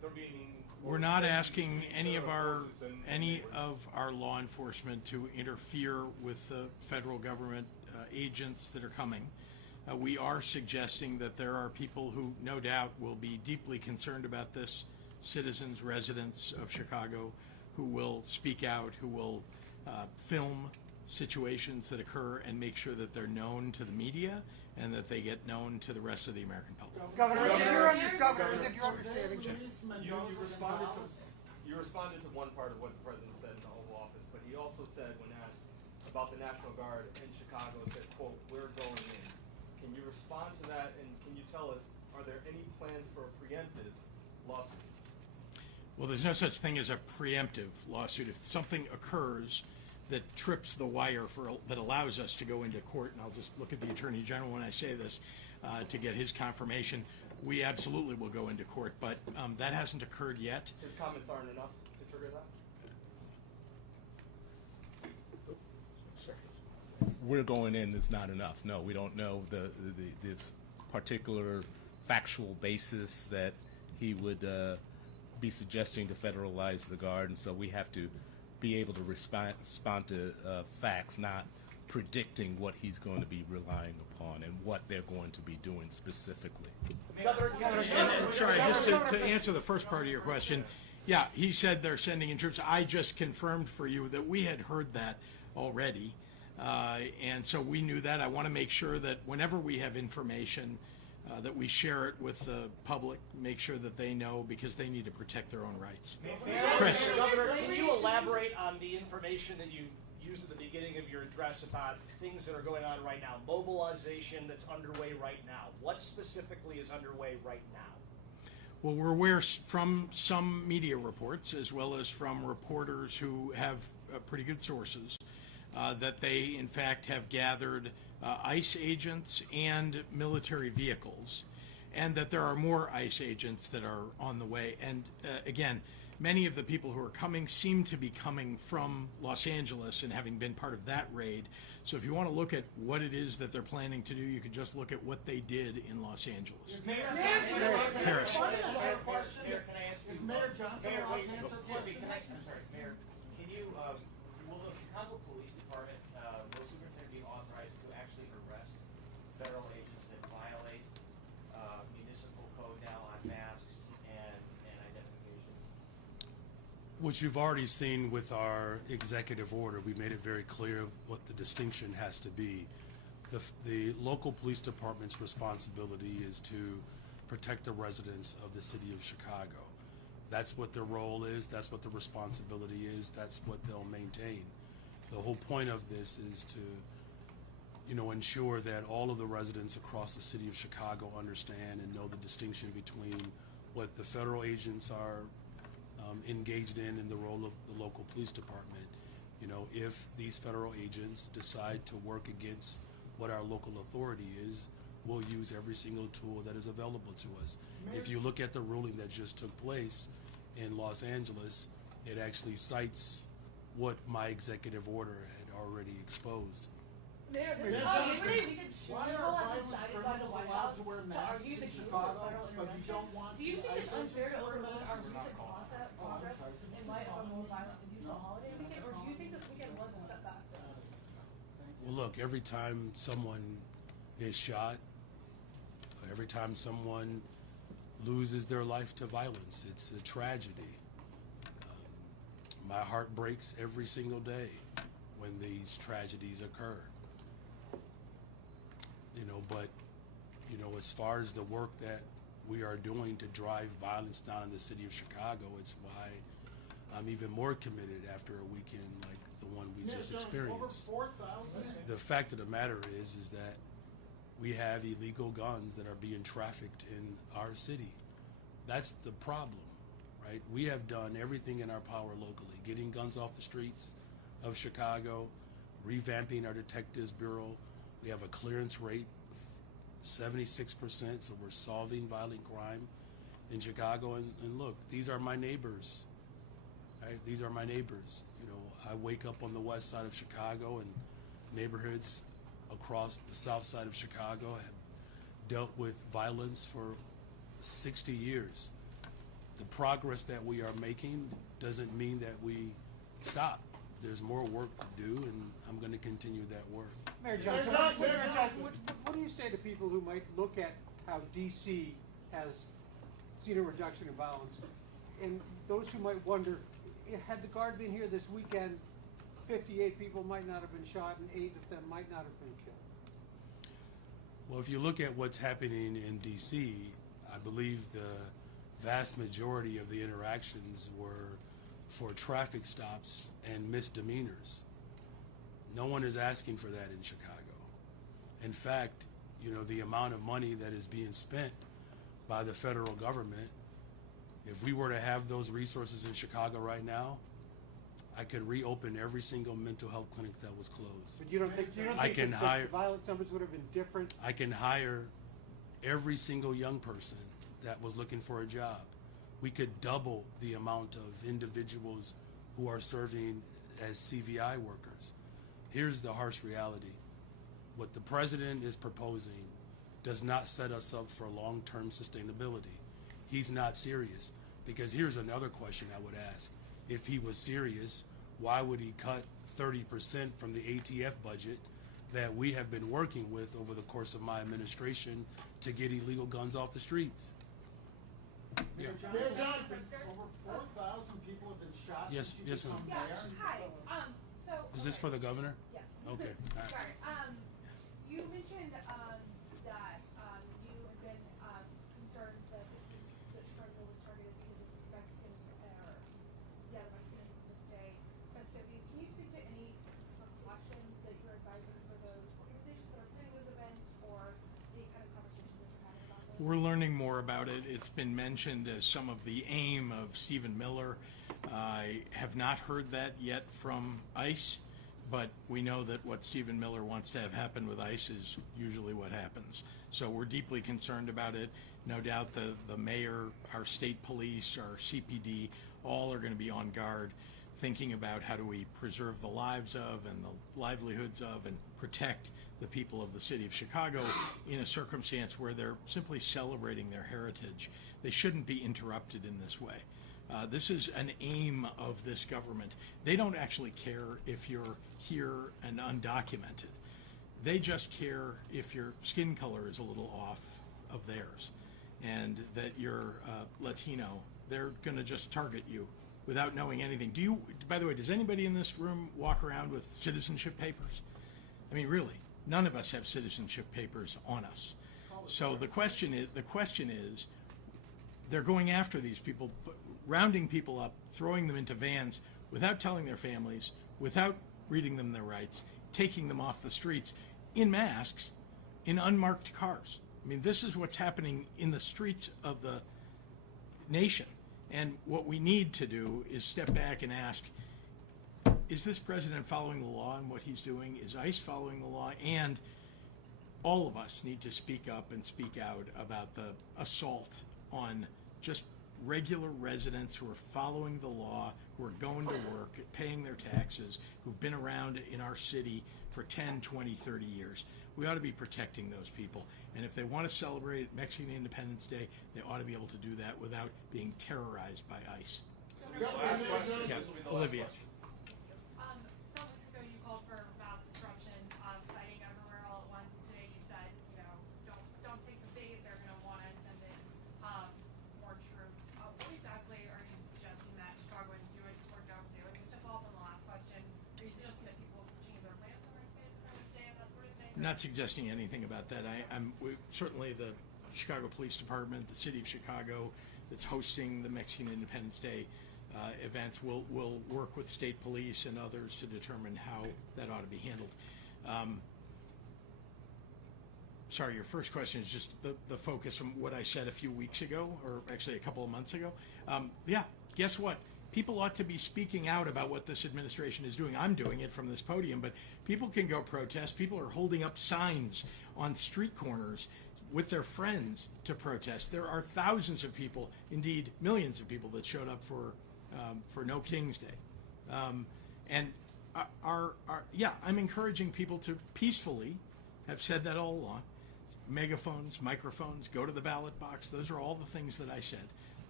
they're being. We're not asking any of our law enforcement to interfere with the federal government agents that are coming. We are suggesting that there are people who no doubt will be deeply concerned about this, citizens, residents of Chicago, who will speak out, who will film situations that occur and make sure that they're known to the media and that they get known to the rest of the American public. Governor, is it your understanding? You responded to one part of what the president said in the Oval Office, but he also said, when asked about the National Guard in Chicago, said, quote, "We're going in." Can you respond to that, and can you tell us, are there any plans for a preemptive lawsuit? Well, there's no such thing as a preemptive lawsuit. If something occurs that trips the wire that allows us to go into court, and I'll just look at the Attorney General when I say this to get his confirmation, we absolutely will go into court, but that hasn't occurred yet. His comments aren't enough to trigger that? We're going in is not enough. No, we don't know this particular factual basis that he would be suggesting to federalize the Guard, and so we have to be able to respond to facts, not predicting what he's going to be relying upon and what they're going to be doing specifically. And sorry, just to answer the first part of your question, yeah, he said they're sending in troops. I just confirmed for you that we had heard that already, and so we knew that. I want to make sure that whenever we have information, that we share it with the public, make sure that they know, because they need to protect their own rights. Chris. Governor, can you elaborate on the information that you used at the beginning of your address about things that are going on right now, mobilization that's underway right now? What specifically is underway right now? Well, we're aware from some media reports, as well as from reporters who have pretty good sources, that they, in fact, have gathered ICE agents and military vehicles, and that there are more ICE agents that are on the way. And again, many of the people who are coming seem to be coming from Los Angeles and having been part of that raid. So if you want to look at what it is that they're planning to do, you could just look at what they did in Los Angeles. Harris. Is Mayor Johnson allowed to answer questions? I'm sorry, Mayor, can you, will the Chicago Police Department, will superintendent be authorized to actually arrest federal agents that violate municipal code now on masks and identification? What you've already seen with our executive order, we made it very clear what the distinction has to be. The local police department's responsibility is to protect the residents of the city of Chicago. That's what their role is, that's what the responsibility is, that's what they'll maintain. The whole point of this is to, ensure that all of the residents across the city of Chicago understand and know the distinction between what the federal agents are engaged in the role of the local police department. If these federal agents decide to work against what our local authority is, we'll use every single tool that is available to us. If you look at the ruling that just took place in Los Angeles, it actually cites what my executive order had already exposed. Mayor, Why are violent criminals allowed to wear masks in Chicago, but you don't want? Do you think it's unfair to overlook our recent progress in light of a more violent and usual holiday weekend, or do you think this weekend was a setback? Well, look, every time someone is shot, every time someone loses their life to violence, it's a tragedy. My heart breaks every single day when these tragedies occur. But as far as the work that we are doing to drive violence down in the city of Chicago, it's why I'm even more committed after a weekend like the one we just experienced. Over 4,000. The fact of the matter is that we have illegal guns that are being trafficked in our city. That's the problem, right? We have done everything in our power locally, getting guns off the streets of Chicago, revamping our detectives bureau. We have a clearance rate of 76%, so we're solving violent crime in Chicago. And look, these are my neighbors, right? These are my neighbors. I wake up on the west side of Chicago, and neighborhoods across the south side of Chicago have dealt with violence for 60 years. the progress that we are making doesn't mean that we stop. There's more work to do, and I'm going to continue that work. Mayor Johnson, what do you say to people who might look at how D.C. has seen a reduction in violence, and those who might wonder, had the Guard been here this weekend, 58 people might not have been shot and 8 of them might not have been killed? Well, if you look at what's happening in D.C., I believe the vast majority of the interactions were for traffic stops and misdemeanors. No one is asking for that in Chicago. In fact, you know, the amount of money that is being spent by the federal government, if we were to have those resources in Chicago right now, I could reopen every single mental health clinic that was closed. But you don't think the violence numbers would have been different? I can hire every single young person that was looking for a job. We could double the amount of individuals who are serving as CVI workers. Here's the harsh reality. What the president is proposing does not set us up for long-term sustainability. He's not serious. Because here's another question I would ask. If he was serious, why would he cut 30% from the ATF budget that we have been working with over the course of my administration to get illegal guns off the streets? Mayor Johnson, over 4,000 people have been shot. Yes, yes, ma'am. Yeah, hi. So. Is this for the governor? Yes. Okay. All right. Sorry. You mentioned that you have been concerned that Chicago was targeted because of Mexican, the Mexican Independence Day festivities. Can you speak to any precautions that you're advising for those organizations that are planning those events, or the kind of conversations that you're having about those? We're learning more about it. It's been mentioned as some of the aim of Stephen Miller. I have not heard that yet from ICE, but we know that what Stephen Miller wants to have happen with ICE is usually what happens. So we're deeply concerned about it. No doubt the mayor, our state police, our CPD, all are going to be on guard, thinking about how do we preserve the lives of and the livelihoods of and protect the people of the city of Chicago in a circumstance where they're simply celebrating their heritage. They shouldn't be interrupted in this way. This is an aim of this government. They don't actually care if you're here and undocumented. They just care if your skin color is a little off of theirs and that you're Latino. They're going to just target you without knowing anything. By the way, does anybody in this room walk around with citizenship papers? I mean, really, none of us have citizenship papers on us. So the question is, they're going after these people, rounding people up, throwing them into vans without telling their families, without reading them their rights, taking them off the streets in masks, in unmarked cars. I mean, this is what's happening in the streets of the nation. And what we need to do is step back and ask, is this president following the law in what he's doing? Is ICE following the law? And all of us need to speak up and speak out about the assault on just regular residents who are following the law, who are going to work, paying their taxes, who've been around in our city for 10, 20, 30 years. We ought to be protecting those people. And if they want to celebrate Mexican Independence Day, they ought to be able to do that without being terrorized by ICE. Last question. Yeah. This will be the Olivia. last question. Some weeks ago you called for mass disruption, fighting everywhere all at once. Today you said, don't take the bait, they're going to want to send in more troops. What exactly are you suggesting that Chicagoans do it or don't do? And just to follow up on the last question, are you suggesting that people change their plans on Mexican Independence Day and that sort of thing? I'm not suggesting anything about that. Certainly the Chicago Police Department, the city of Chicago that's hosting the Mexican Independence Day events will work with state police and others to determine how that ought to be handled. Sorry, your first question is just the focus from what I said a few weeks ago, or actually a couple of months ago. Yeah, guess what? People ought to be speaking out about what this administration is doing. I'm doing it from this podium, but people can go protest. People are holding up signs on street corners with their friends to protest. There are thousands of people, indeed millions of people, that showed up for No King's Day. I'm encouraging people to peacefully, have said that all along, megaphones, microphones, go to the ballot box. Those are all the things that I said.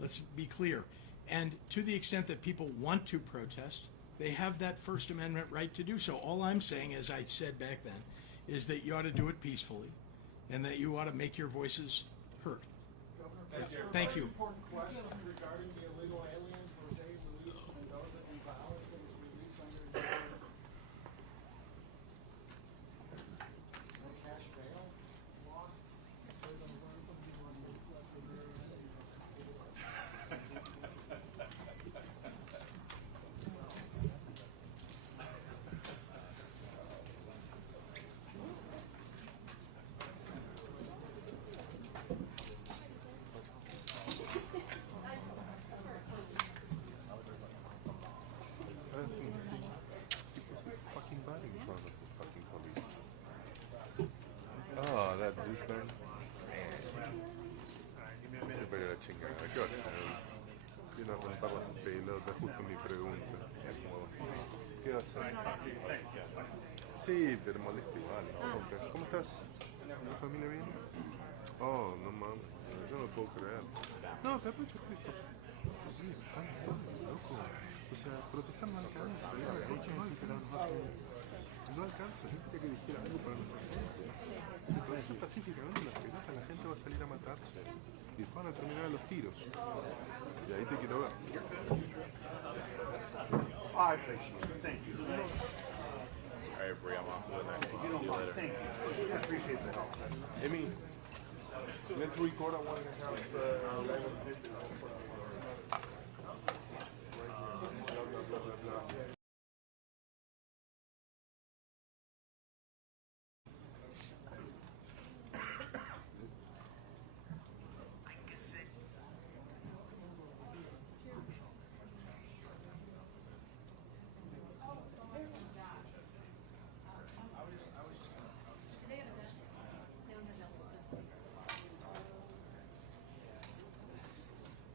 Let's be clear. And to the extent that people want to protest, they have that First Amendment right to do so. All I'm saying, as I said back then, is that you ought to do it peacefully and that you ought to make your voices heard. Governor, Yeah. Thank you. Important question regarding the illegal alien Jose Luis Mendoza Gonzalez that was released under no cash bail law. Fucking bad in front of the fucking police. Oh, that douchebag. Se pega la chingada. ¿Qué vas a hacer? Vino a romper las pelotas justo mi pregunta. Es como, ¿qué vas a hacer? Sí, pero molesta igual. ¿Cómo estás? ¿Tu familia bien? Oh, no mames. Yo no lo puedo creer. No, te aprovecho esto. Sí, están todos locos. O sea, protestando no alcanza. No alcanza. Yo quería que dijera algo para nuestra gente. Si protestan pacíficamente las pelotas, la gente va a salir a matarse. Y después van a terminar a los tiros. Y ahí te quiero ver. I appreciate it. Thank you. All right, Bree, I'm off to the next one. See you later. Thank you. I appreciate the help. Amy, let's record. I want to have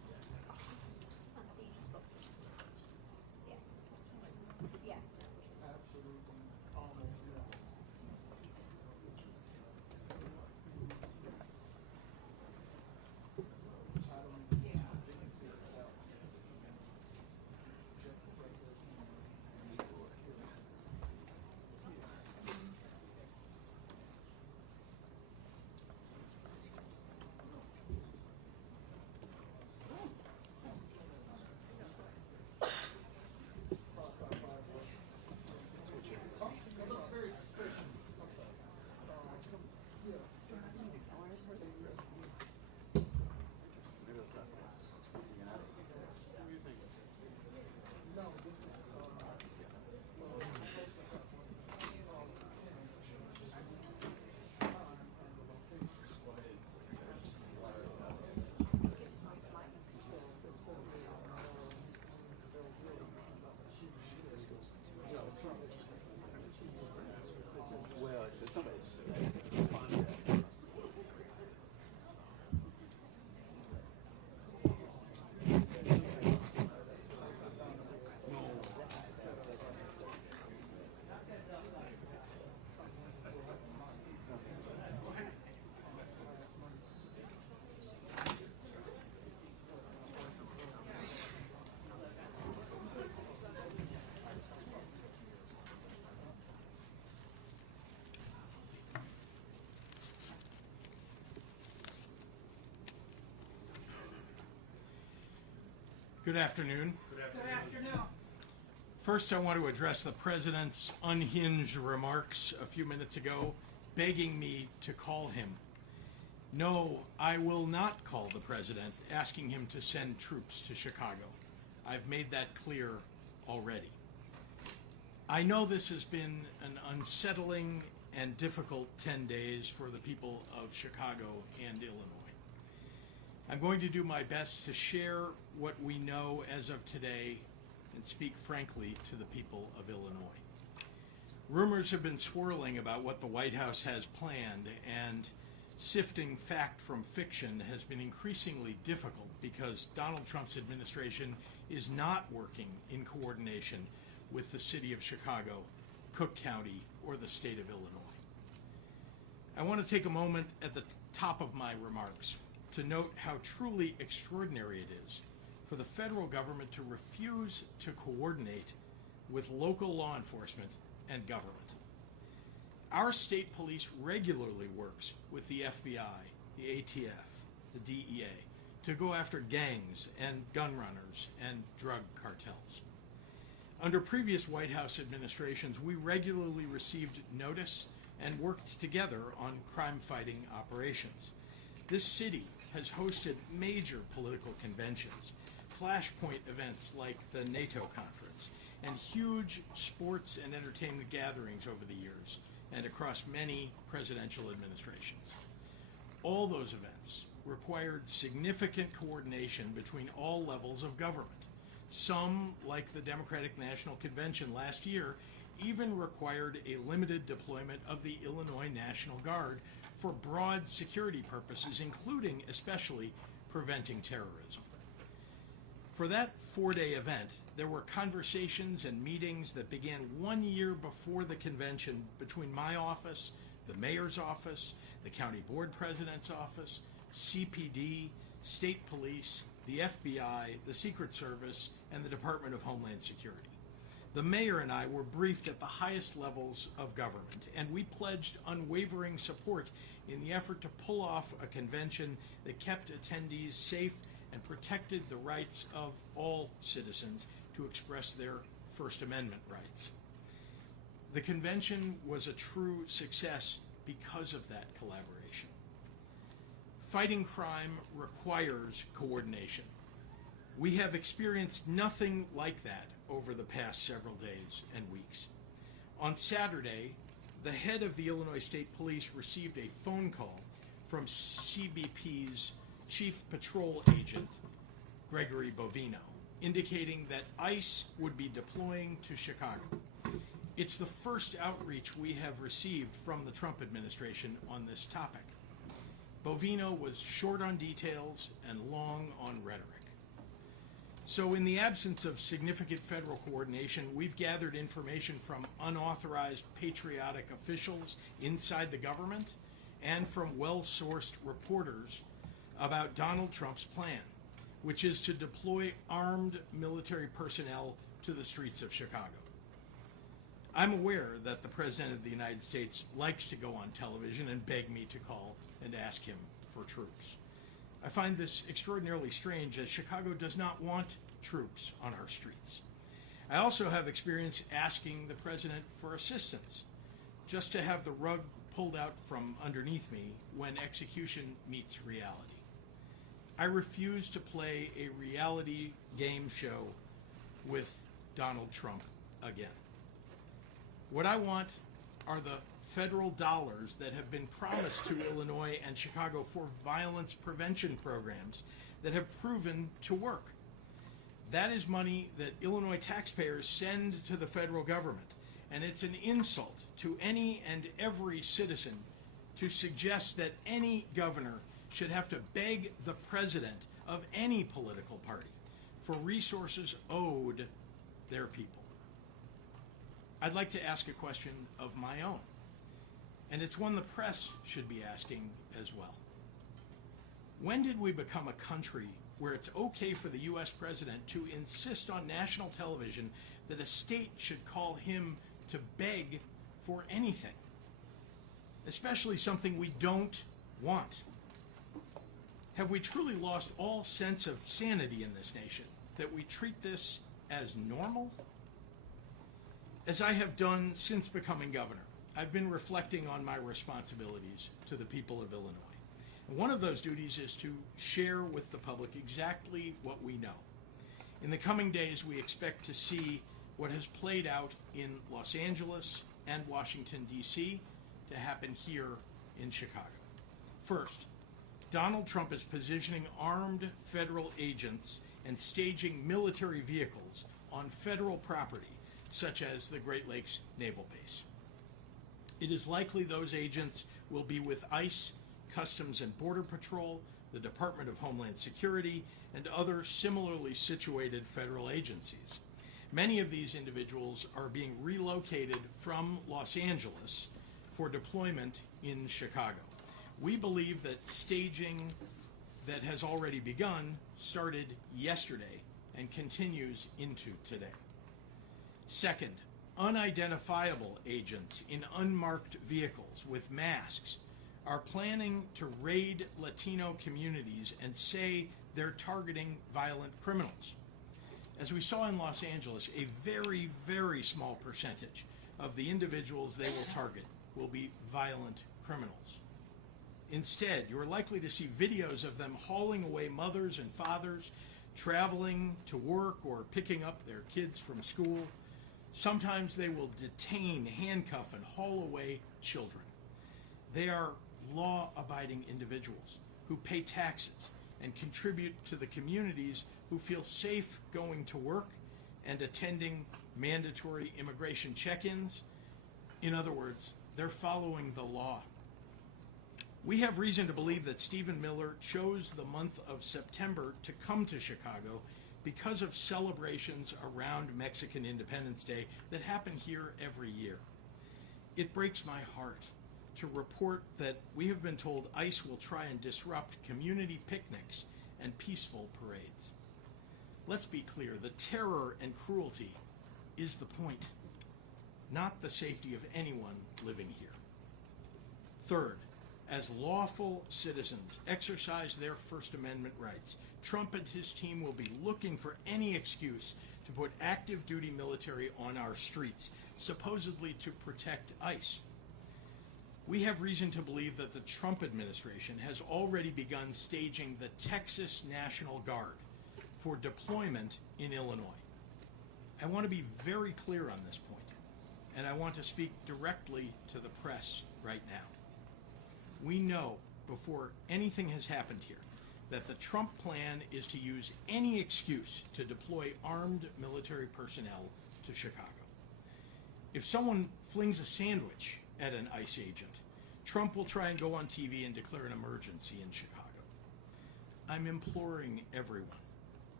almost nil. Good afternoon. Good afternoon. First, I want to address the President's unhinged remarks a few minutes ago, begging me to call him. No, I will not call the President, asking him to send troops to Chicago. I've made that clear already. I know this has been an unsettling and difficult 10 days for the people of Chicago and Illinois. I'm going to do my best to share what we know as of today and speak frankly to the people of Illinois. Rumors have been swirling about what the White House has planned, and sifting fact from fiction has been increasingly difficult because Donald Trump's administration is not working in coordination with the city of Chicago, Cook County, or the state of Illinois. I want to take a moment at the top of my remarks to note how truly extraordinary it is for the federal government to refuse to coordinate with local law enforcement and government. Our state police regularly works with the FBI, the ATF, the DEA to go after gangs and gun runners and drug cartels. Under previous White House administrations, we regularly received notice and worked together on crime-fighting operations. This city has hosted major political conventions, flashpoint events like the NATO conference, and huge sports and entertainment gatherings over the years and across many presidential administrations. All those events required significant coordination between all levels of government. Some, like the Democratic National Convention last year, even required a limited deployment of the Illinois National Guard for broad security purposes, including especially preventing terrorism. For that four-day event, there were conversations and meetings that began 1 year before the convention between my office, the mayor's office, the county board president's office, CPD, state police, the FBI, the Secret Service, and the Department of Homeland Security. The mayor and I were briefed at the highest levels of government, and we pledged unwavering support in the effort to pull off a convention that kept attendees safe and protected the rights of all citizens to express their First Amendment rights. The convention was a true success because of that collaboration. Fighting crime requires coordination. We have experienced nothing like that over the past several days and weeks. On Saturday, the head of the Illinois State Police received a phone call from CBP's Chief Patrol Agent, Gregory Bovino, indicating that ICE would be deploying to Chicago. It's the first outreach we have received from the Trump administration on this topic. Bovino was short on details and long on rhetoric. So in the absence of significant federal coordination, we've gathered information from unauthorized patriotic officials inside the government and from well-sourced reporters about Donald Trump's plan, which is to deploy armed military personnel to the streets of Chicago. I'm aware that the President of the United States likes to go on television and beg me to call and ask him for troops. I find this extraordinarily strange, as Chicago does not want troops on our streets. I also have experience asking the President for assistance, just to have the rug pulled out from underneath me when execution meets reality. I refuse to play a reality game show with Donald Trump again. What I want are the federal dollars that have been promised to Illinois and Chicago for violence prevention programs that have proven to work. That is money that Illinois taxpayers send to the federal government, and it's an insult to any and every citizen to suggest that any governor should have to beg the president of any political party for resources owed their people. I'd like to ask a question of my own, and it's one the press should be asking as well. When did we become a country where it's okay for the U.S. president to insist on national television that a state should call him to beg for anything, especially something we don't want? Have we truly lost all sense of sanity in this nation, that we treat this as normal? As I have done since becoming governor, I've been reflecting on my responsibilities to the people of Illinois. And one of those duties is to share with the public exactly what we know. In the coming days, we expect to see what has played out in Los Angeles and Washington, D.C., to happen here in Chicago. First, Donald Trump is positioning armed federal agents and staging military vehicles on federal property, such as the Great Lakes Naval Base. It is likely those agents will be with ICE, Customs and Border Patrol, the Department of Homeland Security, and other similarly situated federal agencies. Many of these individuals are being relocated from Los Angeles for deployment in Chicago. We believe that staging that has already begun started yesterday and continues into today. Second, unidentifiable agents in unmarked vehicles with masks are planning to raid Latino communities and say they're targeting violent criminals. As we saw in Los Angeles, a very, very small percentage of the individuals they will target will be violent criminals. Instead, you're likely to see videos of them hauling away mothers and fathers, traveling to work or picking up their kids from school. Sometimes they will detain, handcuff, and haul away children. They are law-abiding individuals who pay taxes and contribute to the communities who feel safe going to work and attending mandatory immigration check-ins. In other words, they're following the law. We have reason to believe that Stephen Miller chose the month of September to come to Chicago because of celebrations around Mexican Independence Day that happen here every year. It breaks my heart to report that we have been told ICE will try and disrupt community picnics and peaceful parades. Let's be clear, the terror and cruelty is the point, not the safety of anyone living here. Third, as lawful citizens exercise their First Amendment rights, Trump and his team will be looking for any excuse to put active duty military on our streets, supposedly to protect ICE. We have reason to believe that the Trump administration has already begun staging the Texas National Guard for deployment in Illinois. I want to be very clear on this point, and I want to speak directly to the press right now. We know before anything has happened here that the Trump plan is to use any excuse to deploy armed military personnel to Chicago. If someone flings a sandwich at an ICE agent, Trump will try and go on TV and declare an emergency in Chicago. I'm imploring everyone,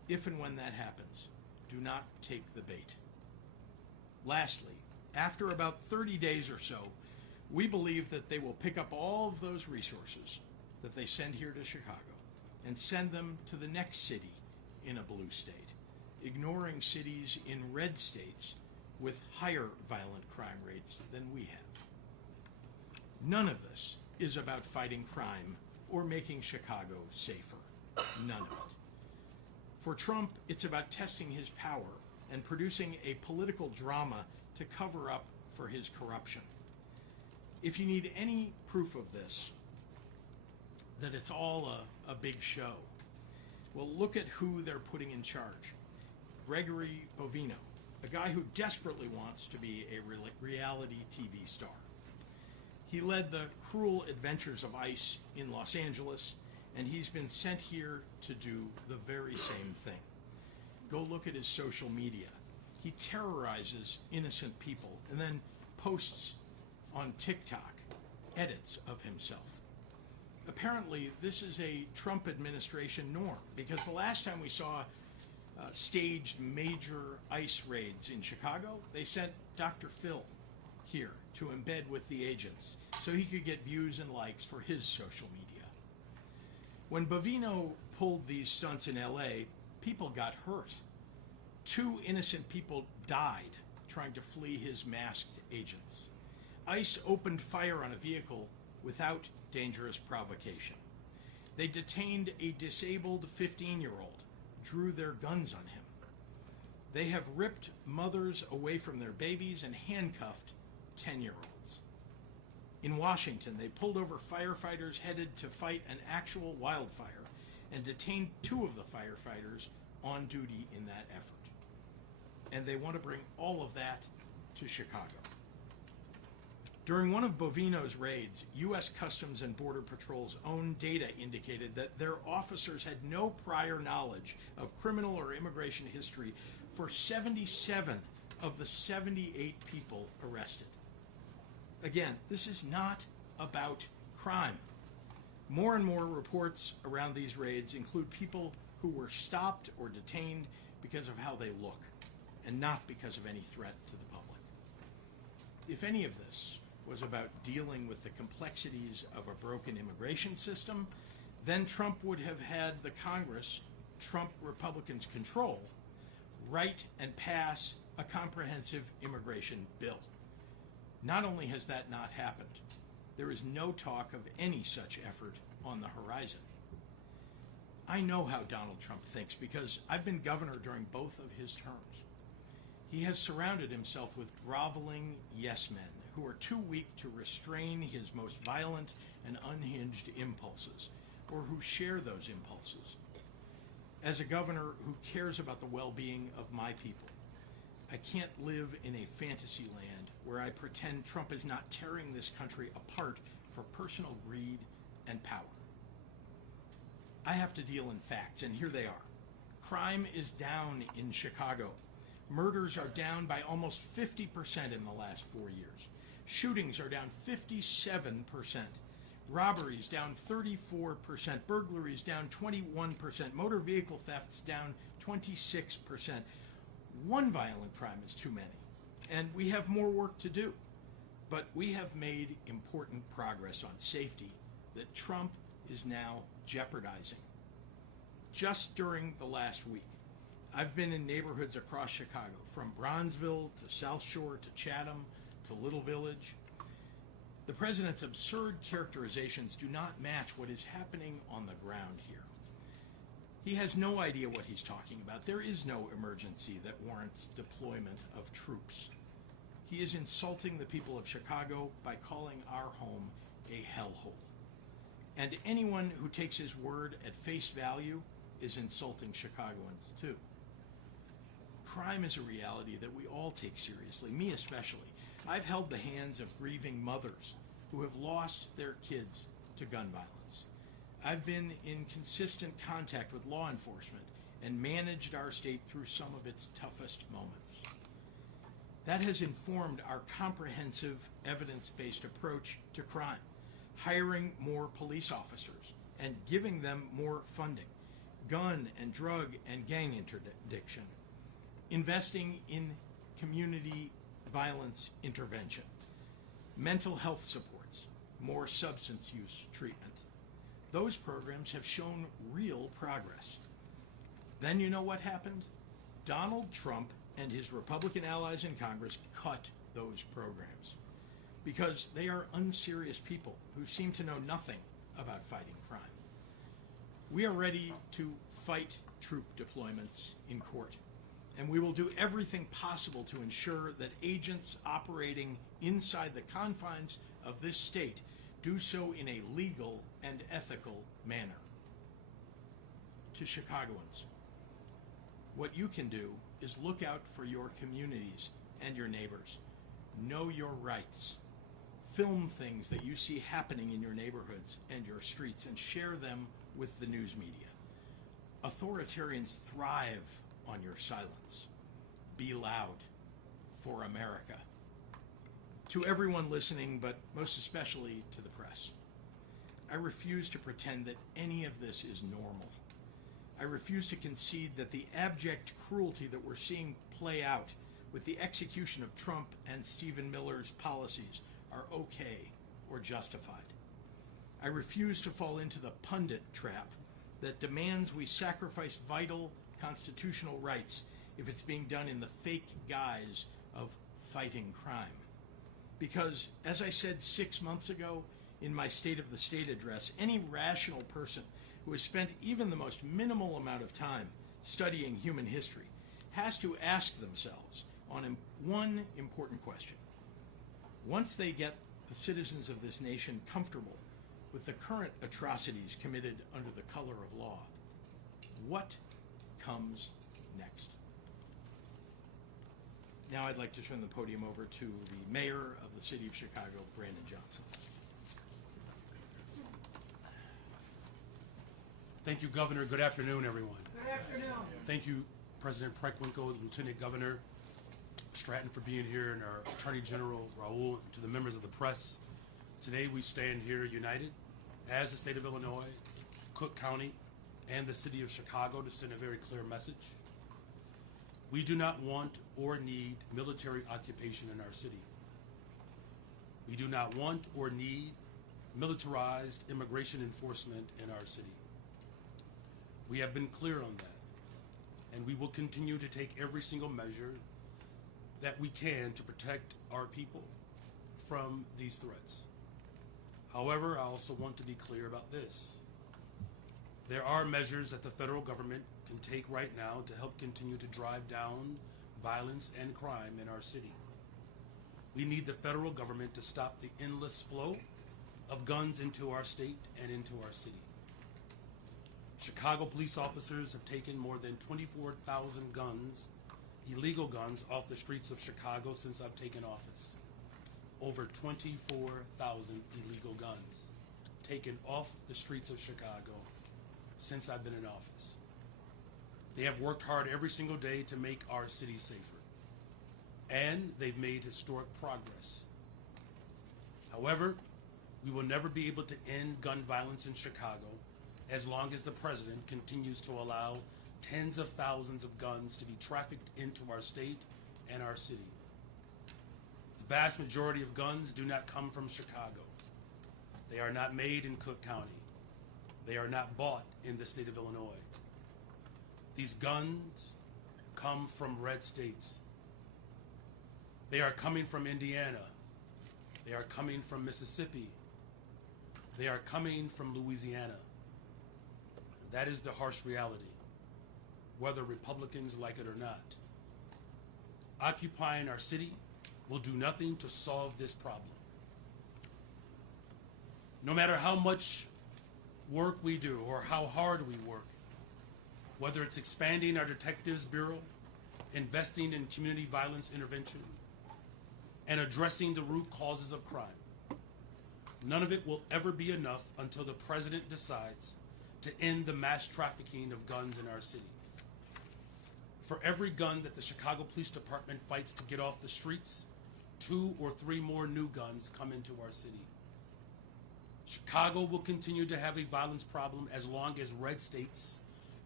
if and when that happens, do not take the bait. Lastly, after about 30 days or so, we believe that they will pick up all of those resources that they send here to Chicago and send them to the next city in a blue state, ignoring cities in red states with higher violent crime rates than we have. None of this is about fighting crime or making Chicago safer. None of it. For Trump, it's about testing his power and producing a political drama to cover up for his corruption. If you need any proof of this, that it's all a big show, well, look at who they're putting in charge. Gregory Bovino, a guy who desperately wants to be a reality TV star. He led the cruel adventures of ICE in Los Angeles, and he's been sent here to do the very same thing. Go look at his social media. He terrorizes innocent people and then posts on TikTok edits of himself. Apparently, this is a Trump administration norm, because the last time we saw staged major ICE raids in Chicago, they sent Dr. Phil here to embed with the agents so he could get views and likes for his social media. When Bovino pulled these stunts in LA, people got hurt. 2 innocent people died trying to flee his masked agents. ICE opened fire on a vehicle without dangerous provocation. They detained a disabled 15-year-old, drew their guns on him. They have ripped mothers away from their babies and handcuffed 10-year-olds. In Washington, they pulled over firefighters headed to fight an actual wildfire and detained 2 of the firefighters on duty in that effort. And they want to bring all of that to Chicago. During one of Bovino's raids, U.S. Customs and Border Patrol's own data indicated that their officers had no prior knowledge of criminal or immigration history for 77 of the 78 people arrested. Again, this is not about crime. More and more reports around these raids include people who were stopped or detained because of how they look, and not because of any threat to the public. If any of this was about dealing with the complexities of a broken immigration system, then Trump would have had the Congress Trump Republicans control write and pass a comprehensive immigration bill. Not only has that not happened, there is no talk of any such effort on the horizon. I know how Donald Trump thinks because I've been governor during both of his terms. He has surrounded himself with groveling yes men who are too weak to restrain his most violent and unhinged impulses, or who share those impulses. As a governor who cares about the well-being of my people, I can't live in a fantasy land where I pretend Trump is not tearing this country apart for personal greed and power. I have to deal in facts, and here they are. Crime is down in Chicago. Murders are down by almost 50% in the last 4 years. Shootings are down 57%. Robberies down 34%. Burglaries down 21%. Motor vehicle thefts down 26%. One violent crime is too many, and we have more work to do. But we have made important progress on safety that Trump is now jeopardizing. Just during the last week, I've been in neighborhoods across Chicago, from Bronzeville to South Shore to Chatham to Little Village. The president's absurd characterizations do not match what is happening on the ground here. He has no idea what he's talking about. There is no emergency that warrants deployment of troops. He is insulting the people of Chicago by calling our home a hellhole. And anyone who takes his word at face value is insulting Chicagoans too. Crime is a reality that we all take seriously, me especially. I've held the hands of grieving mothers who have lost their kids to gun violence. I've been in consistent contact with law enforcement and managed our state through some of its toughest moments. That has informed our comprehensive, evidence-based approach to crime, hiring more police officers and giving them more funding, gun and drug and gang interdiction, investing in community violence intervention, mental health supports, more substance use treatment. Those programs have shown real progress. Then you know what happened? Donald Trump and his Republican allies in Congress cut those programs because they are unserious people who seem to know nothing about fighting crime. We are ready to fight troop deployments in court, and we will do everything possible to ensure that agents operating inside the confines of this state do so in a legal and ethical manner. To Chicagoans, what you can do is look out for your communities and your neighbors. Know your rights. Film things that you see happening in your neighborhoods and your streets and share them with the news media. Authoritarians thrive on your silence. Be loud for America. To everyone listening, but most especially to the press, I refuse to pretend that any of this is normal. I refuse to concede that the abject cruelty that we're seeing play out with the execution of Trump and Stephen Miller's policies are okay or justified. I refuse to fall into the pundit trap that demands we sacrifice vital constitutional rights if it's being done in the fake guise of fighting crime. Because, as I said 6 months ago in my State of the State address, any rational person who has spent even the most minimal amount of time studying human history has to ask themselves on one important question. Once they get the citizens of this nation comfortable with the current atrocities committed under the color of law, what comes next? Now I'd like to turn the podium over to the mayor of the city of Chicago, Brandon Johnson. Thank you, Governor. Good afternoon, everyone. Good afternoon. Thank you, President Preckwinkle, Lieutenant Governor Stratton, for being here, and our Attorney General, Raul, to the members of the press. Today we stand here united as the state of Illinois, Cook County, and the city of Chicago to send a very clear message. We do not want or need military occupation in our city. We do not want or need militarized immigration enforcement in our city. We have been clear on that, and we will continue to take every single measure that we can to protect our people from these threats. However, I also want to be clear about this. There are measures that the federal government can take right now to help continue to drive down violence and crime in our city. We need the federal government to stop the endless flow of guns into our state and into our city. Chicago police officers have taken more than 24,000 guns, illegal guns, off the streets of Chicago since I've taken office. Over 24,000 illegal guns taken off the streets of Chicago since I've been in office. They have worked hard every single day to make our city safer, and they've made historic progress. However, we will never be able to end gun violence in Chicago as long as the president continues to allow tens of thousands of guns to be trafficked into our state and our city. The vast majority of guns do not come from Chicago. They are not made in Cook County. They are not bought in the state of Illinois. These guns come from red states. They are coming from Indiana. They are coming from Mississippi. They are coming from Louisiana. That is the harsh reality, whether Republicans like it or not. Occupying our city will do nothing to solve this problem. No matter how much work we do or how hard we work, whether it's expanding our Detectives Bureau, investing in community violence intervention, and addressing the root causes of crime, none of it will ever be enough until the president decides to end the mass trafficking of guns in our city. For every gun that the Chicago Police Department fights to get off the streets, 2 or 3 more new guns come into our city. Chicago will continue to have a violence problem as long as red states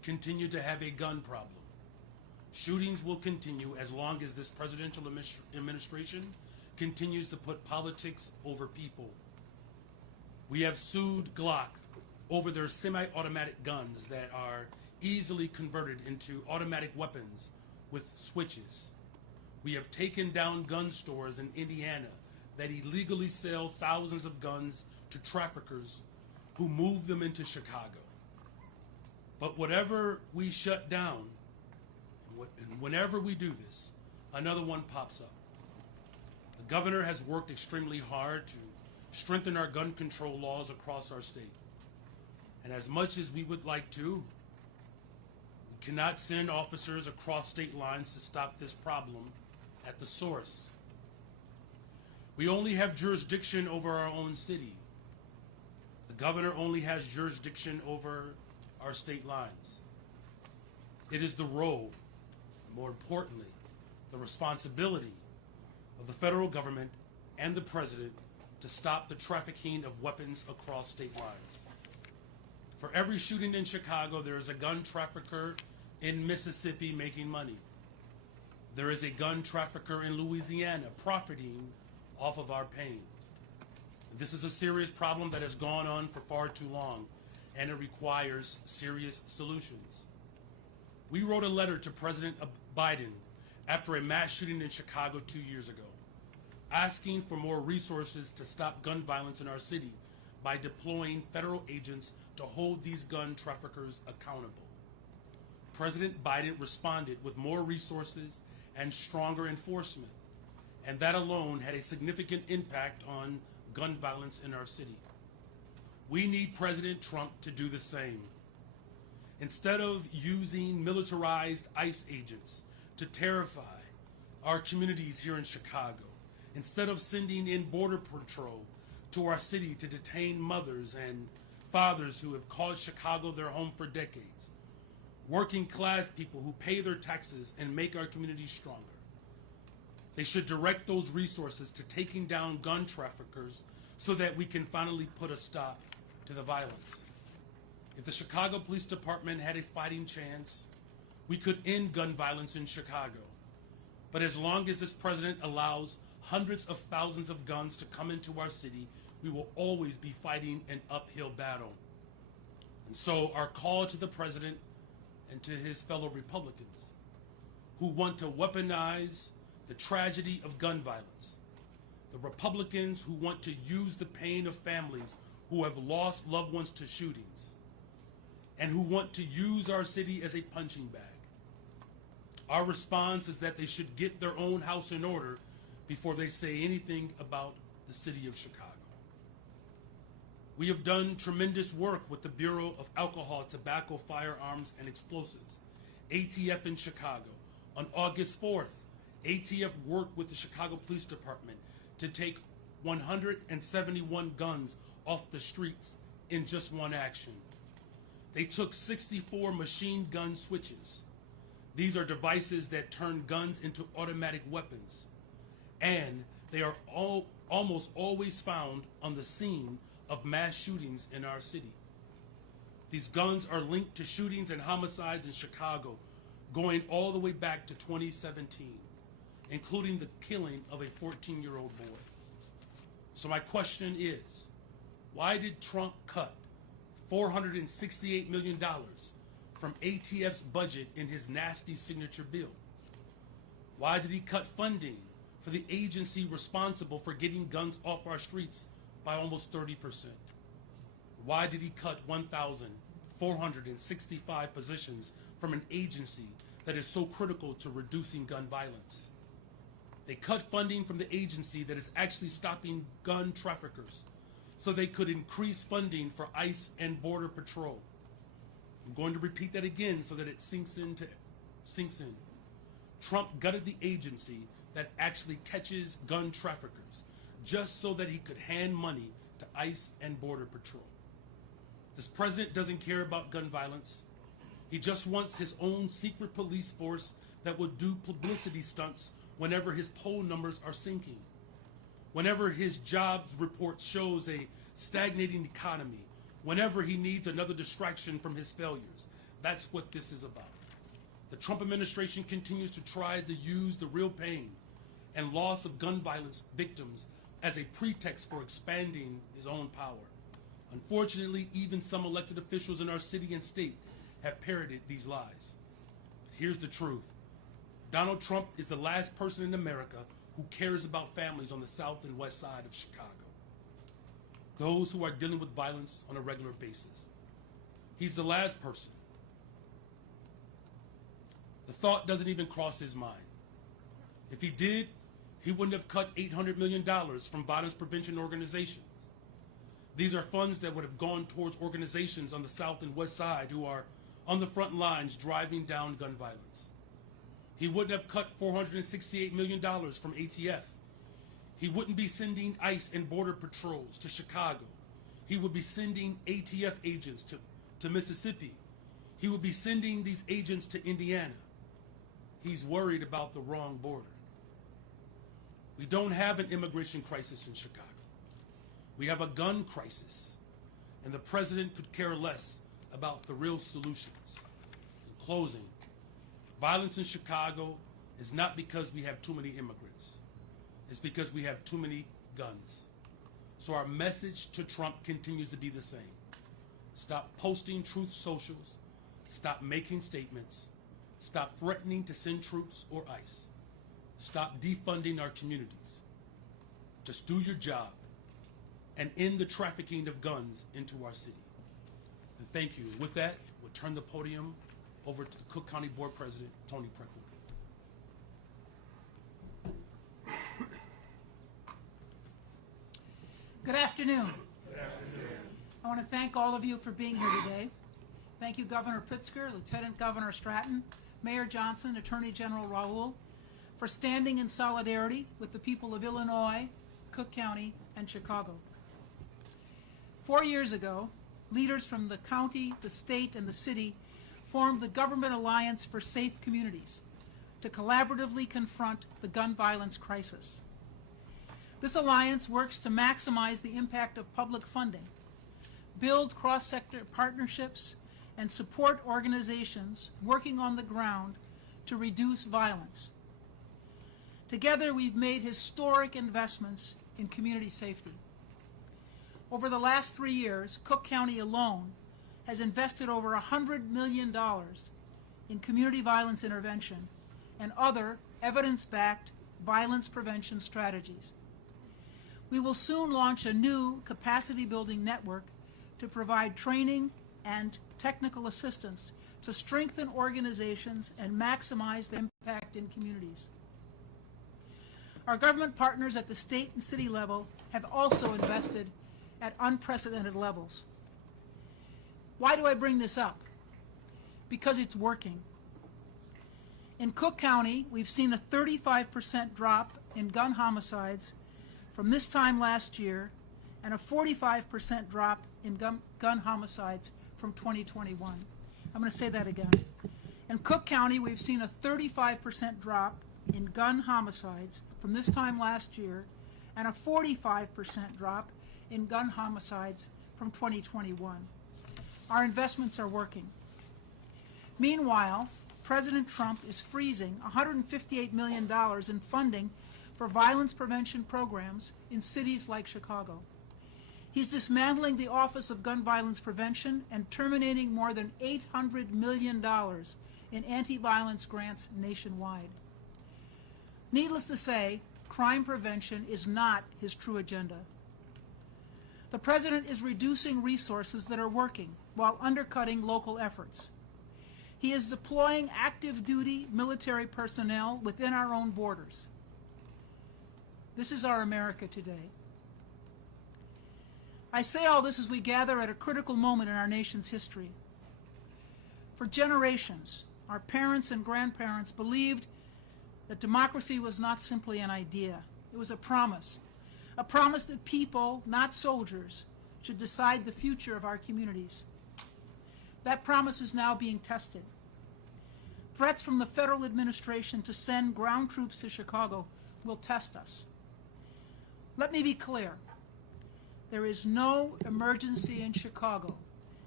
continue to have a gun problem. Shootings will continue as long as this presidential administration continues to put politics over people. We have sued Glock over their semi-automatic guns that are easily converted into automatic weapons with switches. We have taken down gun stores in Indiana that illegally sell thousands of guns to traffickers who move them into Chicago. But whatever we shut down, and whenever we do this, another one pops up. The governor has worked extremely hard to strengthen our gun control laws across our state. And as much as we would like to, we cannot send officers across state lines to stop this problem at the source. We only have jurisdiction over our own city. The governor only has jurisdiction over our state lines. It is the role, more importantly, the responsibility of the federal government and the president to stop the trafficking of weapons across state lines. For every shooting in Chicago, there is a gun trafficker in Mississippi making money. There is a gun trafficker in Louisiana profiting off of our pain. This is a serious problem that has gone on for far too long, and it requires serious solutions. We wrote a letter to President Biden after a mass shooting in Chicago 2 years ago, asking for more resources to stop gun violence in our city by deploying federal agents to hold these gun traffickers accountable. President Biden responded with more resources and stronger enforcement, and that alone had a significant impact on gun violence in our city. We need President Trump to do the same. Instead of using militarized ICE agents to terrify our communities here in Chicago, instead of sending in Border Patrol to our city to detain mothers and fathers who have called Chicago their home for decades, working class people who pay their taxes and make our communities stronger, they should direct those resources to taking down gun traffickers so that we can finally put a stop to the violence. If the Chicago Police Department had a fighting chance, we could end gun violence in Chicago. But as long as this president allows hundreds of thousands of guns to come into our city, we will always be fighting an uphill battle. And so our call to the president and to his fellow Republicans who want to weaponize the tragedy of gun violence, the Republicans who want to use the pain of families who have lost loved ones to shootings, and who want to use our city as a punching bag. Our response is that they should get their own house in order before they say anything about the city of Chicago. We have done tremendous work with the Bureau of Alcohol, Tobacco, Firearms, and Explosives, ATF in Chicago. On August 4th, ATF worked with the Chicago Police Department to take 171 guns off the streets in just one action. They took 64 machine gun switches. These are devices that turn guns into automatic weapons, and they are almost always found on the scene of mass shootings in our city. These guns are linked to shootings and homicides in Chicago going all the way back to 2017, including the killing of a 14-year-old boy. So my question is, why did Trump cut $468 million from ATF's budget in his nasty signature bill? Why did he cut funding for the agency responsible for getting guns off our streets by almost 30%? Why did he cut 1,465 positions from an agency that is so critical to reducing gun violence? They cut funding from the agency that is actually stopping gun traffickers so they could increase funding for ICE and Border Patrol. I'm going to repeat that again so that it sinks in. Trump gutted the agency that actually catches gun traffickers just so that he could hand money to ICE and Border Patrol. This president doesn't care about gun violence. He just wants his own secret police force that will do publicity stunts whenever his poll numbers are sinking, whenever his jobs report shows a stagnating economy, whenever he needs another distraction from his failures. That's what this is about. The Trump administration continues to try to use the real pain and loss of gun violence victims as a pretext for expanding his own power. Unfortunately, even some elected officials in our city and state have parroted these lies. Here's the truth. Donald Trump is the last person in America who cares about families on the south and west side of Chicago, those who are dealing with violence on a regular basis. He's the last person. The thought doesn't even cross his mind. If he did, he wouldn't have cut $800 million from violence prevention organizations. These are funds that would have gone towards organizations on the south and west side who are on the front lines driving down gun violence. He wouldn't have cut $468 million from ATF. He wouldn't be sending ICE and Border Patrols to Chicago. He would be sending ATF agents to Mississippi. He would be sending these agents to Indiana. He's worried about the wrong border. We don't have an immigration crisis in Chicago. We have a gun crisis, and the president could care less about the real solutions. In closing, violence in Chicago is not because we have too many immigrants. It's because we have too many guns. So our message to Trump continues to be the same. Stop posting truth socials. Stop making statements. Stop threatening to send troops or ICE. Stop defunding our communities. Just do your job and end the trafficking of guns into our city. And thank you. With that, we'll turn the podium over to the Cook County Board President, Tony Preckwinkle. Good afternoon. Good afternoon. I want to thank all of you for being here today. Thank you, Governor Pritzker, Lieutenant Governor Stratton, Mayor Johnson, Attorney General Raoul, for standing in solidarity with the people of Illinois, Cook County, and Chicago. 4 years ago, leaders from the county, the state, and the city formed the Government Alliance for Safe Communities to collaboratively confront the gun violence crisis. This alliance works to maximize the impact of public funding, build cross-sector partnerships, and support organizations working on the ground to reduce violence. Together, we've made historic investments in community safety. Over the last 3 years, Cook County alone has invested over $100 million in community violence intervention and other evidence-backed violence prevention strategies. We will soon launch a new capacity-building network to provide training and technical assistance to strengthen organizations and maximize the impact in communities. Our government partners at the state and city level have also invested at unprecedented levels. Why do I bring this up? Because it's working. In Cook County, we've seen a 35% drop in gun homicides from this time last year and a 45% drop in gun homicides from 2021. I'm going to say that again. In Cook County, we've seen a 35% drop in gun homicides from this time last year and a 45% drop in gun homicides from 2021. Our investments are working. Meanwhile, President Trump is freezing $158 million in funding for violence prevention programs in cities like Chicago. He's dismantling the Office of Gun Violence Prevention and terminating more than $800 million in anti-violence grants nationwide. Needless to say, crime prevention is not his true agenda. The president is reducing resources that are working while undercutting local efforts. He is deploying active duty military personnel within our own borders. This is our America today. I say all this as we gather at a critical moment in our nation's history. For generations, our parents and grandparents believed that democracy was not simply an idea. It was a promise that people, not soldiers, should decide the future of our communities. That promise is now being tested. Threats from the federal administration to send ground troops to Chicago will test us. Let me be clear. There is no emergency in Chicago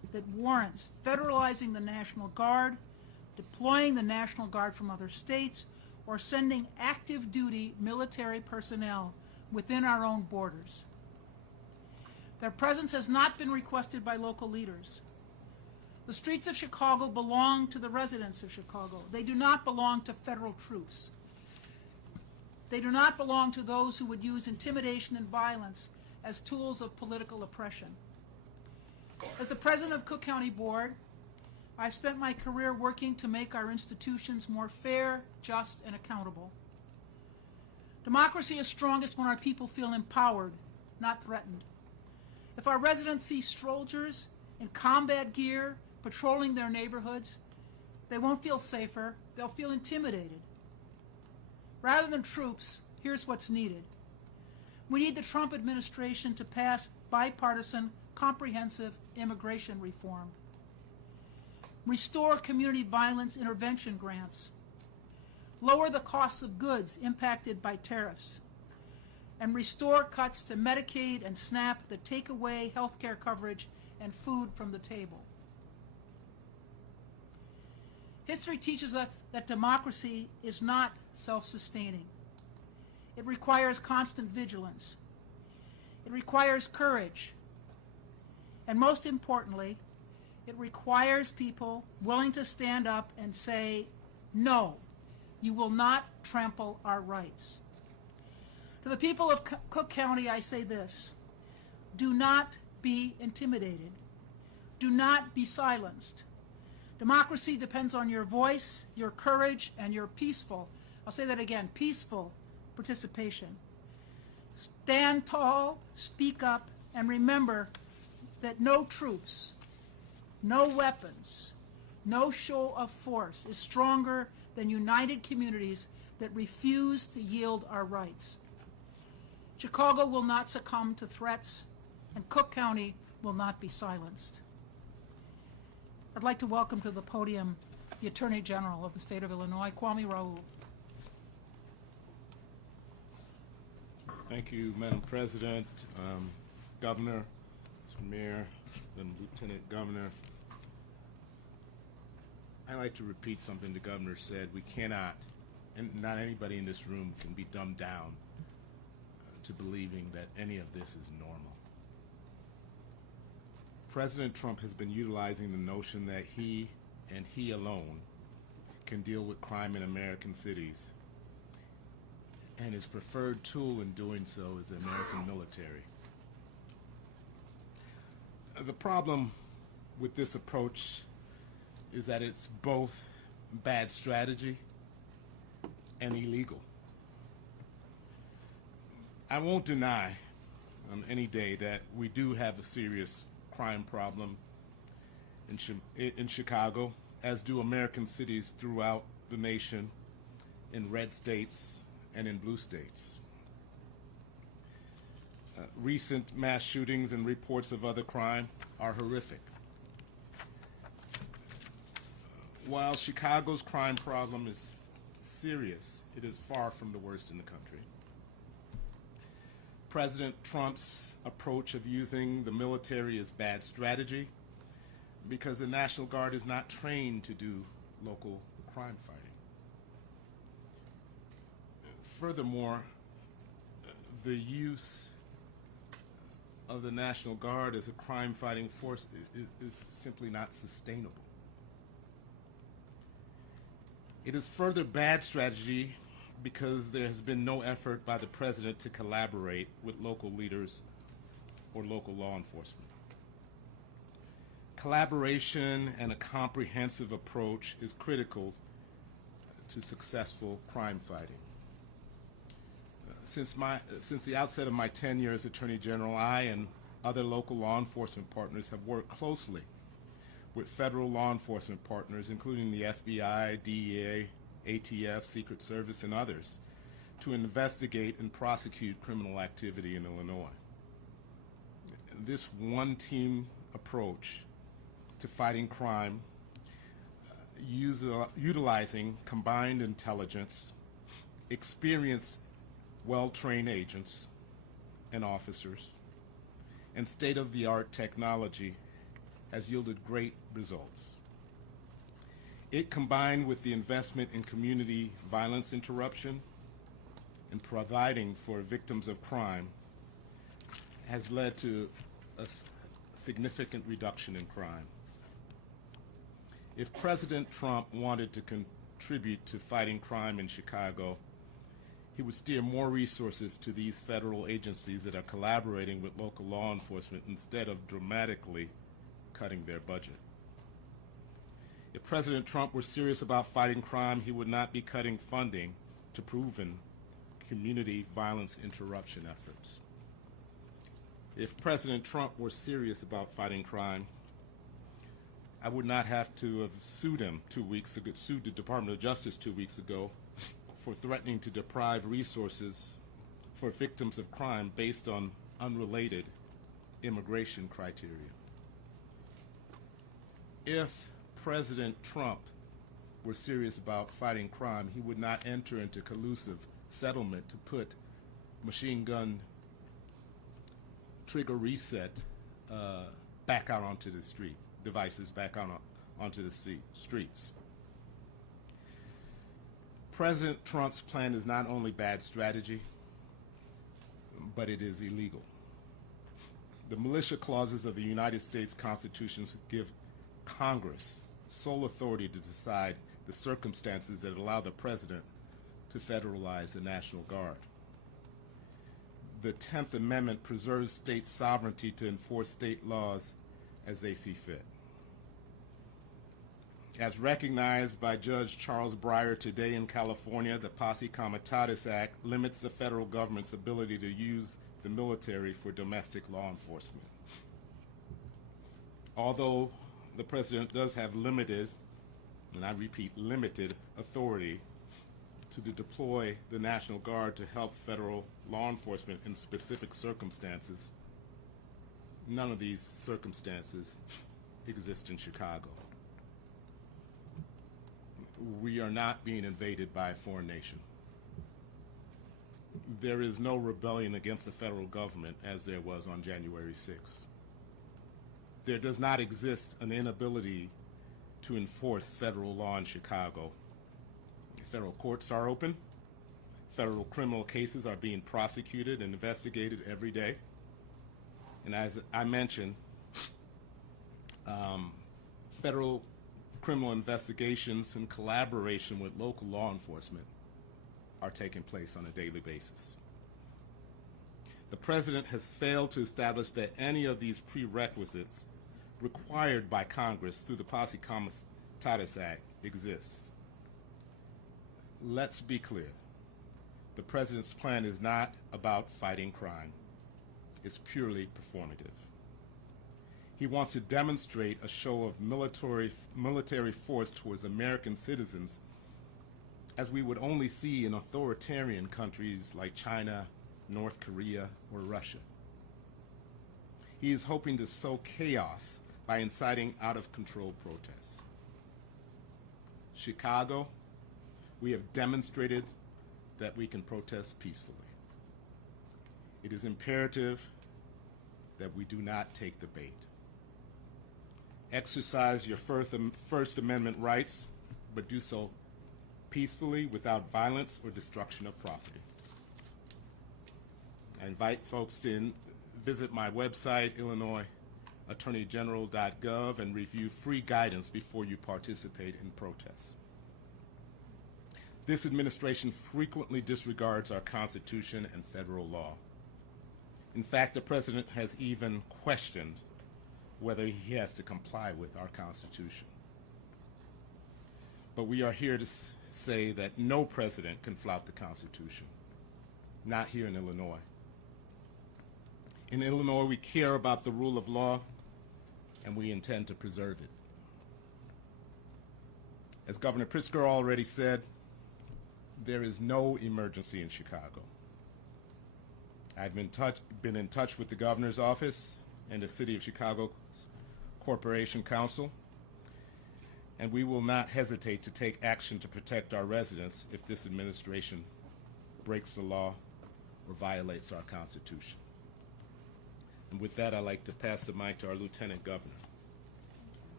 that warrants federalizing the National Guard, deploying the National Guard from other states, or sending active duty military personnel within our own borders. Their presence has not been requested by local leaders. The streets of Chicago belong to the residents of Chicago. They do not belong to federal troops. They do not belong to those who would use intimidation and violence as tools of political oppression. As the president of Cook County Board, I've spent my career working to make our institutions more fair, just, and accountable. Democracy is strongest when our people feel empowered, not threatened. If our residents see soldiers in combat gear patrolling their neighborhoods, they won't feel safer, they'll feel intimidated. Rather than troops, here's what's needed. We need the Trump administration to pass bipartisan, comprehensive immigration reform. Restore community violence intervention grants. Lower the costs of goods impacted by tariffs. And restore cuts to Medicaid and SNAP that take away health care coverage and food from the table. History teaches us that democracy is not self-sustaining. It requires constant vigilance. It requires courage. And most importantly, it requires people willing to stand up and say, no, you will not trample our rights. To the people of Cook County, I say this: do not be intimidated. Do not be silenced. Democracy depends on your voice, your courage, and your peaceful, I'll say that again, peaceful participation. Stand tall, speak up, and remember that no troops, no weapons, no show of force is stronger than united communities that refuse to yield our rights. Chicago will not succumb to threats, and Cook County will not be silenced. I'd like to welcome to the podium the Attorney General of the state of Illinois, Kwame Raoul. Thank you, Madam President, Governor, Mr. Mayor, and Lieutenant Governor. I'd like to repeat something the Governor said. We cannot, and not anybody in this room can be dumbed down to believing that any of this is normal. President Trump has been utilizing the notion that he and he alone can deal with crime in American cities. And his preferred tool in doing so is the American military. The problem with this approach is that it's both bad strategy and illegal. I won't deny any day that we do have a serious crime problem in Chicago, as do American cities throughout the nation, in red states and in blue states. Recent mass shootings and reports of other crime are horrific. While Chicago's crime problem is serious, it is far from the worst in the country. President Trump's approach of using the military is bad strategy because the National Guard is not trained to do local crime fighting. Furthermore, the use of the National Guard as a crime-fighting force is simply not sustainable. It is further bad strategy because there has been no effort by the president to collaborate with local leaders or local law enforcement. Collaboration and a comprehensive approach is critical to successful crime fighting. Since the outset of my tenure as Attorney General, I and other local law enforcement partners have worked closely with federal law enforcement partners, including the FBI, DEA, ATF, Secret Service, and others, to investigate and prosecute criminal activity in Illinois. This one-team approach to fighting crime, utilizing combined intelligence, experienced, well-trained agents and officers, and state-of-the-art technology, has yielded great results. It, combined with the investment in community violence interruption and providing for victims of crime, has led to a significant reduction in crime. If President Trump wanted to contribute to fighting crime in Chicago, he would steer more resources to these federal agencies that are collaborating with local law enforcement instead of dramatically cutting their budget. If President Trump were serious about fighting crime, he would not be cutting funding to proven community violence interruption efforts. If President Trump were serious about fighting crime, I would not have to have sued him 2 weeks ago, sued the Department of Justice 2 weeks ago for threatening to deprive resources for victims of crime based on unrelated immigration criteria. If President Trump were serious about fighting crime, he would not enter into collusive settlement to put machine gun trigger reset back out onto the street, devices back out onto the streets. President Trump's plan is not only bad strategy, but it is illegal. The militia clauses of the United States Constitution give Congress sole authority to decide the circumstances that allow the president to federalize the National Guard. The 10th Amendment preserves state sovereignty to enforce state laws as they see fit. As recognized by Judge Charles Breyer today in California, the Posse Comitatus Act limits the federal government's ability to use the military for domestic law enforcement. Although the president does have limited, and I repeat, limited authority to deploy the National Guard to help federal law enforcement in specific circumstances, none of these circumstances exist in Chicago. We are not being invaded by a foreign nation. There is no rebellion against the federal government as there was on January 6th. There does not exist an inability to enforce federal law in Chicago. Federal courts are open. Federal criminal cases are being prosecuted and investigated every day. And as I mentioned, federal criminal investigations in collaboration with local law enforcement are taking place on a daily basis. The president has failed to establish that any of these prerequisites required by Congress through the Posse Comitatus Act exists. Let's be clear. The president's plan is not about fighting crime. It's purely performative. He wants to demonstrate a show of military force towards American citizens as we would only see in authoritarian countries like China, North Korea, or Russia. He is hoping to sow chaos by inciting out-of-control protests. Chicago, we have demonstrated that we can protest peacefully. It is imperative that we do not take the bait. Exercise your First Amendment rights, but do so peacefully without violence or destruction of property. I invite folks to visit my website, IllinoisAttorneyGeneral.gov, and review free guidance before you participate in protests. This administration frequently disregards our Constitution and federal law. In fact, the president has even questioned whether he has to comply with our Constitution. But we are here to say that no president can flout the Constitution, not here in Illinois. In Illinois, we care about the rule of law, and we intend to preserve it. As Governor Pritzker already said, there is no emergency in Chicago. I've been in touch with the governor's office and the City of Chicago Corporation Council, and we will not hesitate to take action to protect our residents if this administration breaks the law or violates our Constitution. And with that, I'd like to pass the mic to our Lieutenant Governor.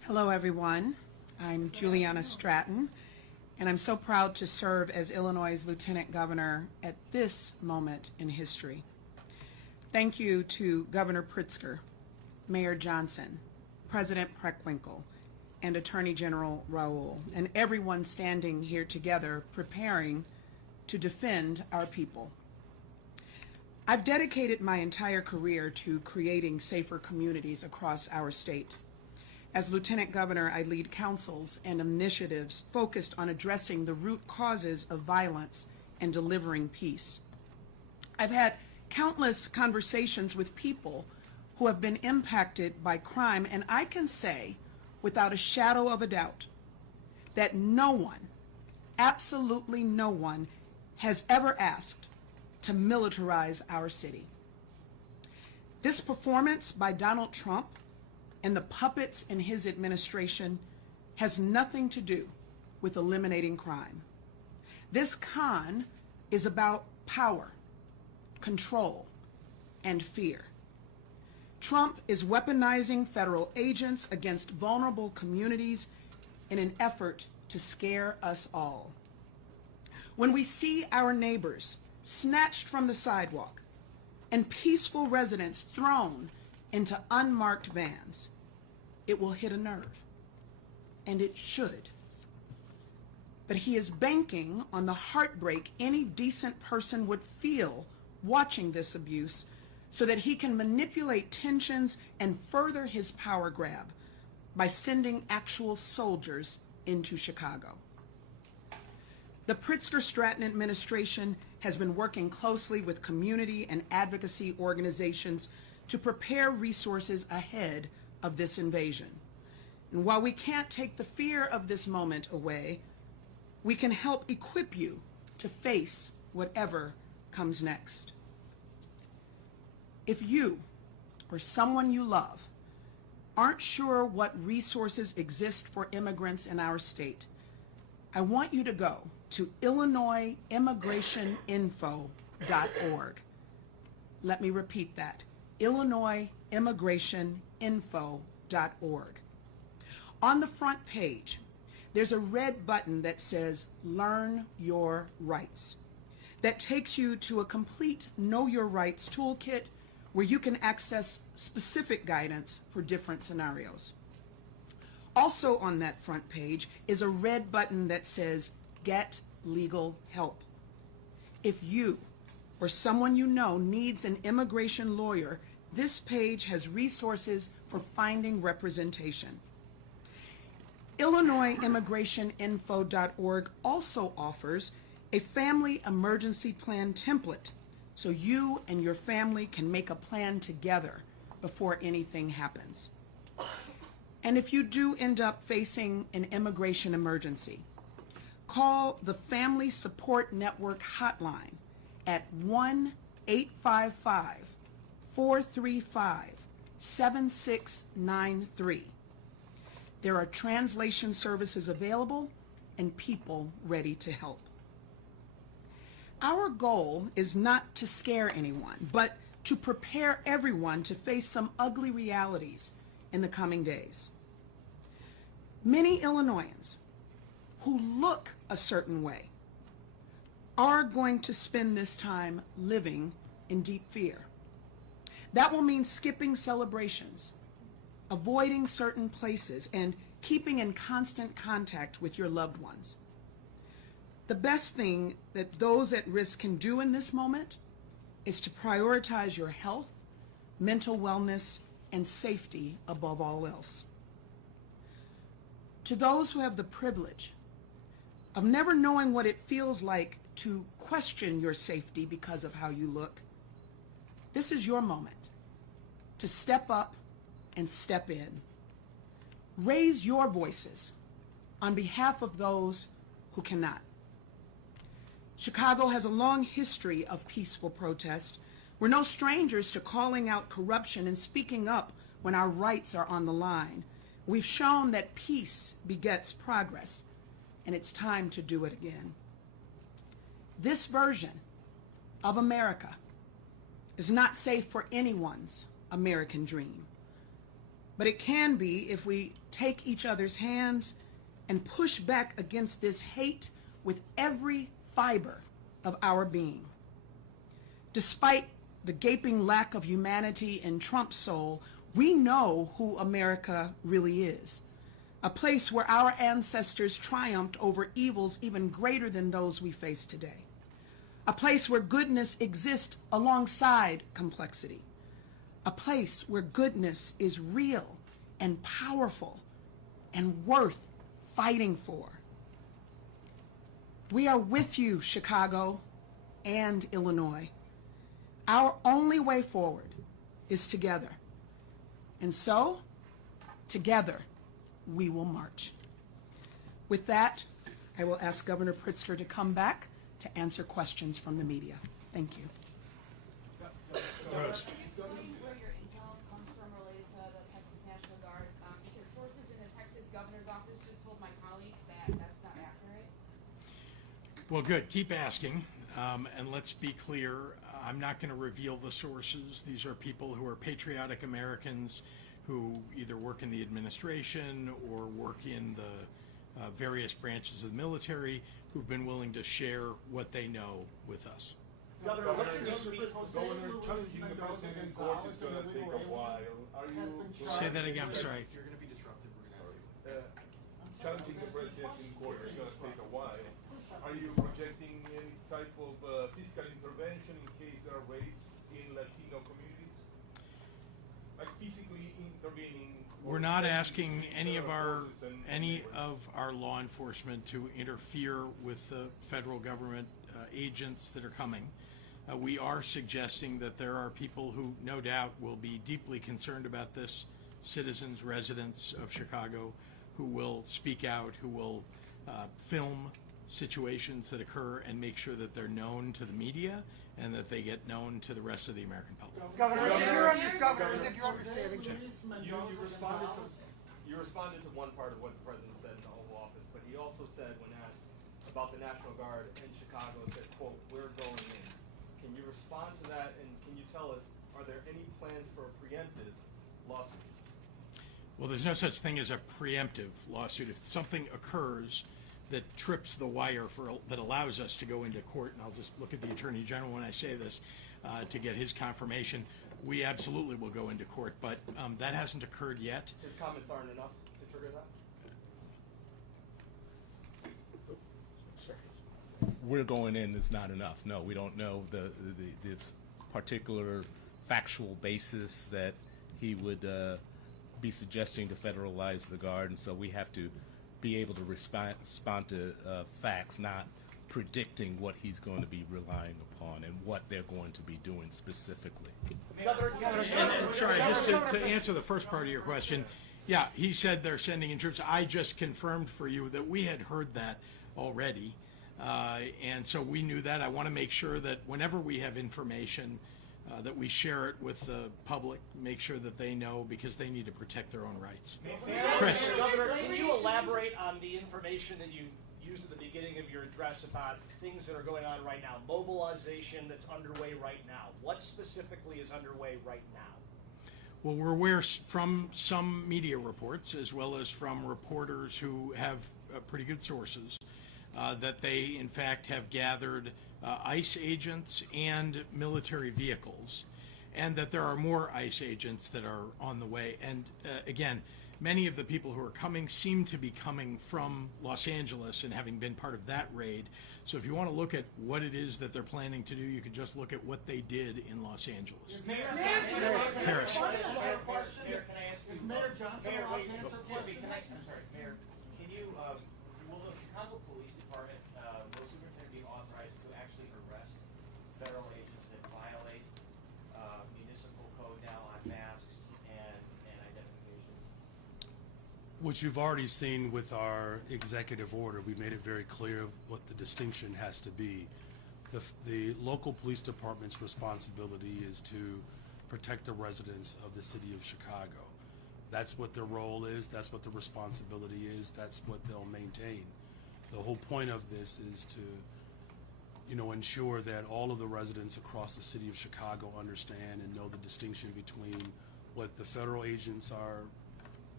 Hello, everyone. I'm Juliana Stratton, and I'm so proud to serve as Illinois' Lieutenant Governor at this moment in history. Thank you to Governor Pritzker, Mayor Johnson, President Preckwinkle, and Attorney General Raoul, and everyone standing here together preparing to defend our people. I've dedicated my entire career to creating safer communities across our state. As Lieutenant Governor, I lead councils and initiatives focused on addressing the root causes of violence and delivering peace. I've had countless conversations with people who have been impacted by crime, and I can say, without a shadow of a doubt, that no one, absolutely no one, has ever asked to militarize our city. This performance by Donald Trump and the puppets in his administration has nothing to do with eliminating crime. This con is about power, control, and fear. Trump is weaponizing federal agents against vulnerable communities in an effort to scare us all. When we see our neighbors snatched from the sidewalk and peaceful residents thrown into unmarked vans, it will hit a nerve, and it should. But he is banking on the heartbreak any decent person would feel watching this abuse so that he can manipulate tensions and further his power grab by sending actual soldiers into Chicago. The Pritzker-Stratton administration has been working closely with community and advocacy organizations to prepare resources ahead of this invasion. And while we can't take the fear of this moment away, we can help equip you to face whatever comes next. If you or someone you love aren't sure what resources exist for immigrants in our state, I want you to go to IllinoisImmigrationInfo.org. Let me repeat that, IllinoisImmigrationInfo.org. On the front page, there's a red button that says Learn Your Rights. That takes you to a complete Know Your Rights toolkit where you can access specific guidance for different scenarios. Also on that front page is a red button that says Get Legal Help. If you or someone you know needs an immigration lawyer, this page has resources for finding representation. IllinoisImmigrationInfo.org also offers a family emergency plan template so you and your family can make a plan together before anything happens. And if you do end up facing an immigration emergency, call the Family Support Network hotline at 1-855-435-7693. There are translation services available and people ready to help. Our goal is not to scare anyone, but to prepare everyone to face some ugly realities in the coming days. Many Illinoisans who look a certain way are going to spend this time living in deep fear. That will mean skipping celebrations, avoiding certain places, and keeping in constant contact with your loved ones. The best thing that those at risk can do in this moment is to prioritize your health, mental wellness, and safety above all else. To those who have the privilege of never knowing what it feels like to question your safety because of how you look, this is your moment to step up and step in. Raise your voices on behalf of those who cannot. Chicago has a long history of peaceful protest. We're no strangers to calling out corruption and speaking up when our rights are on the line. We've shown that peace begets progress, and it's time to do it again. This version of America is not safe for anyone's American dream. but it can be if we take each other's hands and push back against this hate with every fiber of our being. Despite the gaping lack of humanity in Trump's soul, we know who America really is. A place where our ancestors triumphed over evils even greater than those we face today. A place where goodness exists alongside complexity. A place where goodness is real and powerful and worth fighting for. We are with you, Chicago and Illinois. Our only way forward is together. And so, together, we will march. With that, I will ask Governor Pritzker to come back to answer questions from the media. Thank you. Rose. Can you explain where your intel comes from related to the Texas National Guard? Because sources in the Texas governor's office just told my colleagues that that's not accurate. Well, good. Keep asking. And let's be clear, I'm not going to reveal the sources. These are people who are patriotic Americans who either work in the administration or work in the various branches of the military who've been willing to share what they know with us. Governor, what's your speech? Governor, challenging the president in court is going to take a while. Are you... Say that again, I'm sorry. You're going to be disruptive. We're going to ask you. Challenging the president in court is going to take a while. Are you projecting any type of fiscal intervention in case there are raids in Latino communities? Like physically intervening? We're not asking any of our law enforcement to interfere with the federal government agents that are coming. We are suggesting that there are people who no doubt will be deeply concerned about this, citizens, residents of Chicago, who will speak out, who will film situations that occur and make sure that they're known to the media and that they get known to the rest of the American public. Governor, is it your understanding? You responded to one part of what the president said in the Oval Office, but he also said when asked about the National Guard in Chicago, said, quote, "We're going in." Can you respond to that, and can you tell us, are there any plans for a preemptive lawsuit? Well, there's no such thing as a preemptive lawsuit. If something occurs that trips the wire that allows us to go into court, and I'll just look at the Attorney General when I say this to get his confirmation, we absolutely will go into court, but that hasn't occurred yet. His comments aren't enough to trigger that? We're going in is not enough. No, we don't know this particular factual basis that he would be suggesting to federalize the Guard, and so we have to be able to respond to facts, not predicting what he's going to be relying upon and what they're going to be doing specifically. And sorry, just to answer the first part of your question, yeah, he said they're sending in troops. I just confirmed for you that we had heard that already, and so we knew that. I want to make sure that whenever we have information, that we share it with the public, make sure that they know, because they need to protect their own rights. Chris. Governor, can you elaborate on the information that you used at the beginning of your address about things that are going on right now, mobilization that's underway right now? What specifically is underway right now? Well, we're aware from some media reports, as well as from reporters who have pretty good sources, that they, in fact, have gathered ICE agents and military vehicles, and that there are more ICE agents that are on the way. And again, many of the people who are coming seem to be coming from Los Angeles and having been part of that raid. So if you want to look at what it is that they're planning to do, you could just look at what they did in Los Angeles. Harris. Is Mayor Johnson allowed to answer questions? Mayor, can you, will the Chicago Police Department, will Superintendent be authorized to actually arrest federal agents that violate municipal code now on masks and identification? What you've already seen with our executive order, we made it very clear what the distinction has to be. The local police department's responsibility is to protect the residents of the city of Chicago. That's what their role is, that's what the responsibility is, that's what they'll maintain. The whole point of this is to, ensure that all of the residents across the city of Chicago understand and know the distinction between what the federal agents are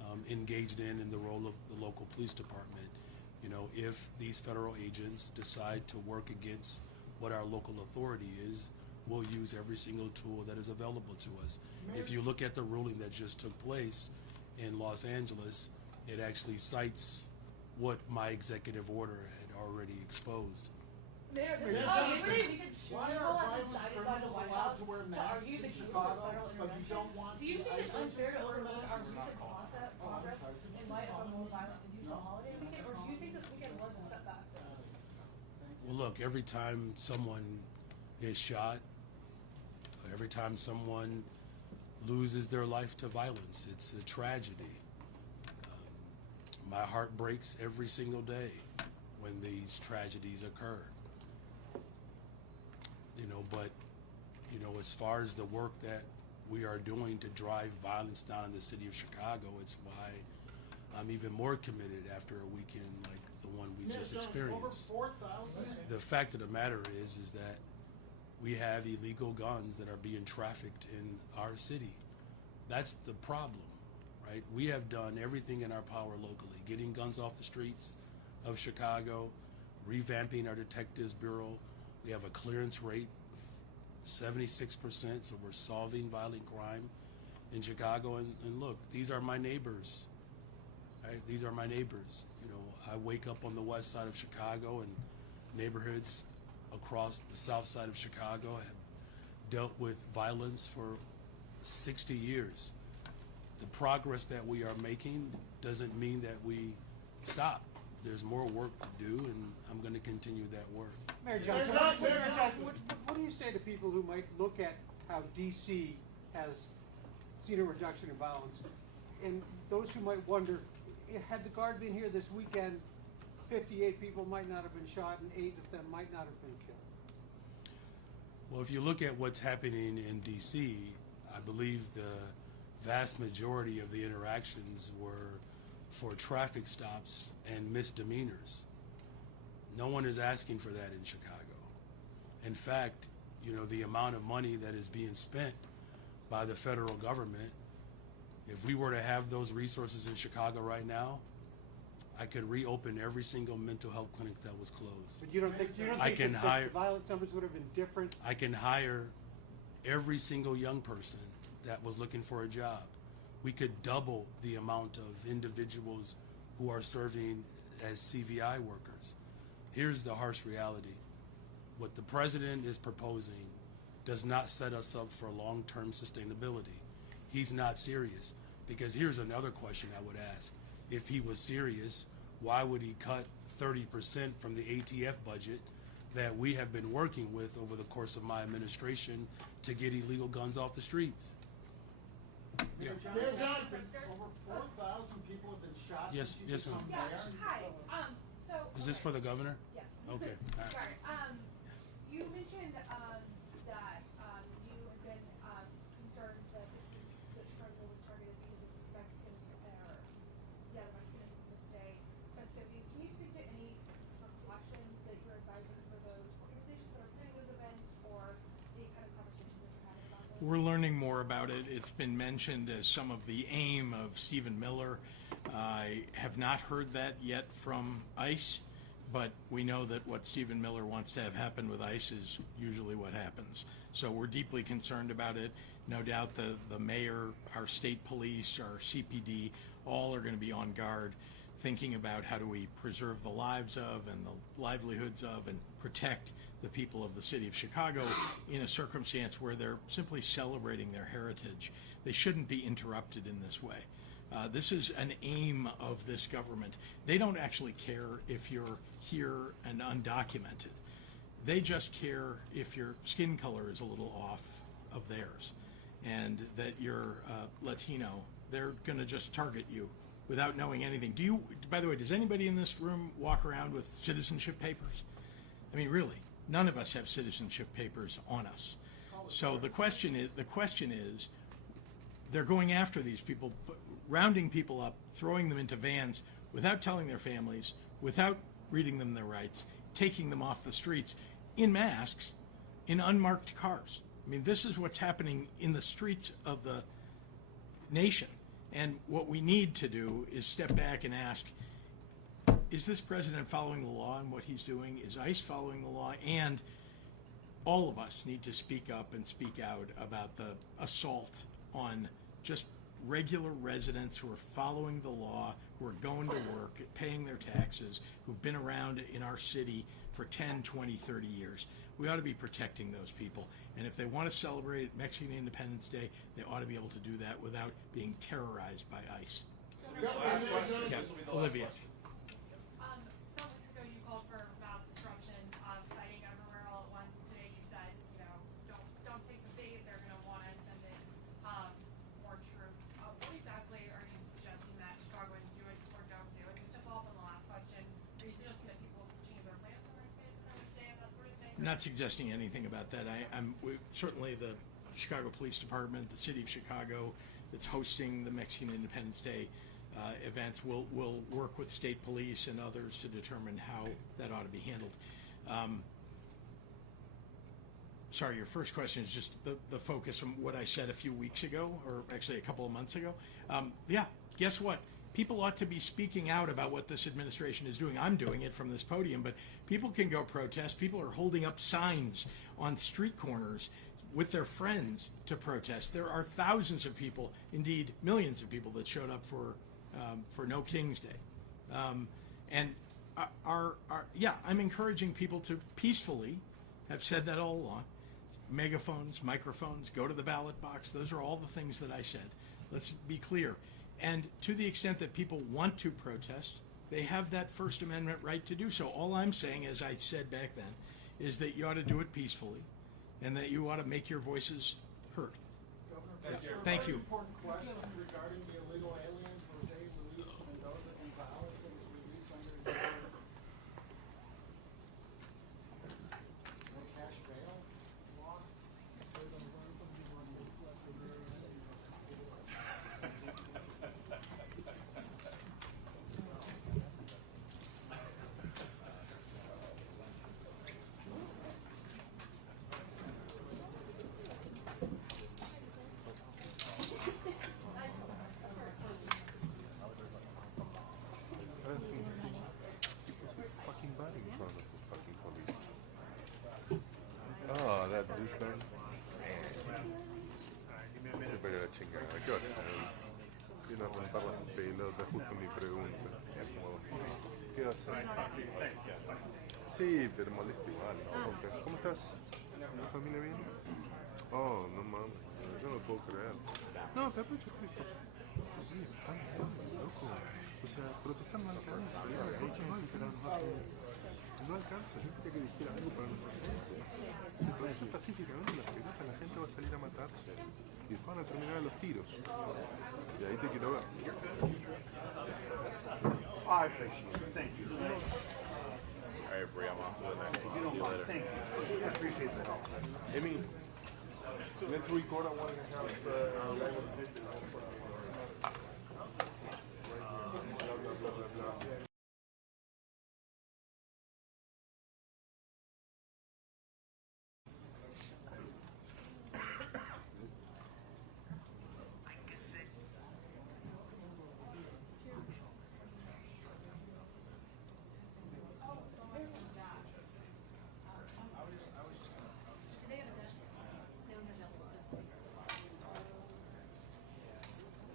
engaged in the role of the local police department. You know, if these federal agents decide to work against what our local authority is, we'll use every single tool that is available to us. If you look at the ruling that just took place in Los Angeles, it actually cites what my executive order had already exposed. Mayor, this is Johnson, yesterday we could why Google are us violent decided by the criminals White allowed House to wear to masks argue in the case for Chicago, federal but you intervention. don't want Do you the think it's ICE unfair to agents to wear overlook our masks? recent progress in light of a more violent and usual holiday weekend, or do you think this weekend was a setback? Well, look, every time someone is shot, every time someone loses their life to violence, it's a tragedy. My heart breaks every single day when these tragedies occur. You know, but, you know, as far as the work that we are doing to drive violence down in the city of Chicago, it's why I'm even more committed after a weekend like the one we just experienced. Over 4,000. The fact of the matter is that we have illegal guns that are being trafficked in our city. That's the problem, right? We have done everything in our power locally, getting guns off the streets of Chicago, revamping our detectives bureau. We have a clearance rate of 76%, so we're solving violent crime in Chicago. And look, these are my neighbors, right? These are my neighbors. You know, I wake up on the west side of Chicago, and neighborhoods across the south side of Chicago have dealt with violence for 60 years. The progress that we are making doesn't mean that we stop. There's more work to do, and I'm going to continue that work. Mayor Johnson, what do you say to people who might look at how D.C. has seen a reduction in violence, and those who might wonder, had the Guard been here this weekend, 58 people might not have been shot and 8 of them might not have been killed? Well, if you look at what's happening in D.C., I believe the vast majority of the interactions were for traffic stops and misdemeanors. No one is asking for that in Chicago. In fact, you know, the amount of money that is being spent by the federal government, if we were to have those resources in Chicago right now, I could reopen every single mental health clinic that was closed. But you don't think the violence numbers would have been different? I can hire every single young person that was looking for a job. We could double the amount of individuals who are serving as CVI workers. Here's the harsh reality. What the president is proposing does not set us up for long-term sustainability. He's not serious. Because here's another question I would ask. If he was serious, why would he cut 30% from the ATF budget that we have been working with over the course of my administration to get illegal guns off the streets? Mayor Johnson, over 4,000 people have been shot Yes, since you yes, become ma'am. mayor. Hi, so. Is this for the governor? Yes. Okay. All right. Sorry, you mentioned, that, you had been, concerned that Chicago was targeted because of Mexican, the Mexican Day festivities. Can you speak to any precautions that you're advising for those organizations that are planning those events, or the kind of conversations that you're having about those? We're learning more about it. It's been mentioned as some of the aim of Stephen Miller. I have not heard that yet from ICE, but we know that what Stephen Miller wants to have happen with ICE is usually what happens. So we're deeply concerned about it. No doubt the mayor, our state police, our CPD, all are going to be on guard, thinking about how do we preserve the lives of and the livelihoods of and protect the people of the city of Chicago in a circumstance where they're simply celebrating their heritage. They shouldn't be interrupted in this way. This is an aim of this government. They don't actually care if you're here and undocumented. They just care if your skin color is a little off of theirs and that you're Latino. They're going to just target you without knowing anything. Do you, by the way, does anybody in this room walk around with citizenship papers? I mean, really, none of us have citizenship papers on us. So the question is, they're going after these people, rounding people up, throwing them into vans without telling their families, without reading them their rights, taking them off the streets in masks, in unmarked cars. I mean, this is what's happening in the streets of the nation. And what we need to do is step back and ask, is this president following the law in what he's doing? Is ICE following the law? And all of us need to speak up and speak out about the assault on just regular residents who are following the law, who are going to work, paying their taxes, who've been around in our city for 10, 20, 30 years. We ought to be protecting those people. And if they want to celebrate Mexican Independence Day, they ought to be able to do that without being terrorized by ICE. Last question. Yeah, This will be the last Olivia. question. Some weeks ago you called for mass disruption, fighting everywhere all at once. Today you said, don't take the bait, they're going to want to send in more troops. What exactly are you suggesting that Chicagoans do it or don't do? And just to follow up on the last question, are you suggesting that people change their plans on Mexican Independence Day and that sort of thing? I'm not suggesting anything about that. Certainly the Chicago Police Department, the City of Chicago, that's hosting the Mexican Independence Day events will work with state police and others to determine how that ought to be handled. Sorry, your first question is just the focus from what I said a few weeks ago, or actually a couple of months ago. Yeah, guess what? People ought to be speaking out about what this administration is doing. I'm doing it from this podium, but people can go protest. People are holding up signs on street corners with their friends to protest. There are thousands of people, indeed millions of people, that showed up for No King's Day. I'm encouraging people to peacefully, have said that all along, megaphones, microphones, go to the ballot box. Those are all the things that I said. Let's be clear. And to the extent that people want to protest, they have that First Amendment right to do so. All I'm saying, as I said back then, is that you ought to do it peacefully and that you ought to make your voices heard. Governor, Yeah. Thank you. Important question regarding the illegal alien Jose Luis Mendoza Gonzalez that was released under no cash bail law. Fucking body in front of the fucking police. Oh, that douchebag. Se vaya a la chingada. ¿Qué vas a hacer? Vino a romper las pelotas justo mi pregunta. Es como, ¿qué vas a hacer? Sí, pero molesta igual. ¿no? ¿Cómo estás? ¿La familia bien? Oh, no mames. Yo no lo puedo creer. No, te aprovecho esto. Sí, están loco. O sea, protestar no alcanza. Mira, de hecho no, pero no alcanza. Yo quería que dijera algo para nuestra gente. Si protestas pacíficamente las pelotas, la gente va a salir a matarse. Y después van a terminar a los tiros. Y ahí te quiero ver. I appreciate it. Thank you. All right, Bree, I'm also in that. You don't mind. Thank you. I appreciate the help. Amy, let's record on one of the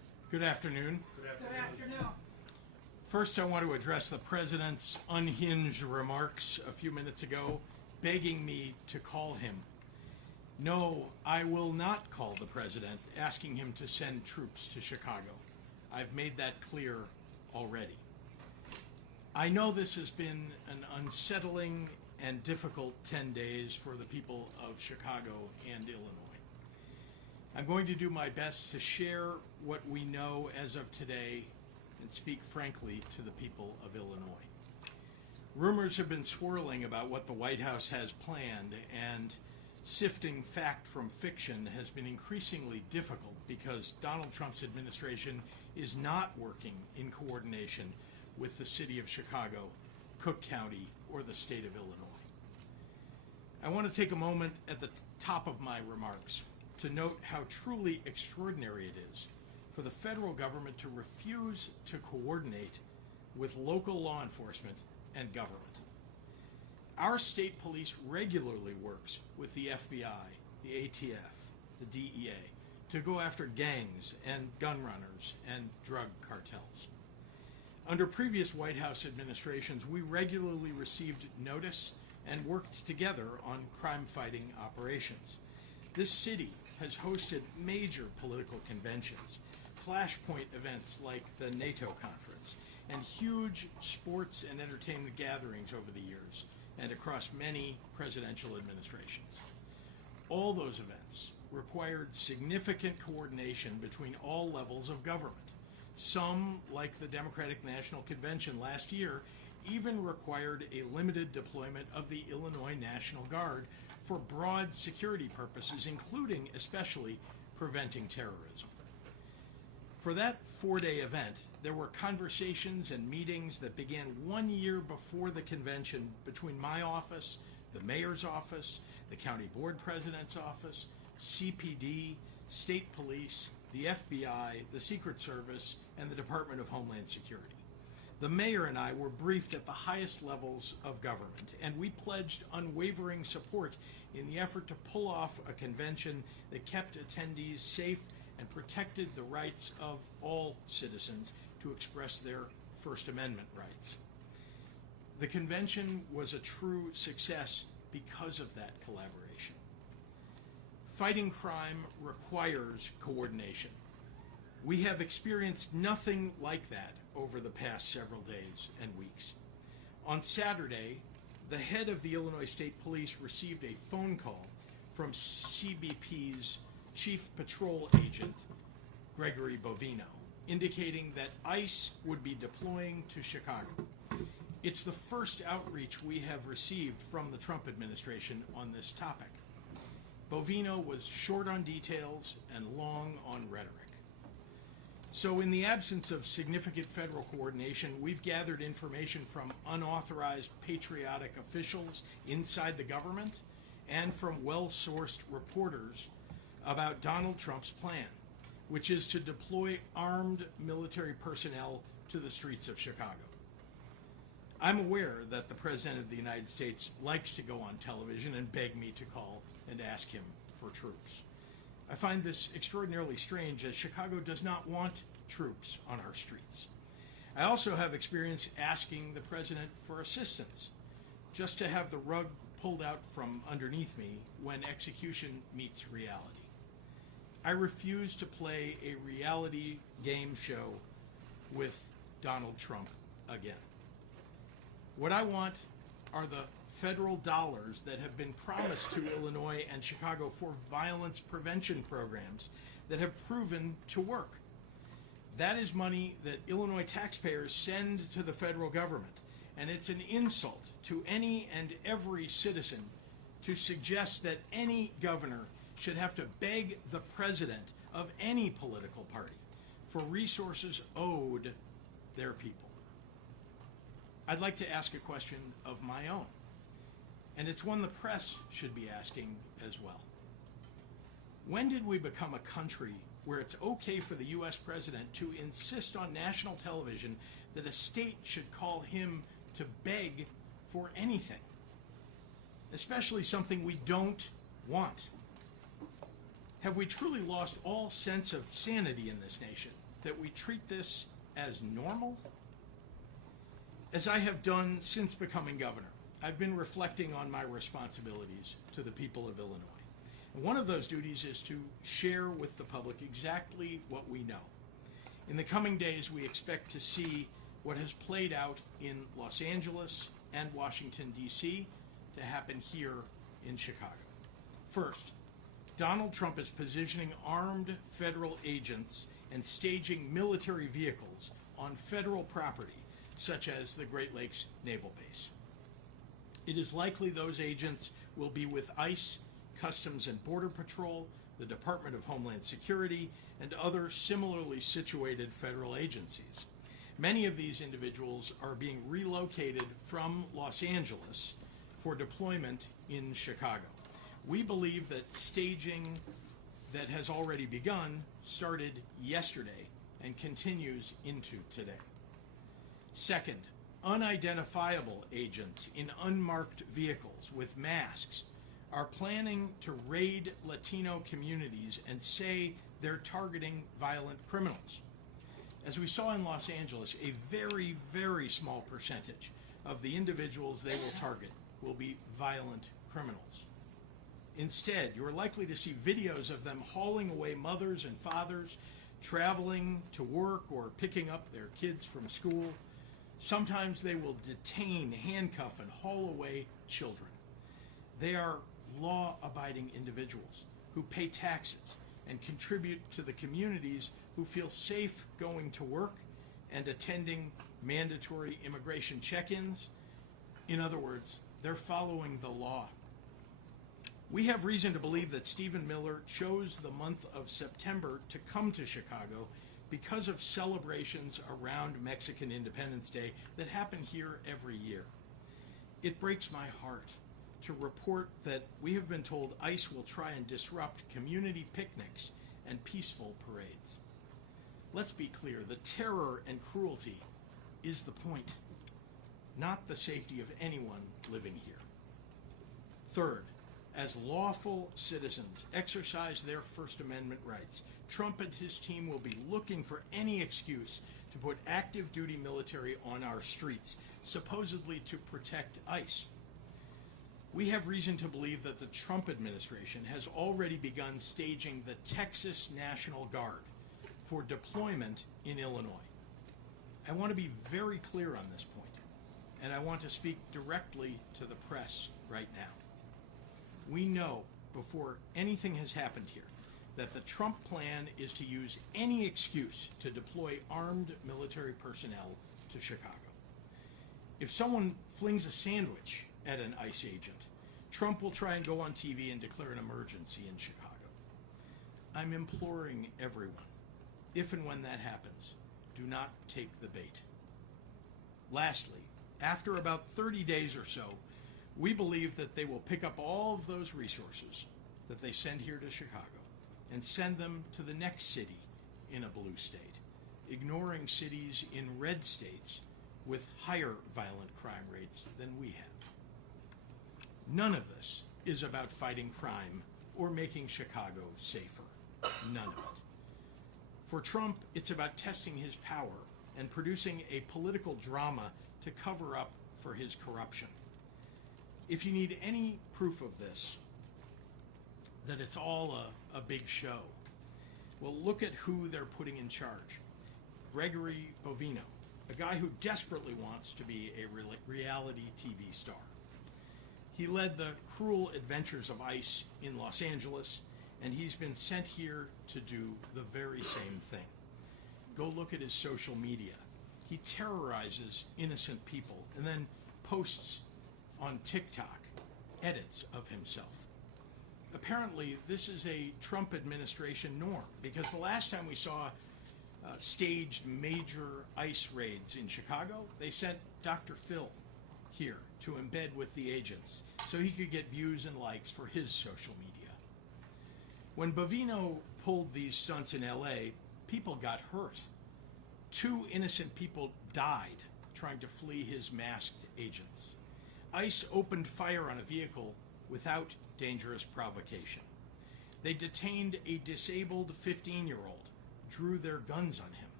Good afternoon. Good afternoon. First, I want to address the President's unhinged remarks a few minutes ago, begging me to call him. No, I will not call the President, asking him to send troops to Chicago. I've made that clear already. I know this has been an unsettling and difficult 10 days for the people of Chicago and Illinois. I'm going to do my best to share what we know as of today and speak frankly to the people of Illinois. Rumors have been swirling about what the White House has planned, and sifting fact from fiction has been increasingly difficult because Donald Trump's administration is not working in coordination with the city of Chicago, Cook County, or the state of Illinois. I want to take a moment at the top of my remarks to note how truly extraordinary it is for the federal government to refuse to coordinate with local law enforcement and government. Our state police regularly works with the FBI, the ATF, the DEA to go after gangs and gun runners and drug cartels. Under previous White House administrations, we regularly received notice and worked together on crime-fighting operations. This city has hosted major political conventions, flashpoint events like the NATO conference, and huge sports and entertainment gatherings over the years and across many presidential administrations. All those events required significant coordination between all levels of government. Some, like the Democratic National Convention last year, even required a limited deployment of the Illinois National Guard for broad security purposes, including especially preventing terrorism. For that four-day event, there were conversations and meetings that began 1 year before the convention between my office, the mayor's office, the county board president's office, CPD, state police, the FBI, the Secret Service, and the Department of Homeland Security. The mayor and I were briefed at the highest levels of government, and we pledged unwavering support in the effort to pull off a convention that kept attendees safe and protected the rights of all citizens to express their First Amendment rights. The convention was a true success because of that collaboration. Fighting crime requires coordination. We have experienced nothing like that over the past several days and weeks. On Saturday, the head of the Illinois State Police received a phone call from CBP's Chief Patrol Agent, Gregory Bovino, indicating that ICE would be deploying to Chicago. It's the first outreach we have received from the Trump administration on this topic. Bovino was short on details and long on rhetoric. So in the absence of significant federal coordination, we've gathered information from unauthorized patriotic officials inside the government and from well-sourced reporters about Donald Trump's plan, which is to deploy armed military personnel to the streets of Chicago. I'm aware that the President of the United States likes to go on television and beg me to call and ask him for troops. I find this extraordinarily strange, as Chicago does not want troops on our streets. I also have experience asking the President for assistance, just to have the rug pulled out from underneath me when execution meets reality. I refuse to play a reality game show with Donald Trump again. What I want are the federal dollars that have been promised to Illinois and Chicago for violence prevention programs that have proven to work. That is money that Illinois taxpayers send to the federal government, and it's an insult to any and every citizen to suggest that any governor should have to beg the president of any political party for resources owed their people. I'd like to ask a question of my own, and it's one the press should be asking as well. When did we become a country where it's okay for the U.S. president to insist on national television that a state should call him to beg for anything, especially something we don't want? Have we truly lost all sense of sanity in this nation? that we treat this as normal? As I have done since becoming governor, I've been reflecting on my responsibilities to the people of Illinois. And one of those duties is to share with the public exactly what we know. In the coming days, we expect to see what has played out in Los Angeles and Washington, D.C. to happen here in Chicago. First, Donald Trump is positioning armed federal agents and staging military vehicles on federal property, such as the Great Lakes Naval Base. It is likely those agents will be with ICE, Customs and Border Patrol, the Department of Homeland Security, and other similarly situated federal agencies. Many of these individuals are being relocated from Los Angeles for deployment in Chicago. We believe that staging that has already begun started yesterday and continues into today. Second, unidentifiable agents in unmarked vehicles with masks are planning to raid Latino communities and say they're targeting violent criminals. As we saw in Los Angeles, a very, very small percentage of the individuals they will target will be violent criminals. Instead, you're likely to see videos of them hauling away mothers and fathers, traveling to work or picking up their kids from school. Sometimes they will detain, handcuff, and haul away children. They are law-abiding individuals who pay taxes and contribute to the communities who feel safe going to work and attending mandatory immigration check-ins. In other words, they're following the law. We have reason to believe that Stephen Miller chose the month of September to come to Chicago because of celebrations around Mexican Independence Day that happen here every year. It breaks my heart to report that we have been told ICE will try and disrupt community picnics and peaceful parades. Let's be clear, the terror and cruelty is the point, not the safety of anyone living here. Third, as lawful citizens exercise their First Amendment rights, Trump and his team will be looking for any excuse to put active duty military on our streets, supposedly to protect ICE. We have reason to believe that the Trump administration has already begun staging the Texas National Guard for deployment in Illinois. I want to be very clear on this point, and I want to speak directly to the press right now. We know before anything has happened here that the Trump plan is to use any excuse to deploy armed military personnel to Chicago. If someone flings a sandwich at an ICE agent, Trump will try and go on TV and declare an emergency in Chicago. I'm imploring everyone, if and when that happens, do not take the bait. Lastly, after about 30 days or so, we believe that they will pick up all of those resources that they send here to Chicago and send them to the next city in a blue state, ignoring cities in red states with higher violent crime rates than we have. None of this is about fighting crime or making Chicago safer. None of it. For Trump, it's about testing his power and producing a political drama to cover up for his corruption. If you need any proof of this, that it's all a big show, well, look at who they're putting in charge. Gregory Bovino, a guy who desperately wants to be a reality TV star. He led the cruel adventures of ICE in Los Angeles, and he's been sent here to do the very same thing. Go look at his social media. He terrorizes innocent people and then posts on TikTok edits of himself. Apparently, this is a Trump administration norm, because the last time we saw staged major ICE raids in Chicago, they sent Dr. Phil here to embed with the agents so he could get views and likes for his social media. When Bovino pulled these stunts in LA, people got hurt. 2 innocent people died trying to flee his masked agents. ICE opened fire on a vehicle without dangerous provocation. They detained a disabled 15-year-old, drew their guns on him.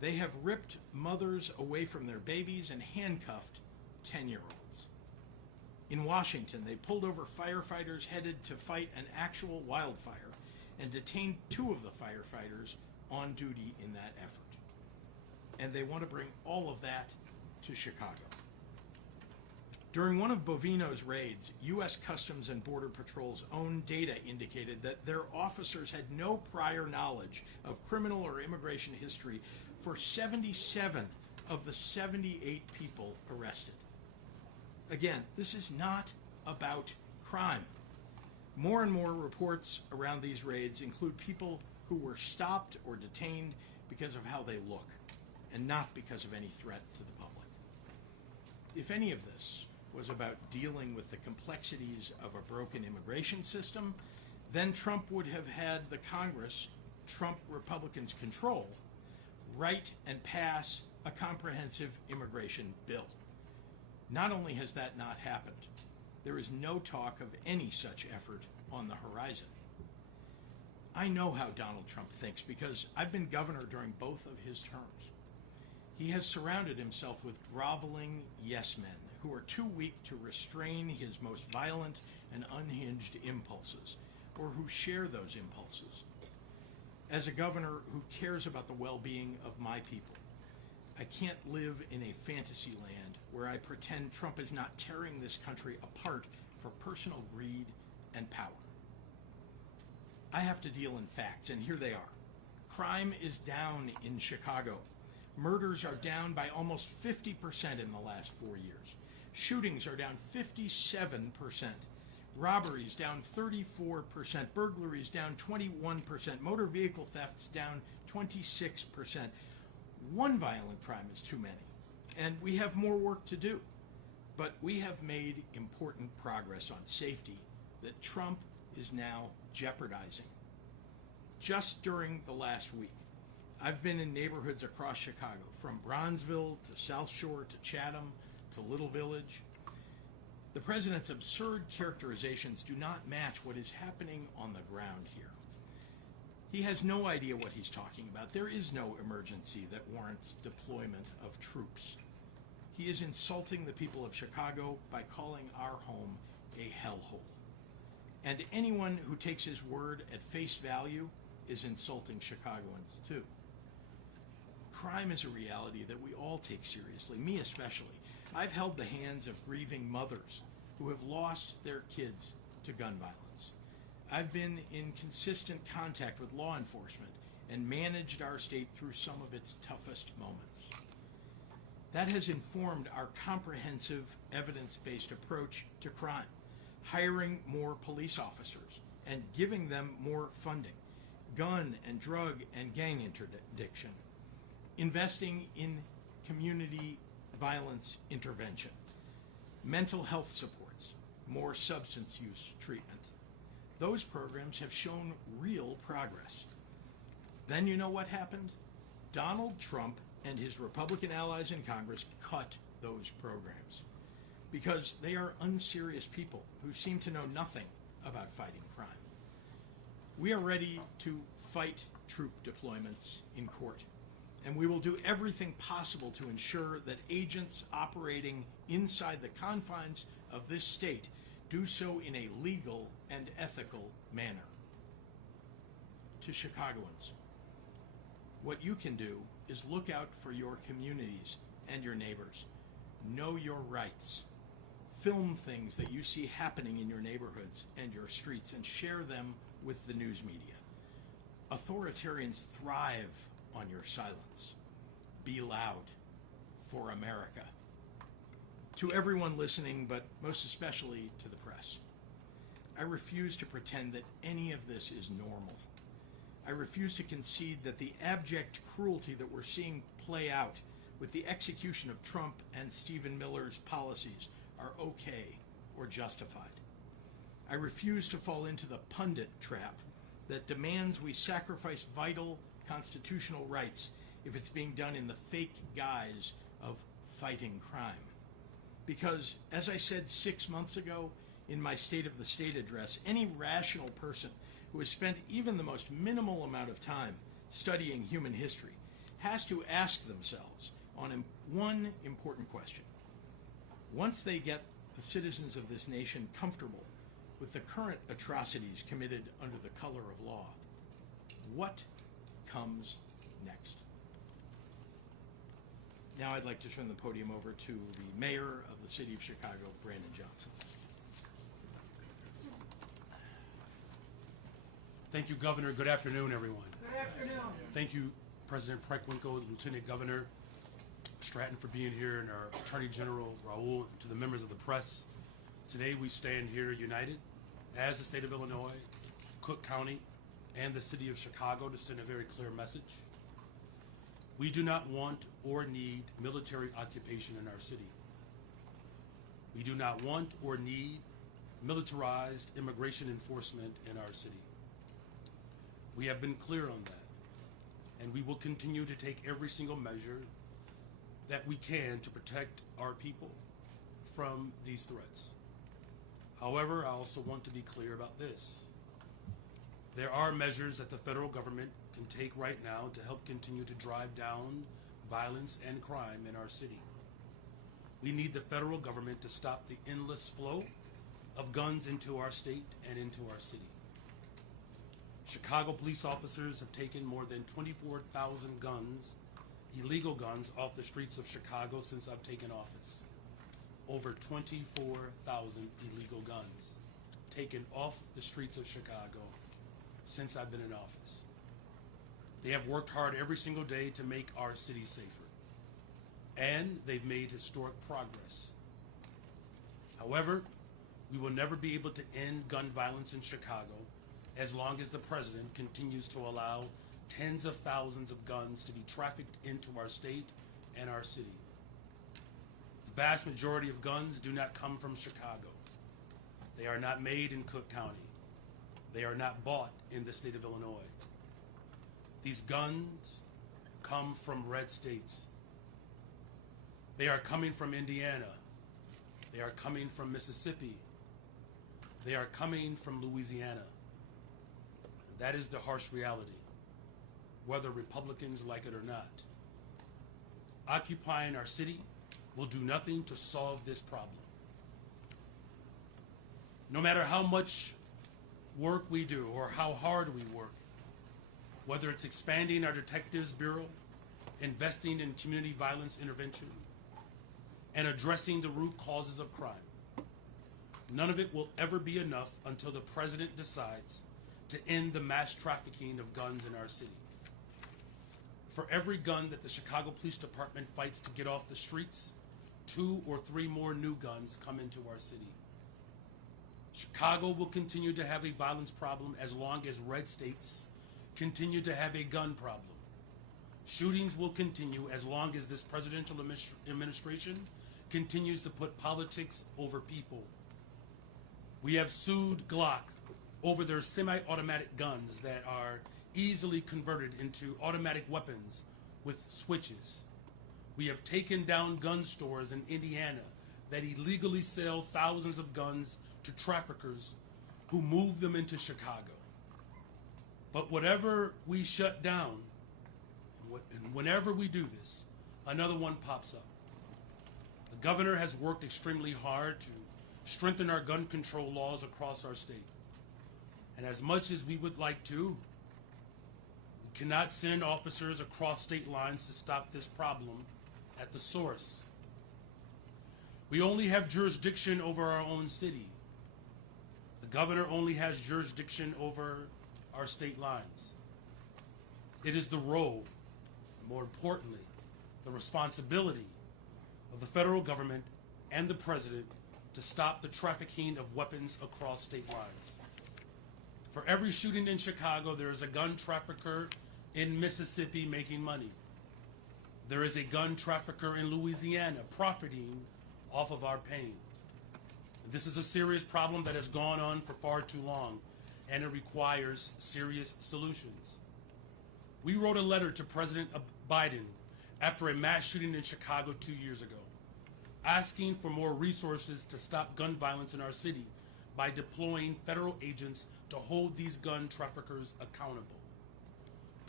They have ripped mothers away from their babies and handcuffed 10-year-olds. In Washington, they pulled over firefighters headed to fight an actual wildfire and detained 2 of the firefighters on duty in that effort. And they want to bring all of that to Chicago. During one of Bovino's raids, U.S. Customs and Border Patrol's own data indicated that their officers had no prior knowledge of criminal or immigration history for 77 of the 78 people arrested. Again, this is not about crime. More and more reports around these raids include people who were stopped or detained because of how they look, and not because of any threat to the public. If any of this was about dealing with the complexities of a broken immigration system, then Trump would have had the Congress Trump Republicans control write and pass a comprehensive immigration bill. Not only has that not happened, there is no talk of any such effort on the horizon. I know how Donald Trump thinks because I've been governor during both of his terms. He has surrounded himself with groveling yes men who are too weak to restrain his most violent and unhinged impulses, or who share those impulses. As a governor who cares about the well-being of my people, I can't live in a fantasy land where I pretend Trump is not tearing this country apart for personal greed and power. I have to deal in facts, and here they are. Crime is down in Chicago. Murders are down by almost 50% in the last 4 years. Shootings are down 57%. Robberies down 34%. Burglaries down 21%. Motor vehicle thefts down 26%. One violent crime is too many, and we have more work to do. But we have made important progress on safety that Trump is now jeopardizing. Just during the last week, I've been in neighborhoods across Chicago, from Bronzeville to South Shore to Chatham to Little Village. The president's absurd characterizations do not match what is happening on the ground here. He has no idea what he's talking about. There is no emergency that warrants deployment of troops. He is insulting the people of Chicago by calling our home a hellhole. And anyone who takes his word at face value is insulting Chicagoans too. Crime is a reality that we all take seriously, me especially. I've held the hands of grieving mothers who have lost their kids to gun violence. I've been in consistent contact with law enforcement and managed our state through some of its toughest moments. That has informed our comprehensive, evidence-based approach to crime, hiring more police officers and giving them more funding, gun and drug and gang interdiction, investing in community violence intervention, mental health supports, more substance use treatment. Those programs have shown real progress. Then you know what happened? Donald Trump and his Republican allies in Congress cut those programs because they are unserious people who seem to know nothing about fighting crime. We are ready to fight troop deployments in court, and we will do everything possible to ensure that agents operating inside the confines of this state do so in a legal and ethical manner. To Chicagoans, what you can do is look out for your communities and your neighbors. Know your rights. Film things that you see happening in your neighborhoods and your streets and share them with the news media. Authoritarians thrive on your silence. Be loud for America. To everyone listening, but most especially to the press, I refuse to pretend that any of this is normal. I refuse to concede that the abject cruelty that we're seeing play out with the execution of Trump and Stephen Miller's policies are okay or justified. I refuse to fall into the pundit trap that demands we sacrifice vital constitutional rights if it's being done in the fake guise of fighting crime. Because, as I said 6 months ago in my State of the State address, any rational person who has spent even the most minimal amount of time studying human history has to ask themselves on one important question. Once they get the citizens of this nation comfortable with the current atrocities committed under the color of law, what comes next? Now I'd like to turn the podium over to the mayor of the city of Chicago, Brandon Johnson. Thank you, Governor. Good afternoon, everyone. Good afternoon. Thank you, President Preckwinkle, Lieutenant Governor Stratton, for being here, and our Attorney General Raul, to the members of the press. Today we stand here united as the state of Illinois, Cook County, and the city of Chicago to send a very clear message. We do not want or need military occupation in our city. We do not want or need militarized immigration enforcement in our city. We have been clear on that, and we will continue to take every single measure that we can to protect our people from these threats. However, I also want to be clear about this. There are measures that the federal government can take right now to help continue to drive down violence and crime in our city. We need the federal government to stop the endless flow of guns into our state and into our city. Chicago police officers have taken more than 24,000 guns, illegal guns, off the streets of Chicago since I've taken office. Over 24,000 illegal guns taken off the streets of Chicago since I've been in office. They have worked hard every single day to make our city safer, and they've made historic progress. However, we will never be able to end gun violence in Chicago as long as the president continues to allow tens of thousands of guns to be trafficked into our state and our city. The vast majority of guns do not come from Chicago. They are not made in Cook County. They are not bought in the state of Illinois. These guns come from red states. They are coming from Indiana. They are coming from Mississippi. They are coming from Louisiana. That is the harsh reality, whether Republicans like it or not. Occupying our city will do nothing to solve this problem. No matter how much work we do or how hard we work, whether it's expanding our Detectives Bureau, investing in community violence intervention, and addressing the root causes of crime, none of it will ever be enough until the president decides to end the mass trafficking of guns in our city. For every gun that the Chicago Police Department fights to get off the streets, 2 or 3 more new guns come into our city. Chicago will continue to have a violence problem as long as red states continue to have a gun problem. Shootings will continue as long as this presidential administration continues to put politics over people. We have sued Glock over their semi-automatic guns that are easily converted into automatic weapons with switches. We have taken down gun stores in Indiana that illegally sell thousands of guns to traffickers who move them into Chicago. But whatever we shut down, and whenever we do this, another one pops up. The governor has worked extremely hard to strengthen our gun control laws across our state. And as much as we would like to, we cannot send officers across state lines to stop this problem at the source. We only have jurisdiction over our own city. The governor only has jurisdiction over our state lines. It is the role, and more importantly, the responsibility of the federal government and the president to stop the trafficking of weapons across state lines. For every shooting in Chicago, there is a gun trafficker in Mississippi making money. There is a gun trafficker in Louisiana profiting off of our pain. This is a serious problem that has gone on for far too long, and it requires serious solutions. We wrote a letter to President Biden after a mass shooting in Chicago 2 years ago, asking for more resources to stop gun violence in our city by deploying federal agents to hold these gun traffickers accountable.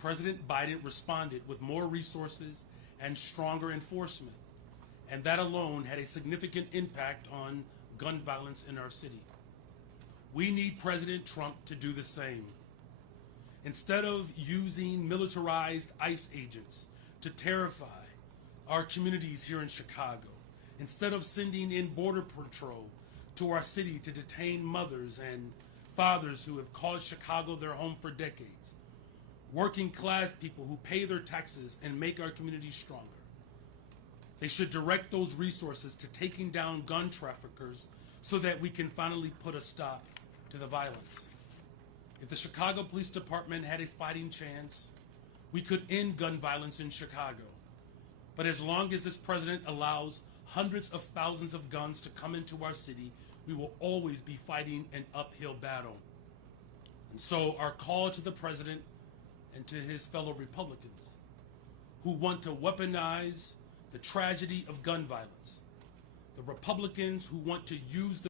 President Biden responded with more resources and stronger enforcement, and that alone had a significant impact on gun violence in our city. We need President Trump to do the same. Instead of using militarized ICE agents to terrify our communities here in Chicago, instead of sending in Border Patrol to our city to detain mothers and fathers who have called Chicago their home for decades, working class people who pay their taxes and make our communities stronger, they should direct those resources to taking down gun traffickers so that we can finally put a stop to the violence. If the Chicago Police Department had a fighting chance, we could end gun violence in Chicago. But as long as this president allows hundreds of thousands of guns to come into our city, we will always be fighting an uphill battle. And so our call to the president and to his fellow Republicans who want to weaponize the tragedy of gun violence, the Republicans who want to use the